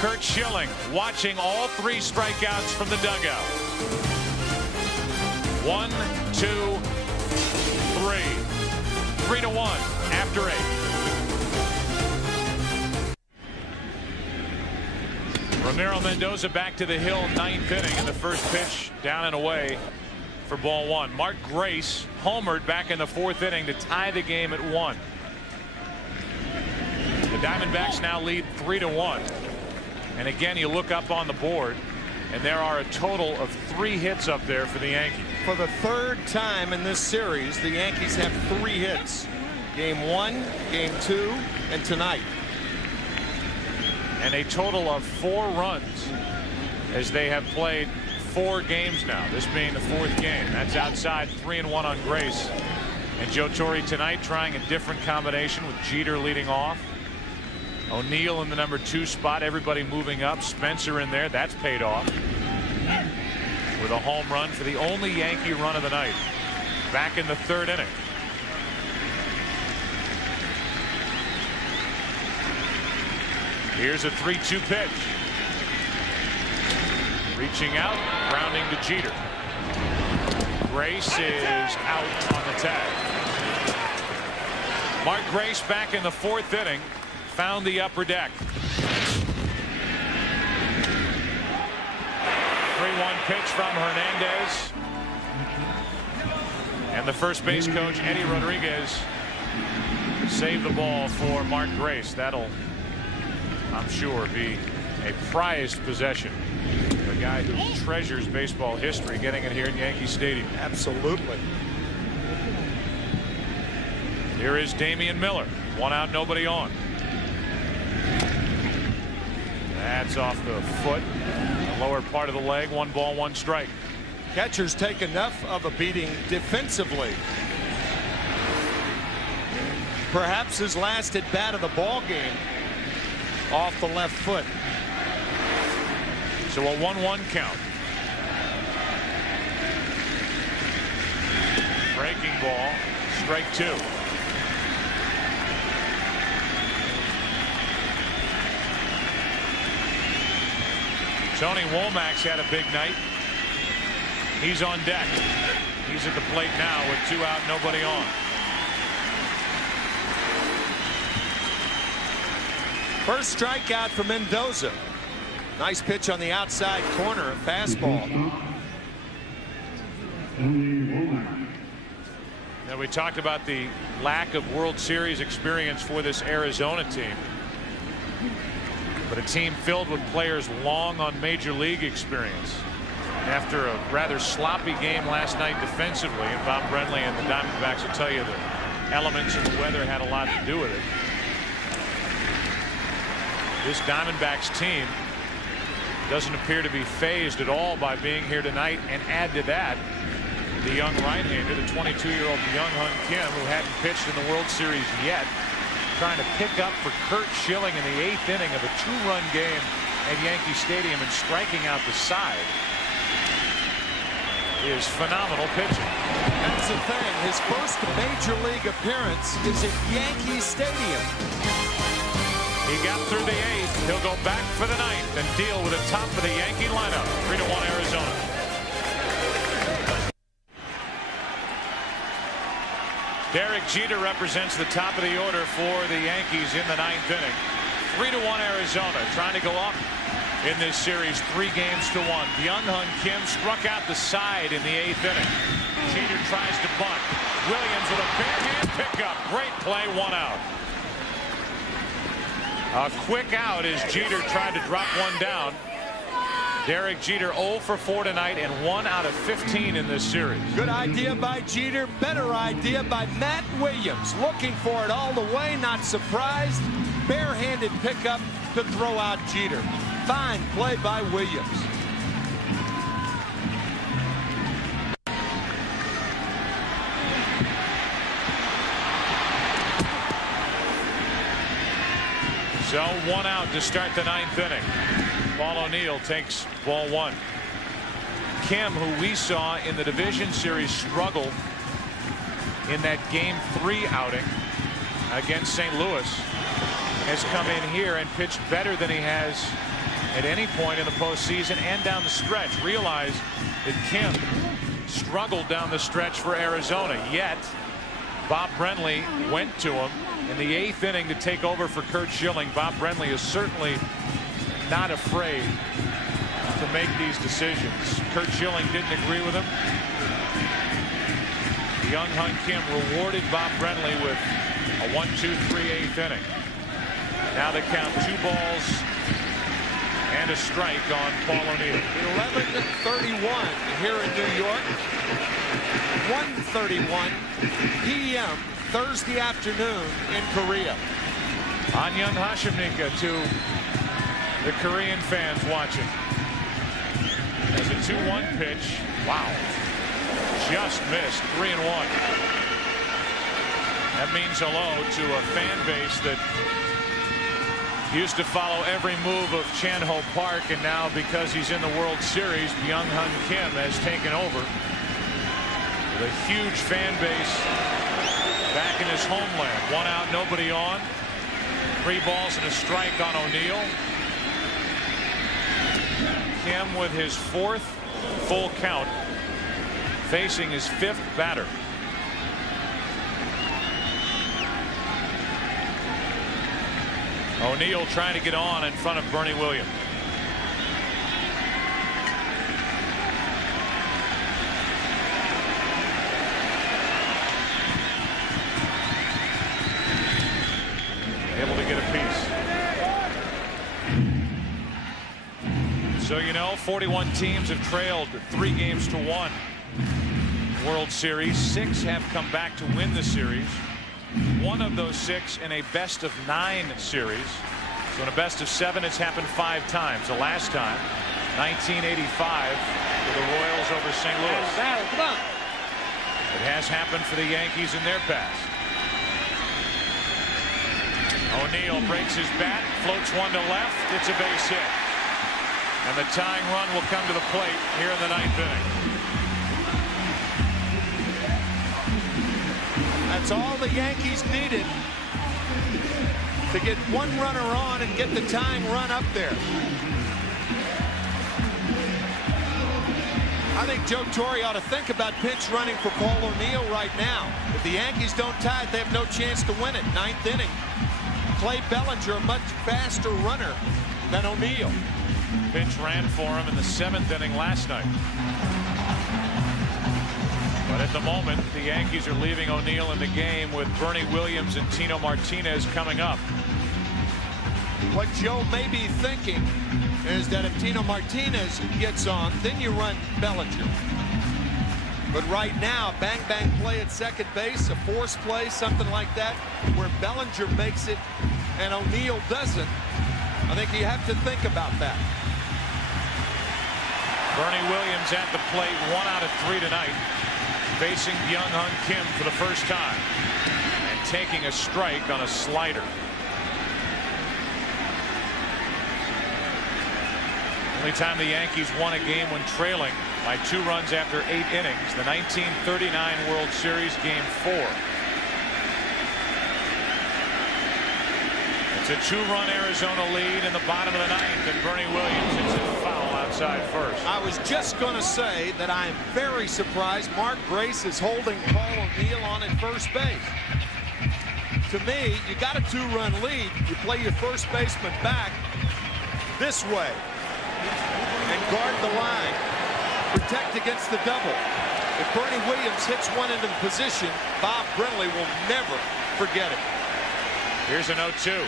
Curt Schilling watching all 3 strikeouts from the dugout. 1, 2, 3. 3-1 after 8. Ramiro Mendoza back to the hill, 9th inning, in the first pitch down and away for ball 1. Mark Grace homered back in the 4th inning to tie the game at 1. The Diamondbacks now lead 3-1. And again, you look up on the board, and there are a total of 3 hits up there for the Yankees. For the 3rd time in this series, the Yankees have 3 hits. Game 1, game 2, and tonight. And a total of 4 runs as they have played 4 games now, this being the 4th game. That's outside. 3-1 on Grace. And Joe Torre tonight trying a different combination with Jeter leading off. O'Neill in the number 2 spot, everybody moving up. Spencer in there, that's paid off with a home run for the only Yankee run of the night back in the 3rd inning. Here's a 3-2 pitch. Reaching out, grounding to Jeter. Grace is out on the tag. Mark Grace back in the 4th inning. Found the upper deck. 3-1 pitch from Hernandez. And the first base coach, Eddie Rodriguez, saved the ball for Mark Grace. That'll, I'm sure, be a prized possession. A guy who treasures baseball history, getting it here in Yankee Stadium. Absolutely. Here is Damian Miller. 1 out, nobody on. That's off the foot, the lower part of the leg. 1 ball, 1 strike. Catchers take enough of a beating defensively. Perhaps his last at bat of the ball game off the left foot. So a 1-1 count. Breaking ball, strike 2. Tony Womack's had a big night. He's on deck. He's at the plate now with 2 out, nobody on. First strikeout for Mendoza. Nice pitch on the outside corner, a fastball. Now, we talked about the lack of World Series experience for this Arizona team. But a team filled with players long on major league experience. After a rather sloppy game last night defensively, and Bob Brenly and the Diamondbacks will tell you the elements of the weather had a lot to do with it. This Diamondbacks team doesn't appear to be fazed at all by being here tonight, and add to that the young right-hander, the 22-year-old Young-Hun Kim, who hadn't pitched in the World Series yet, trying to pick up for Curt Schilling in the 8th inning of a 2-run game at Yankee Stadium and striking out the side is phenomenal pitching. That's the thing. His first major league appearance is at Yankee Stadium. He got through the 8th. He'll go back for the 9th and deal with the top of the Yankee lineup. 3-1 Arizona. Derek Jeter represents the top of the order for the Yankees in the 9th inning. 3-1 Arizona, trying to go up in this series 3-1. Byung-Hun Kim struck out the side in the 8th inning. Jeter tries to bunt. Williams with a backhand pickup. Great play, 1 out. A quick out as Jeter tried to drop one down. Derek Jeter 0 for 4 tonight and 1 out of 15 in this series. Good idea by Jeter. Better idea by Matt Williams. Looking for it all the way. Not surprised. Barehanded pickup to throw out Jeter. Fine play by Williams. So 1 out to start the 9th inning. Paul O'Neill takes ball 1. Kim, who we saw in the division series struggle in that game 3 outing against St. Louis, has come in here and pitched better than he has at any point in the postseason and down the stretch. Realize that Kim struggled down the stretch for Arizona, yet Bob Brenly went to him in the 8th inning to take over for Curt Schilling. Bob Brenly is certainly not afraid to make these decisions. Curt Schilling didn't agree with him. Byung-Hun Kim rewarded Bob Brenly with a 1-2-3 8th inning. Now they count 2 balls and a strike on Paul O'Neill. 11:31 here in New York. 1:31 p.m. Thursday afternoon in Korea. Anyun Hashimnika to the Korean fans watching. As a 2-1 pitch. Wow. Just missed. 3-1. That means hello to a fan base that used to follow every move of Chan-Ho Park, and now because he's in the World Series, Byung-Hun Kim has taken over. The huge fan base back in his homeland. 1 out, nobody on. 3 balls and a strike on O'Neill. Kim with his 4th full count, facing his 5th batter. O'Neill trying to get on in front of Bernie Williams. Able to get a piece. So, you know, 41 teams have trailed 3-1 World Series. 6 have come back to win the series. 1 of those 6 in a best-of-9 series. So in a best-of-7, it's happened 5 times. The last time, 1985, with the Royals over St. Louis. It has happened for the Yankees in their past. O'Neill breaks his bat, floats one to left. It's a base hit. And the tying run will come to the plate here in the 9th inning. That's all the Yankees needed to get 1 runner on and get the tying run up there. I think Joe Torre ought to think about pinch running for Paul O'Neill right now. If the Yankees don't tie it, they have no chance to win it. 9th inning. Clay Bellinger, a much faster runner than O'Neill. Pitch ran for him in the 7th inning last night. But at the moment, the Yankees are leaving O'Neill in the game with Bernie Williams and Tino Martinez coming up. What Joe may be thinking is that if Tino Martinez gets on, then you run Bellinger. But right now, bang-bang play at second base, a force play, something like that, where Bellinger makes it and O'Neill doesn't. I think you have to think about that. Bernie Williams at the plate, 1 out of 3 tonight, facing Byung-Hun Kim for the first time and taking a strike on a slider. Only time the Yankees won a game when trailing by 2 runs after 8 innings. The 1939 World Series Game 4. It's a 2-run Arizona lead in the bottom of the 9th, and Bernie Williams hits it foul outside first. I was just going to say that I am very surprised Mark Grace is holding Paul O'Neill on at first base. To me, you got a 2-run lead. You play your first baseman back this way and guard the line. Protect against the double. If Bernie Williams hits one into the position, Bob Brenly will never forget it. Here's a 0-2.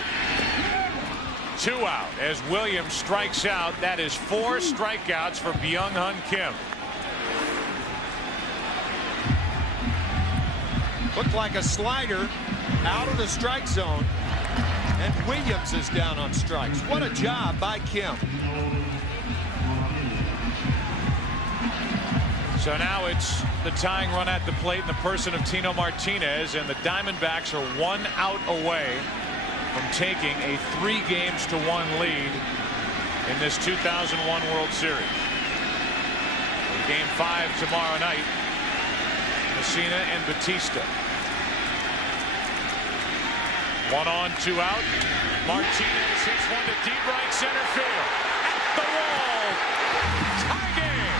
2 out as Williams strikes out. That is 4 strikeouts for Byung-Hun Kim. Looked like a slider out of the strike zone, and Williams is down on strikes. What a job by Kim. So now it's the tying run at the plate in the person of Tino Martinez, and the Diamondbacks are 1 out away from taking a 3-1 lead in this 2001 World Series. In Game 5 tomorrow night, Messina and Batista. 1 on, 2 out. Martinez hits one to deep right center field. At the wall. Tie game.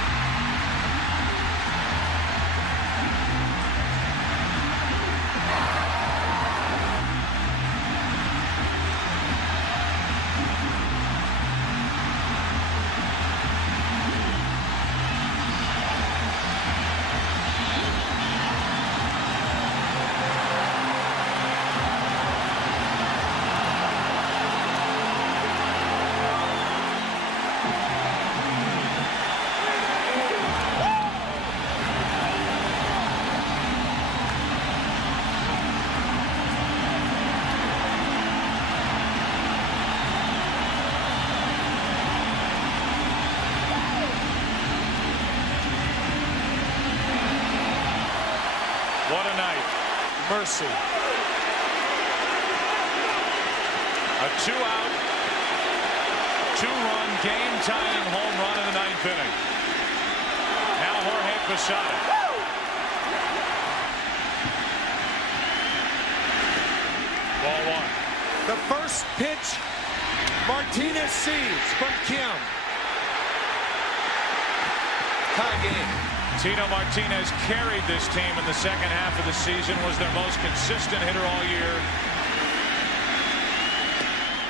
What a night. Mercy. A 2-out, 2-run game-tying home run in the 9th inning. Now Jorge Posada. Ball 1. The first pitch Martinez sees from Kim. Tie game. Tino Martinez carried this team in the second half of the season, was their most consistent hitter all year.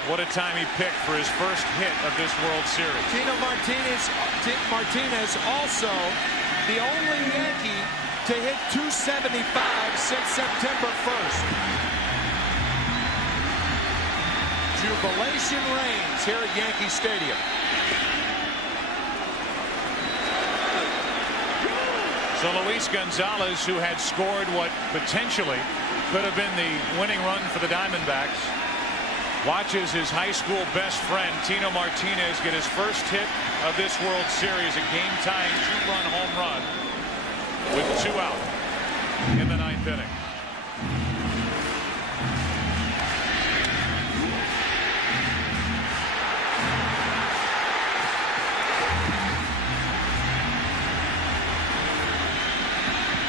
What a time he picked for his first hit of this World Series. Tino Martinez also the only Yankee to hit 275 since September 1st. Jubilation reigns here at Yankee Stadium. So Luis Gonzalez, who had scored what potentially could have been the winning run for the Diamondbacks, watches his high school best friend Tino Martinez get his first hit of this World Series, a game-tying 2-run home run with 2 out in the 9th inning.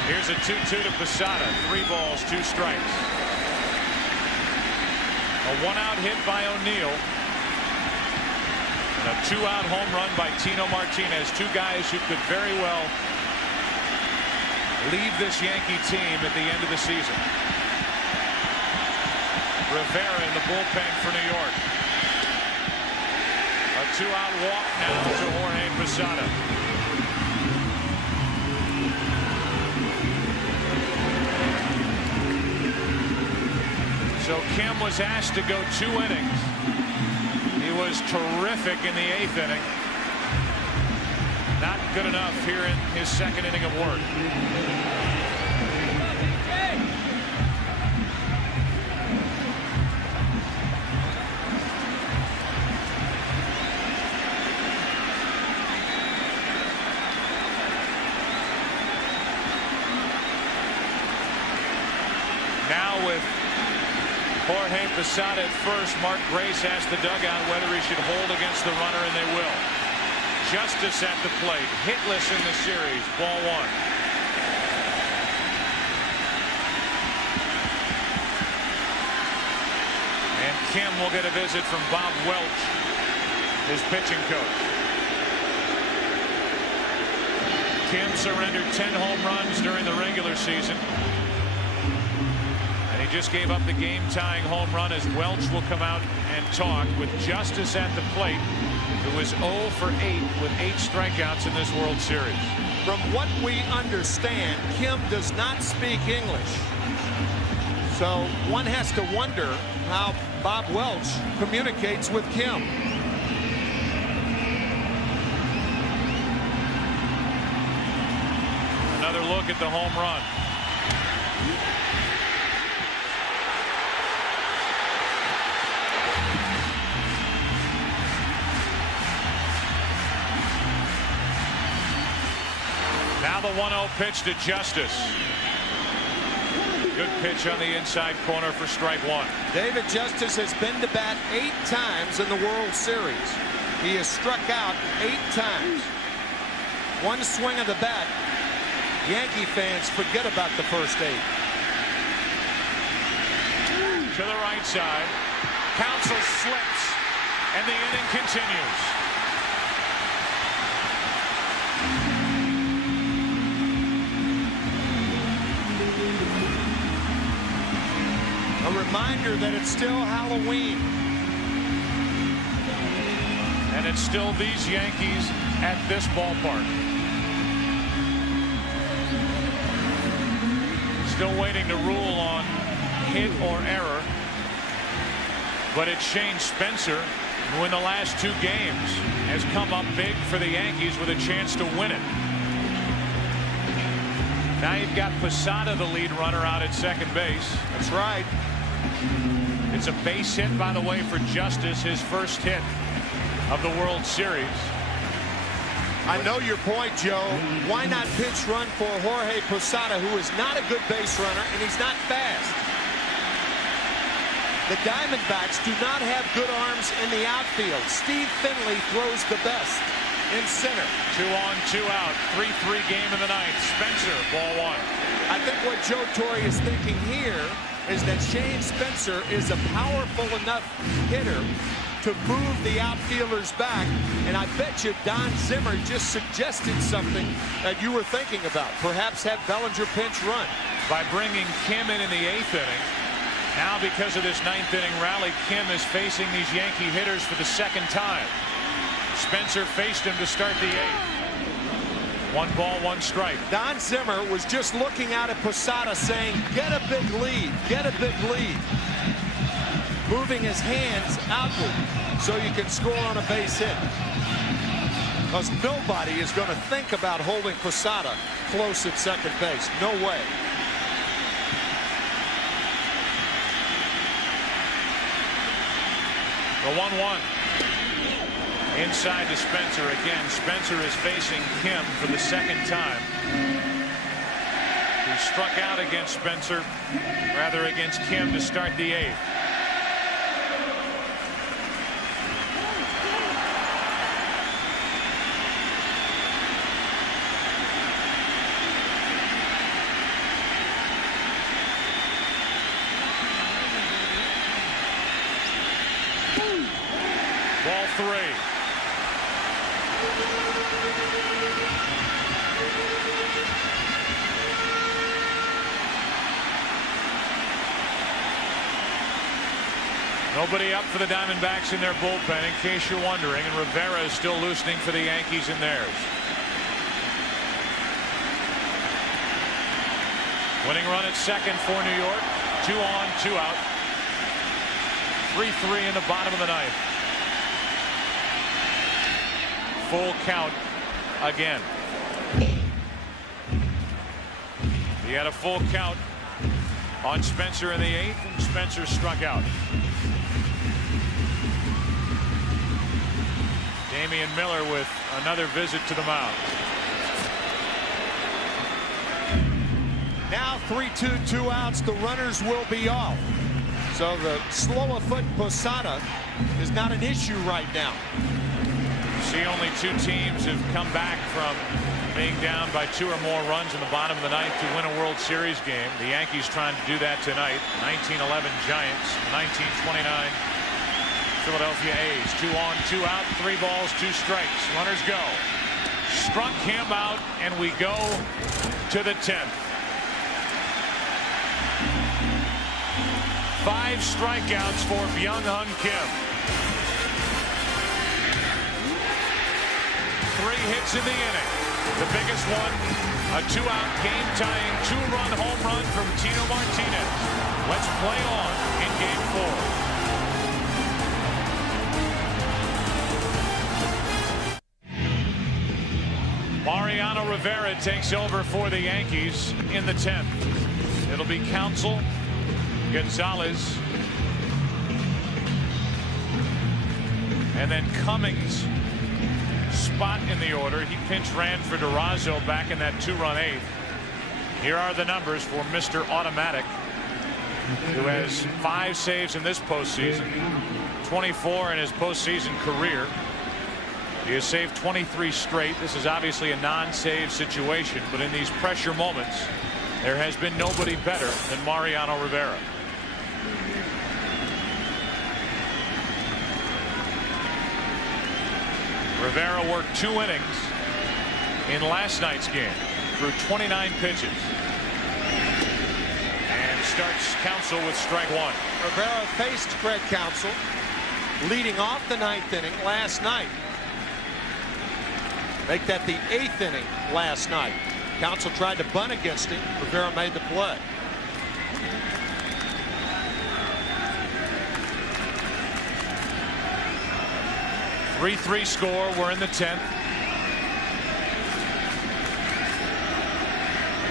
Here's a 2-2 to Posada. 3 balls, 2 strikes. A 1-out hit by O'Neill. And a 2-out home run by Tino Martinez. 2 guys who could very well leave this Yankee team at the end of the season. Rivera in the bullpen for New York. A 2-out walk now to Jorge Posada. So Kim was asked to go 2 innings. He was terrific in the 8th inning. Not good enough here in his 2nd inning of work. Now with Jorge Posada at first, Mark Grace asked the dugout whether he should hold against the runner, and they will. Justice at the plate, hitless in the series, ball one. And Kim will get a visit from Bob Welch, his pitching coach. Kim surrendered 10 home runs during the regular season. And he just gave up the game-tying home run as Welch will come out and talk with Justice at the plate, who is 0 for 8 with 8 strikeouts in this World Series. From what we understand, Kim does not speak English. So one has to wonder how Bob Welch communicates with Kim. Another look at the home run. Now the 1-0 pitch to Justice. Good pitch on the inside corner for strike one. David Justice has been to bat 8 times in the World Series. He has struck out 8 times. One swing of the bat, Yankee fans forget about the first 8. To the right side. Counsell slips, and the inning continues. A reminder that it's still Halloween. And it's still these Yankees at this ballpark. Still waiting to rule on hit or error. But it's Shane Spencer, who in the last 2 games has come up big for the Yankees with a chance to win it. Now you've got Posada, the lead runner, out at second base. That's right. It's a base hit, by the way, for Justice, his first hit of the World Series. I know your point, Joe. Why not pinch run for Jorge Posada, who is not a good base runner, and he's not fast. The Diamondbacks do not have good arms in the outfield. Steve Finley throws the best in center. 2 on, 2 out. 3-3 game in the ninth. Spencer, ball one. I think what Joe Torre is thinking here is that Shane Spencer is a powerful enough hitter to move the outfielders back, and I bet you Don Zimmer just suggested something that you were thinking about. Perhaps have Bellinger pinch run. By bringing Kim in the 8th inning. Now because of this 9th inning rally, Kim is facing these Yankee hitters for the 2nd time. Spencer faced him to start the 8th. 1 ball, 1 strike. Don Zimmer was just looking out at Posada saying, get a big lead, get a big lead. Moving his hands outward so you can score on a base hit. Because nobody is going to think about holding Posada close at second base. No way. The 1-1. Inside to Spencer again. Spencer is facing Kim for the 2nd time. He struck out against Spencer, rather against Kim, to start the 8th. Ball 3. Nobody up for the Diamondbacks in their bullpen, in case you're wondering, and Rivera is still loosening for the Yankees in theirs. Winning run at second for New York. 2 on, 2 out. 3-3 in the bottom of the 9th. Full count again. He had a full count on Spencer in the 8th, and Spencer struck out. Damian Miller with another visit to the mound. Now 3-2, 2 outs. The runners will be off. So the slow of foot Posada is not an issue right now. See, only two teams have come back from being down by 2 or more runs in the bottom of the ninth to win a World Series game. The Yankees trying to do that tonight. 1911 Giants, 1929 Philadelphia A's. 2 on, 2 out, 3 balls, 2 strikes. Runners go. Struck him out, and we go to the 10th. 5 strikeouts for Byung-Hun Kim. 3 hits in the inning. The biggest one, a 2-out game-tying 2-run home run from Tino Martinez. Let's play on in Game 4. Mariano Rivera takes over for the Yankees in the 10th. It'll be Counsell, Gonzalez, and then Cummings spot in the order. He pinch ran for Durazo back in that 2-run 8th. Here are the numbers for Mr. Automatic, who has 5 saves in this postseason, 24 in his postseason career. He has saved 23 straight. This is obviously a non-save situation, but in these pressure moments, there has been nobody better than Mariano Rivera. Rivera worked 2 innings in last night's game through 29 pitches. And starts Counsell with strike 1. Rivera faced Craig Counsell leading off the 9th inning last night. Make that the 8th inning last night. Counsell tried to bunt against him. Rivera made the play. A 3-3 score. We're in the 10th.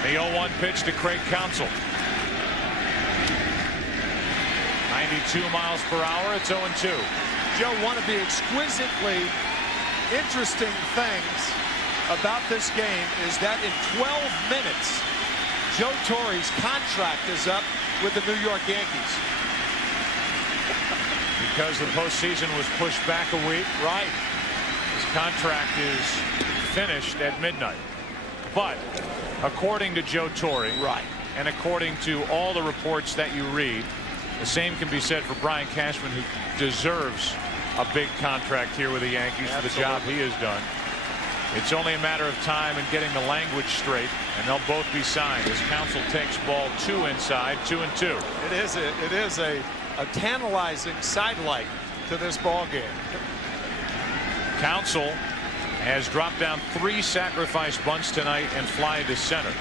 The 0-1 pitch to Craig Counsell. 92 miles per hour. It's 0-2. Joe, one of the exquisitely interesting things about this game is that in 12 minutes, Joe Torre's contract is up with the New York Yankees. Because the postseason was pushed back a week. Right. His contract is finished at midnight. But according to Joe Torre, right, and according to all the reports that you read, the same can be said for Brian Cashman, who deserves a big contract here with the Yankees. Absolutely. For the job he has done. It's only a matter of time and getting the language straight, and they'll both be signed as Counsell takes ball 2 inside, 2-2. It is a tantalizing sidelight to this ball game. Counsell has dropped down 3 sacrifice bunts tonight and fly into center.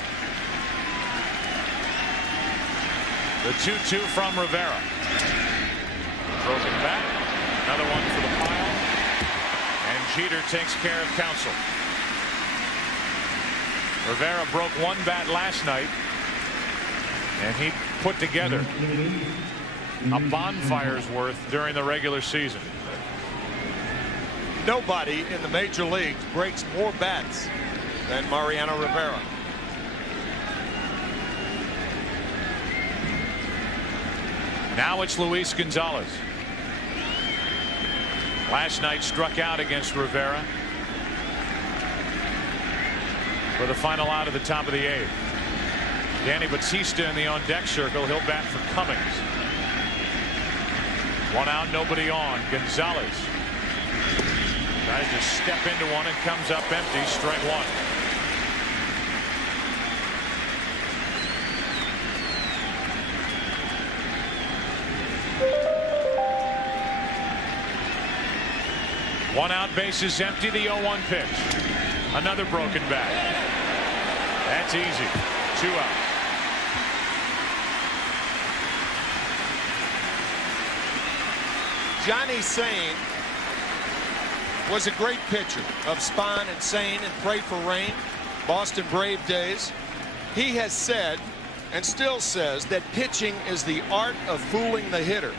The 2-2 from Rivera. Broken back. Another one for the pile. And Jeter takes care of Counsell. Rivera broke 1 bat last night, and he put together a bonfire's worth during the regular season. Nobody in the major leagues breaks more bats than Mariano Rivera. Now it's Luis Gonzalez. Last night struck out against Rivera for the final out of the top of the 8th. Danny Batista in the on-deck circle. He'll bat for Cummings. 1 out, nobody on. Gonzalez tries to step into one and comes up empty. Strike 1. One out, bases empty. The 0-1 pitch. Another broken bat. That's easy. 2 out. Johnny Sain was a great pitcher of Spahn and Sain and Pray for Rain, Boston Brave days. He has said and still says that pitching is the art of fooling the hitter,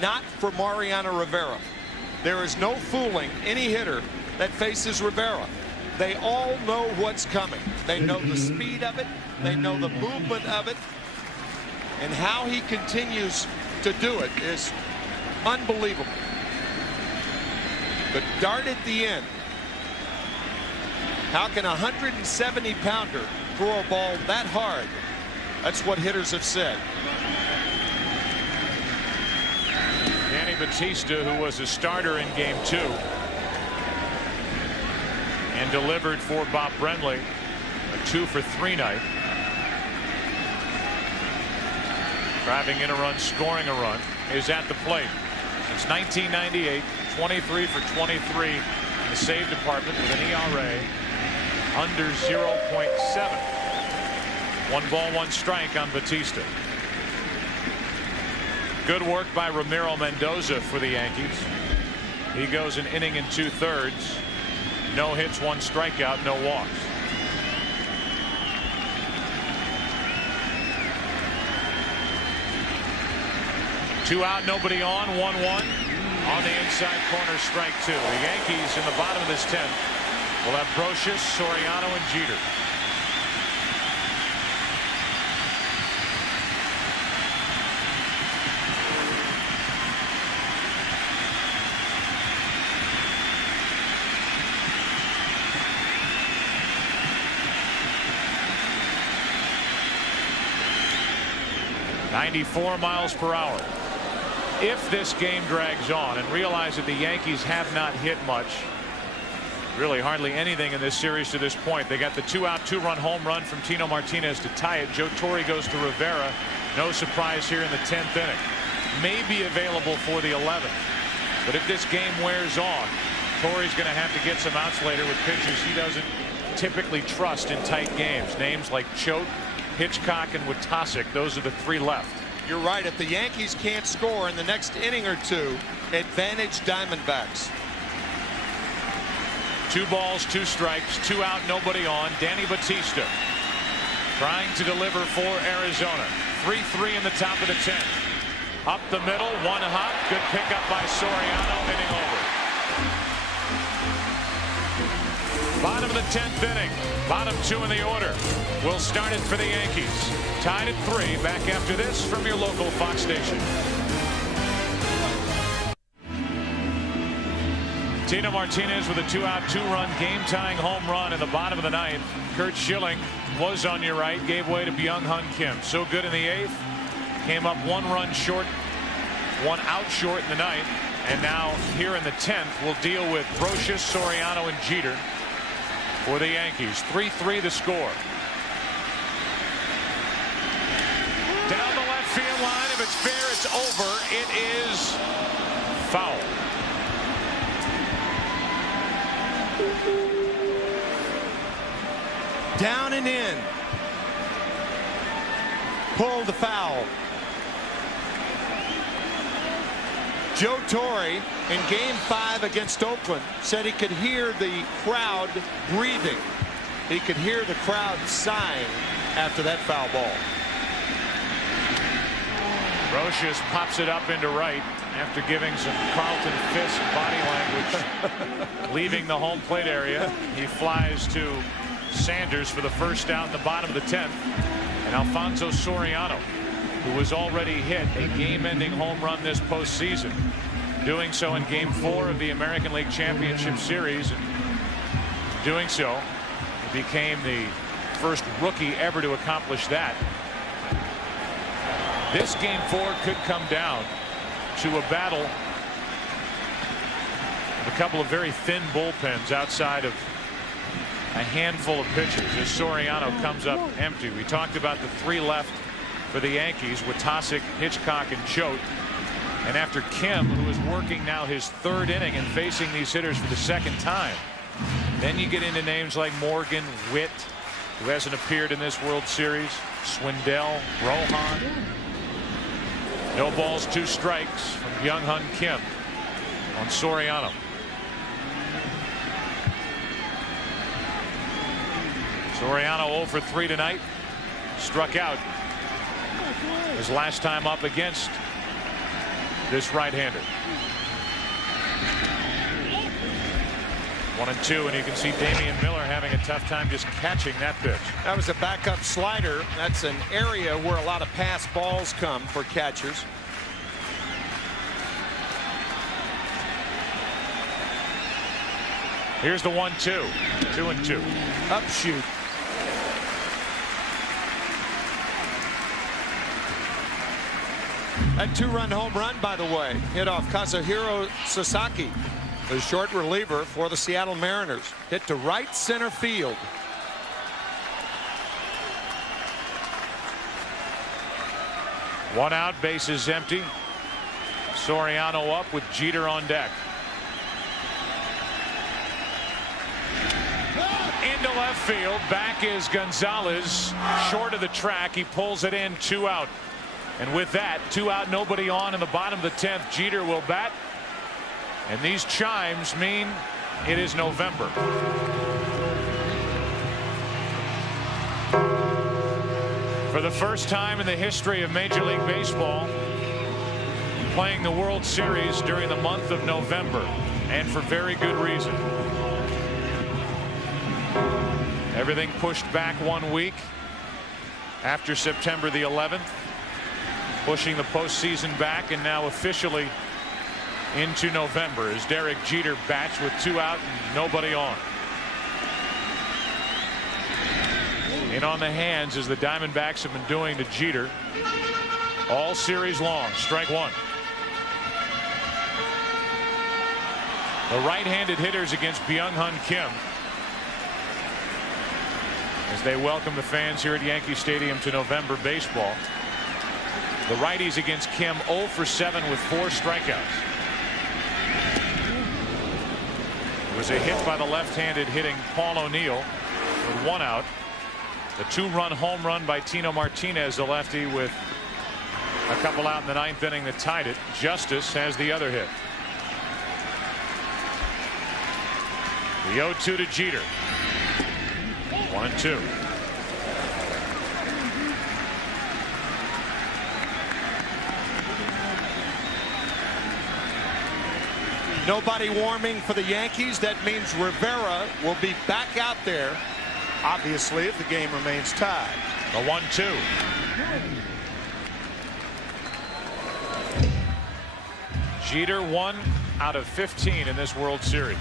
not for Mariano Rivera. There is no fooling any hitter that faces Rivera. They all know what's coming. They know the speed of it. They know the movement of it. And how he continues to do it is unbelievable. The dart at the end How can a 170-pounder throw a ball that hard? That's what hitters have said. Danny Batista, who was a starter in Game 2 and delivered for Bob Brenly, a 2-for-3 night. Driving in a run, scoring a run, is at the plate. Since 1998, 23 for 23 in the save department with an ERA under 0.7. 1 ball, 1 strike on Batista. Good work by Ramiro Mendoza for the Yankees. He goes an inning and 2/3. No hits, 1 strikeout, no walks. Two out, nobody on, 1-1. On the inside corner, strike 2. The Yankees in the bottom of this 10th will have Brocious, Soriano, and Jeter. .94 miles per hour. If this game drags on, and realize that the Yankees have not hit much, really hardly anything in this series to this point. They got the 2-out 2-run home run from Tino Martinez to tie it. Joe Torre goes to Rivera. No surprise here in the 10th inning. May be available for the 11th. But if this game wears on, Torre's going to have to get some outs later with pitchers he doesn't typically trust in tight games. Names like Choate, Hitchcock, and Witasic. Those are the 3 left. You're right. If the Yankees can't score in the next inning or 2, advantage Diamondbacks. 2 balls, 2 strikes, 2 out, nobody on. Danny Batista trying to deliver for Arizona. 3-3 in the top of the 10th. Up the middle, 1 hop. Good pickup by Soriano, inning over. Bottom of the 10th inning. Bottom 2 in the order. We'll start it for the Yankees. Tied at 3. Back after this from your local Fox station. Tino Martinez with a 2-out 2-run game-tying home run in the bottom of the 9th. Curt Schilling was on your right, gave way to Byung-Hun Kim. So good in the 8th. Came up 1 run short, 1 out short in the 9th. And now here in the 10th, we'll deal with Brocious, Soriano, and Jeter for the Yankees. 3-3 the score. Down the left field line. If it's fair, it's over. It is foul. Down and in. Pulled the foul. Joe Torre in Game 5 against Oakland said he could hear the crowd breathing. He could hear the crowd sighing after that foul ball. Brocious pops it up into right after giving some Carlton Fisk body language. Leaving the home plate area. He flies to Sanders for the first out in the bottom of the 10th. And Alfonso Soriano, who has already hit a game-ending home run this postseason, doing so in Game 4 of the American League Championship Series. And doing so, he became the first rookie ever to accomplish that. This Game 4 could come down to a battle of a couple of very thin bullpens outside of a handful of pitchers as Soriano comes up empty. We talked about the 3 left for the Yankees, Witasic, Hitchcock, and Choate. And after Kim, who is working now his 3rd inning and facing these hitters for the 2nd time, then you get into names like Morgan, Witt, who hasn't appeared in this World Series, Swindell, Rohan. No balls, 2 strikes from Byung-Hun Kim on Soriano. Soriano 0 for 3 tonight. Struck out his last time up against this right-hander. 1-2, and you can see Damian Miller having a tough time just catching that pitch. That was a backup slider. That's an area where a lot of pass balls come for catchers. Here's the 1-2. 2-2. Up shoot. That 2-run home run, by the way, hit off Kazuhiro Sasaki, the short reliever for the Seattle Mariners. Hit to right center field. One out, bases empty. Soriano up with Jeter on deck. Into left field. Back is Gonzalez. Short of the track. He pulls it in. 2 out. And with that, 2 out, nobody on in the bottom of the 10th. Jeter will bat. And these chimes mean it is November. For the first time in the history of Major League Baseball, playing the World Series during the month of November, and for very good reason. Everything pushed back 1 week after September the 11th, pushing the postseason back, and now officially into November as Derek Jeter bats with 2 out and nobody on. In on the hands as the Diamondbacks have been doing to Jeter all series long. Strike 1. The right-handed hitters against Byung-Hun Kim as they welcome the fans here at Yankee Stadium to November baseball. The righties against Kim 0 for 7 with 4 strikeouts. It was a hit by the left-handed hitting Paul O'Neill with 1 out. The 2-run home run by Tino Martinez, the lefty, with a couple out in the 9th inning that tied it. Justice has the other hit. The 0-2 to Jeter. 1-2. Nobody warming for the Yankees. That means Rivera will be back out there, obviously, if the game remains tied. The 1-2. Jeter 1 out of 15 in this World Series.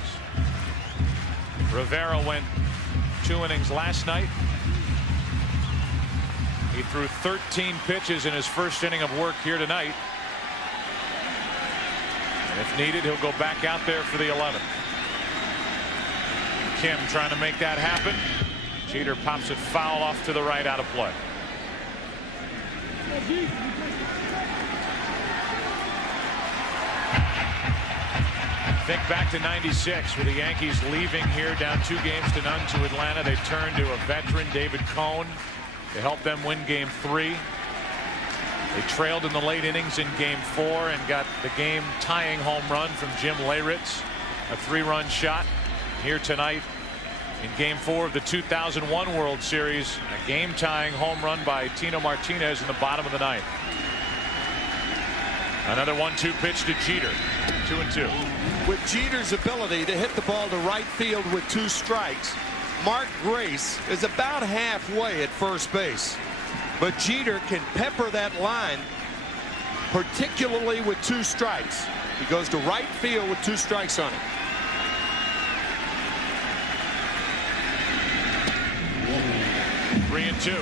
Rivera went 2 innings last night. He threw 13 pitches in his first inning of work here tonight. And if needed, he'll go back out there for the 11th. Kim trying to make that happen. Jeter pops it foul off to the right, out of play. Think back to '96 with the Yankees leaving here down 2-0 to Atlanta. They turned to a veteran, David Cone, to help them win Game 3. They trailed in the late innings in Game 4 and got the game tying home run from Jim Leyritz, a 3-run shot. Here tonight in Game 4 of the 2001 World Series, a game tying home run by Tino Martinez in the bottom of the 9th. Another 1-2 pitch to Jeter. 2-2. With Jeter's ability to hit the ball to right field with 2 strikes, Mark Grace is about halfway at first base. But Jeter can pepper that line, particularly with 2 strikes. He goes to right field with 2 strikes on it. Three and 2.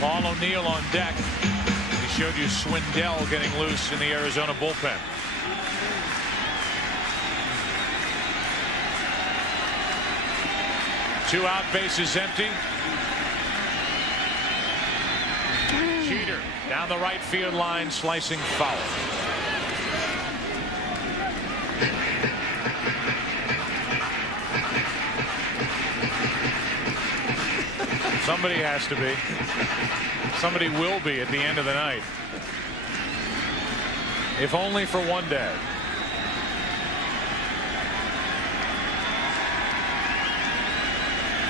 Paul O'Neill on deck. He showed you Swindell getting loose in the Arizona bullpen. Two out, bases empty. Jeter down the right field line, slicing foul. Somebody has to be. Somebody will be at the end of the night. If only for one day.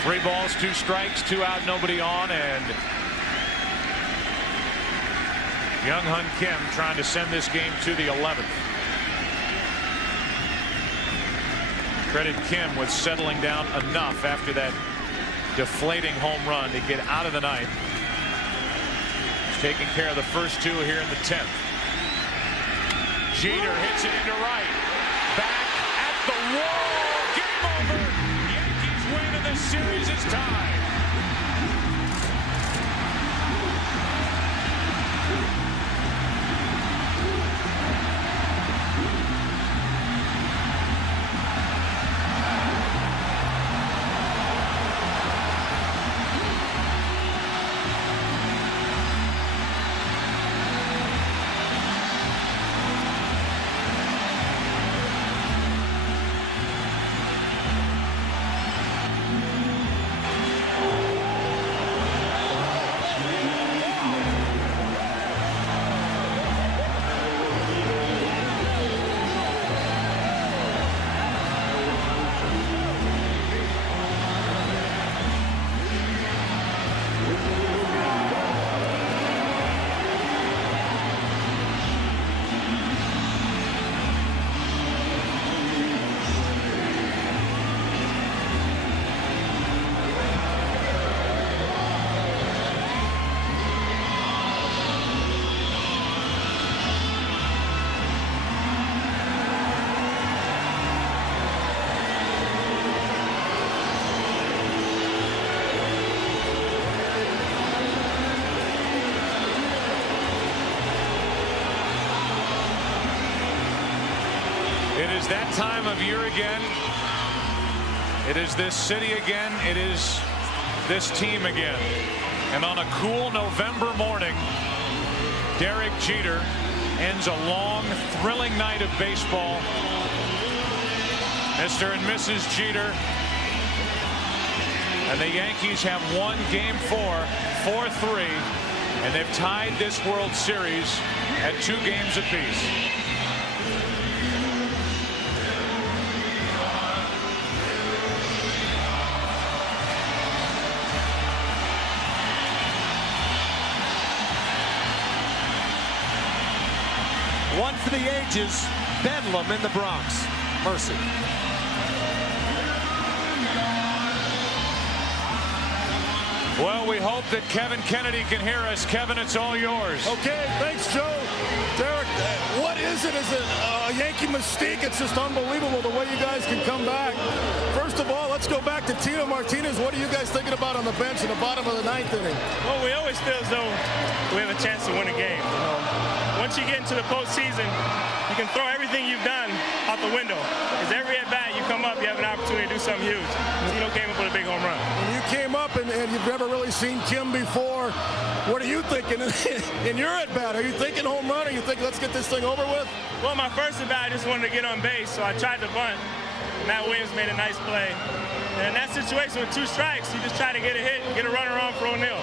Three balls, 2 strikes, 2 out, nobody on, and Byung-Hun Kim trying to send this game to the 11th. Credit Kim with settling down enough after that deflating home run to get out of the 9th. He's taking care of the first 2 here in the 10th. Jeter hits it into right. Back at the wall. Game over. Yankees win and the series is tied. It is that time of year again. It is this city again. It is this team again. And on a cool November morning, Derek Jeter ends a long, thrilling night of baseball. Mr. and Mrs. Jeter. And the Yankees have won Game 4, 4-3. And they've tied this World Series at 2 games apiece. One for the ages. Bedlam in the Bronx. Mercy. Well, we hope that Kevin Kennedy can hear us. Kevin, it's all yours. Okay, thanks, Joe. Derek, what is it? Is it a Yankee mystique? It's just unbelievable the way you guys can come back. First of all, let's go back to Tino Martinez. What are you guys thinking about on the bench in the bottom of the 9th inning? Well, we always feel as though we have a chance to win a game. Once you get into the postseason, you can throw everything you've done out the window. Because every at-bat you come up, you have an opportunity to do something huge. Tino came up with a big home run. When you came up and you've never really seen Kim before, what are you thinking in your at-bat? Are you thinking home run, or you think let's get this thing over with? Well, my first at-bat, I just wanted to get on base, so I tried to bunt. Matt Williams made a nice play. And in that situation with 2 strikes, you just try to get a hit, get a runner on for O'Neill.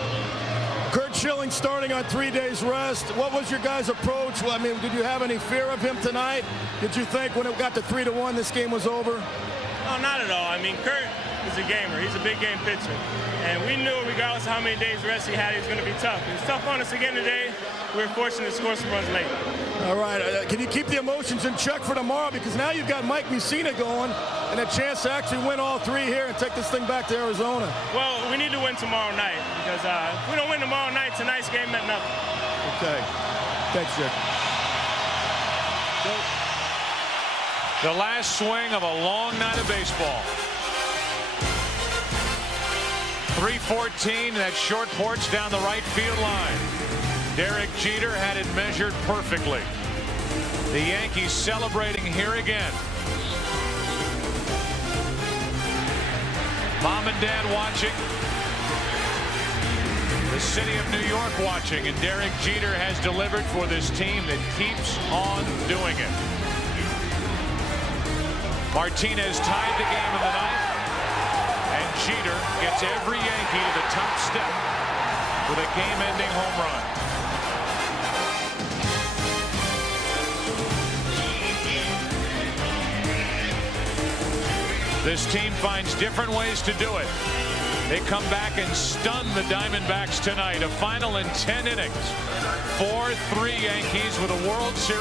Kurt Schilling starting on 3 days rest. What was your guys' approach? Well, I mean, did you have any fear of him tonight? Did you think when it got to 3-1 this game was over? No, not at all. I mean, Kurt is a gamer. He's a big game pitcher. And we knew regardless of how many days rest he had, he was going to be tough. It was tough on us again today. We were fortunate to score some runs late. All right. Can you keep the emotions in check for tomorrow? Because now you've got Mike Mussina going and a chance to actually win all 3 here and take this thing back to Arizona. Well, we need to win tomorrow night because if we don't win tomorrow night, tonight's game meant nothing. Okay. Thanks, Jake. The last swing of a long night of baseball. 3:14, that short porch down the right field line. Derek Jeter had it measured perfectly. The Yankees celebrating here again. Mom and Dad watching. The city of New York watching, and Derek Jeter has delivered for this team that keeps on doing it. Martinez tied the game of the night, and Jeter gets every Yankee to the top step with a game-ending home run. This team finds different ways to do it. They come back and stun the Diamondbacks tonight. A final in 10 innings. 4-3 Yankees with a World Series.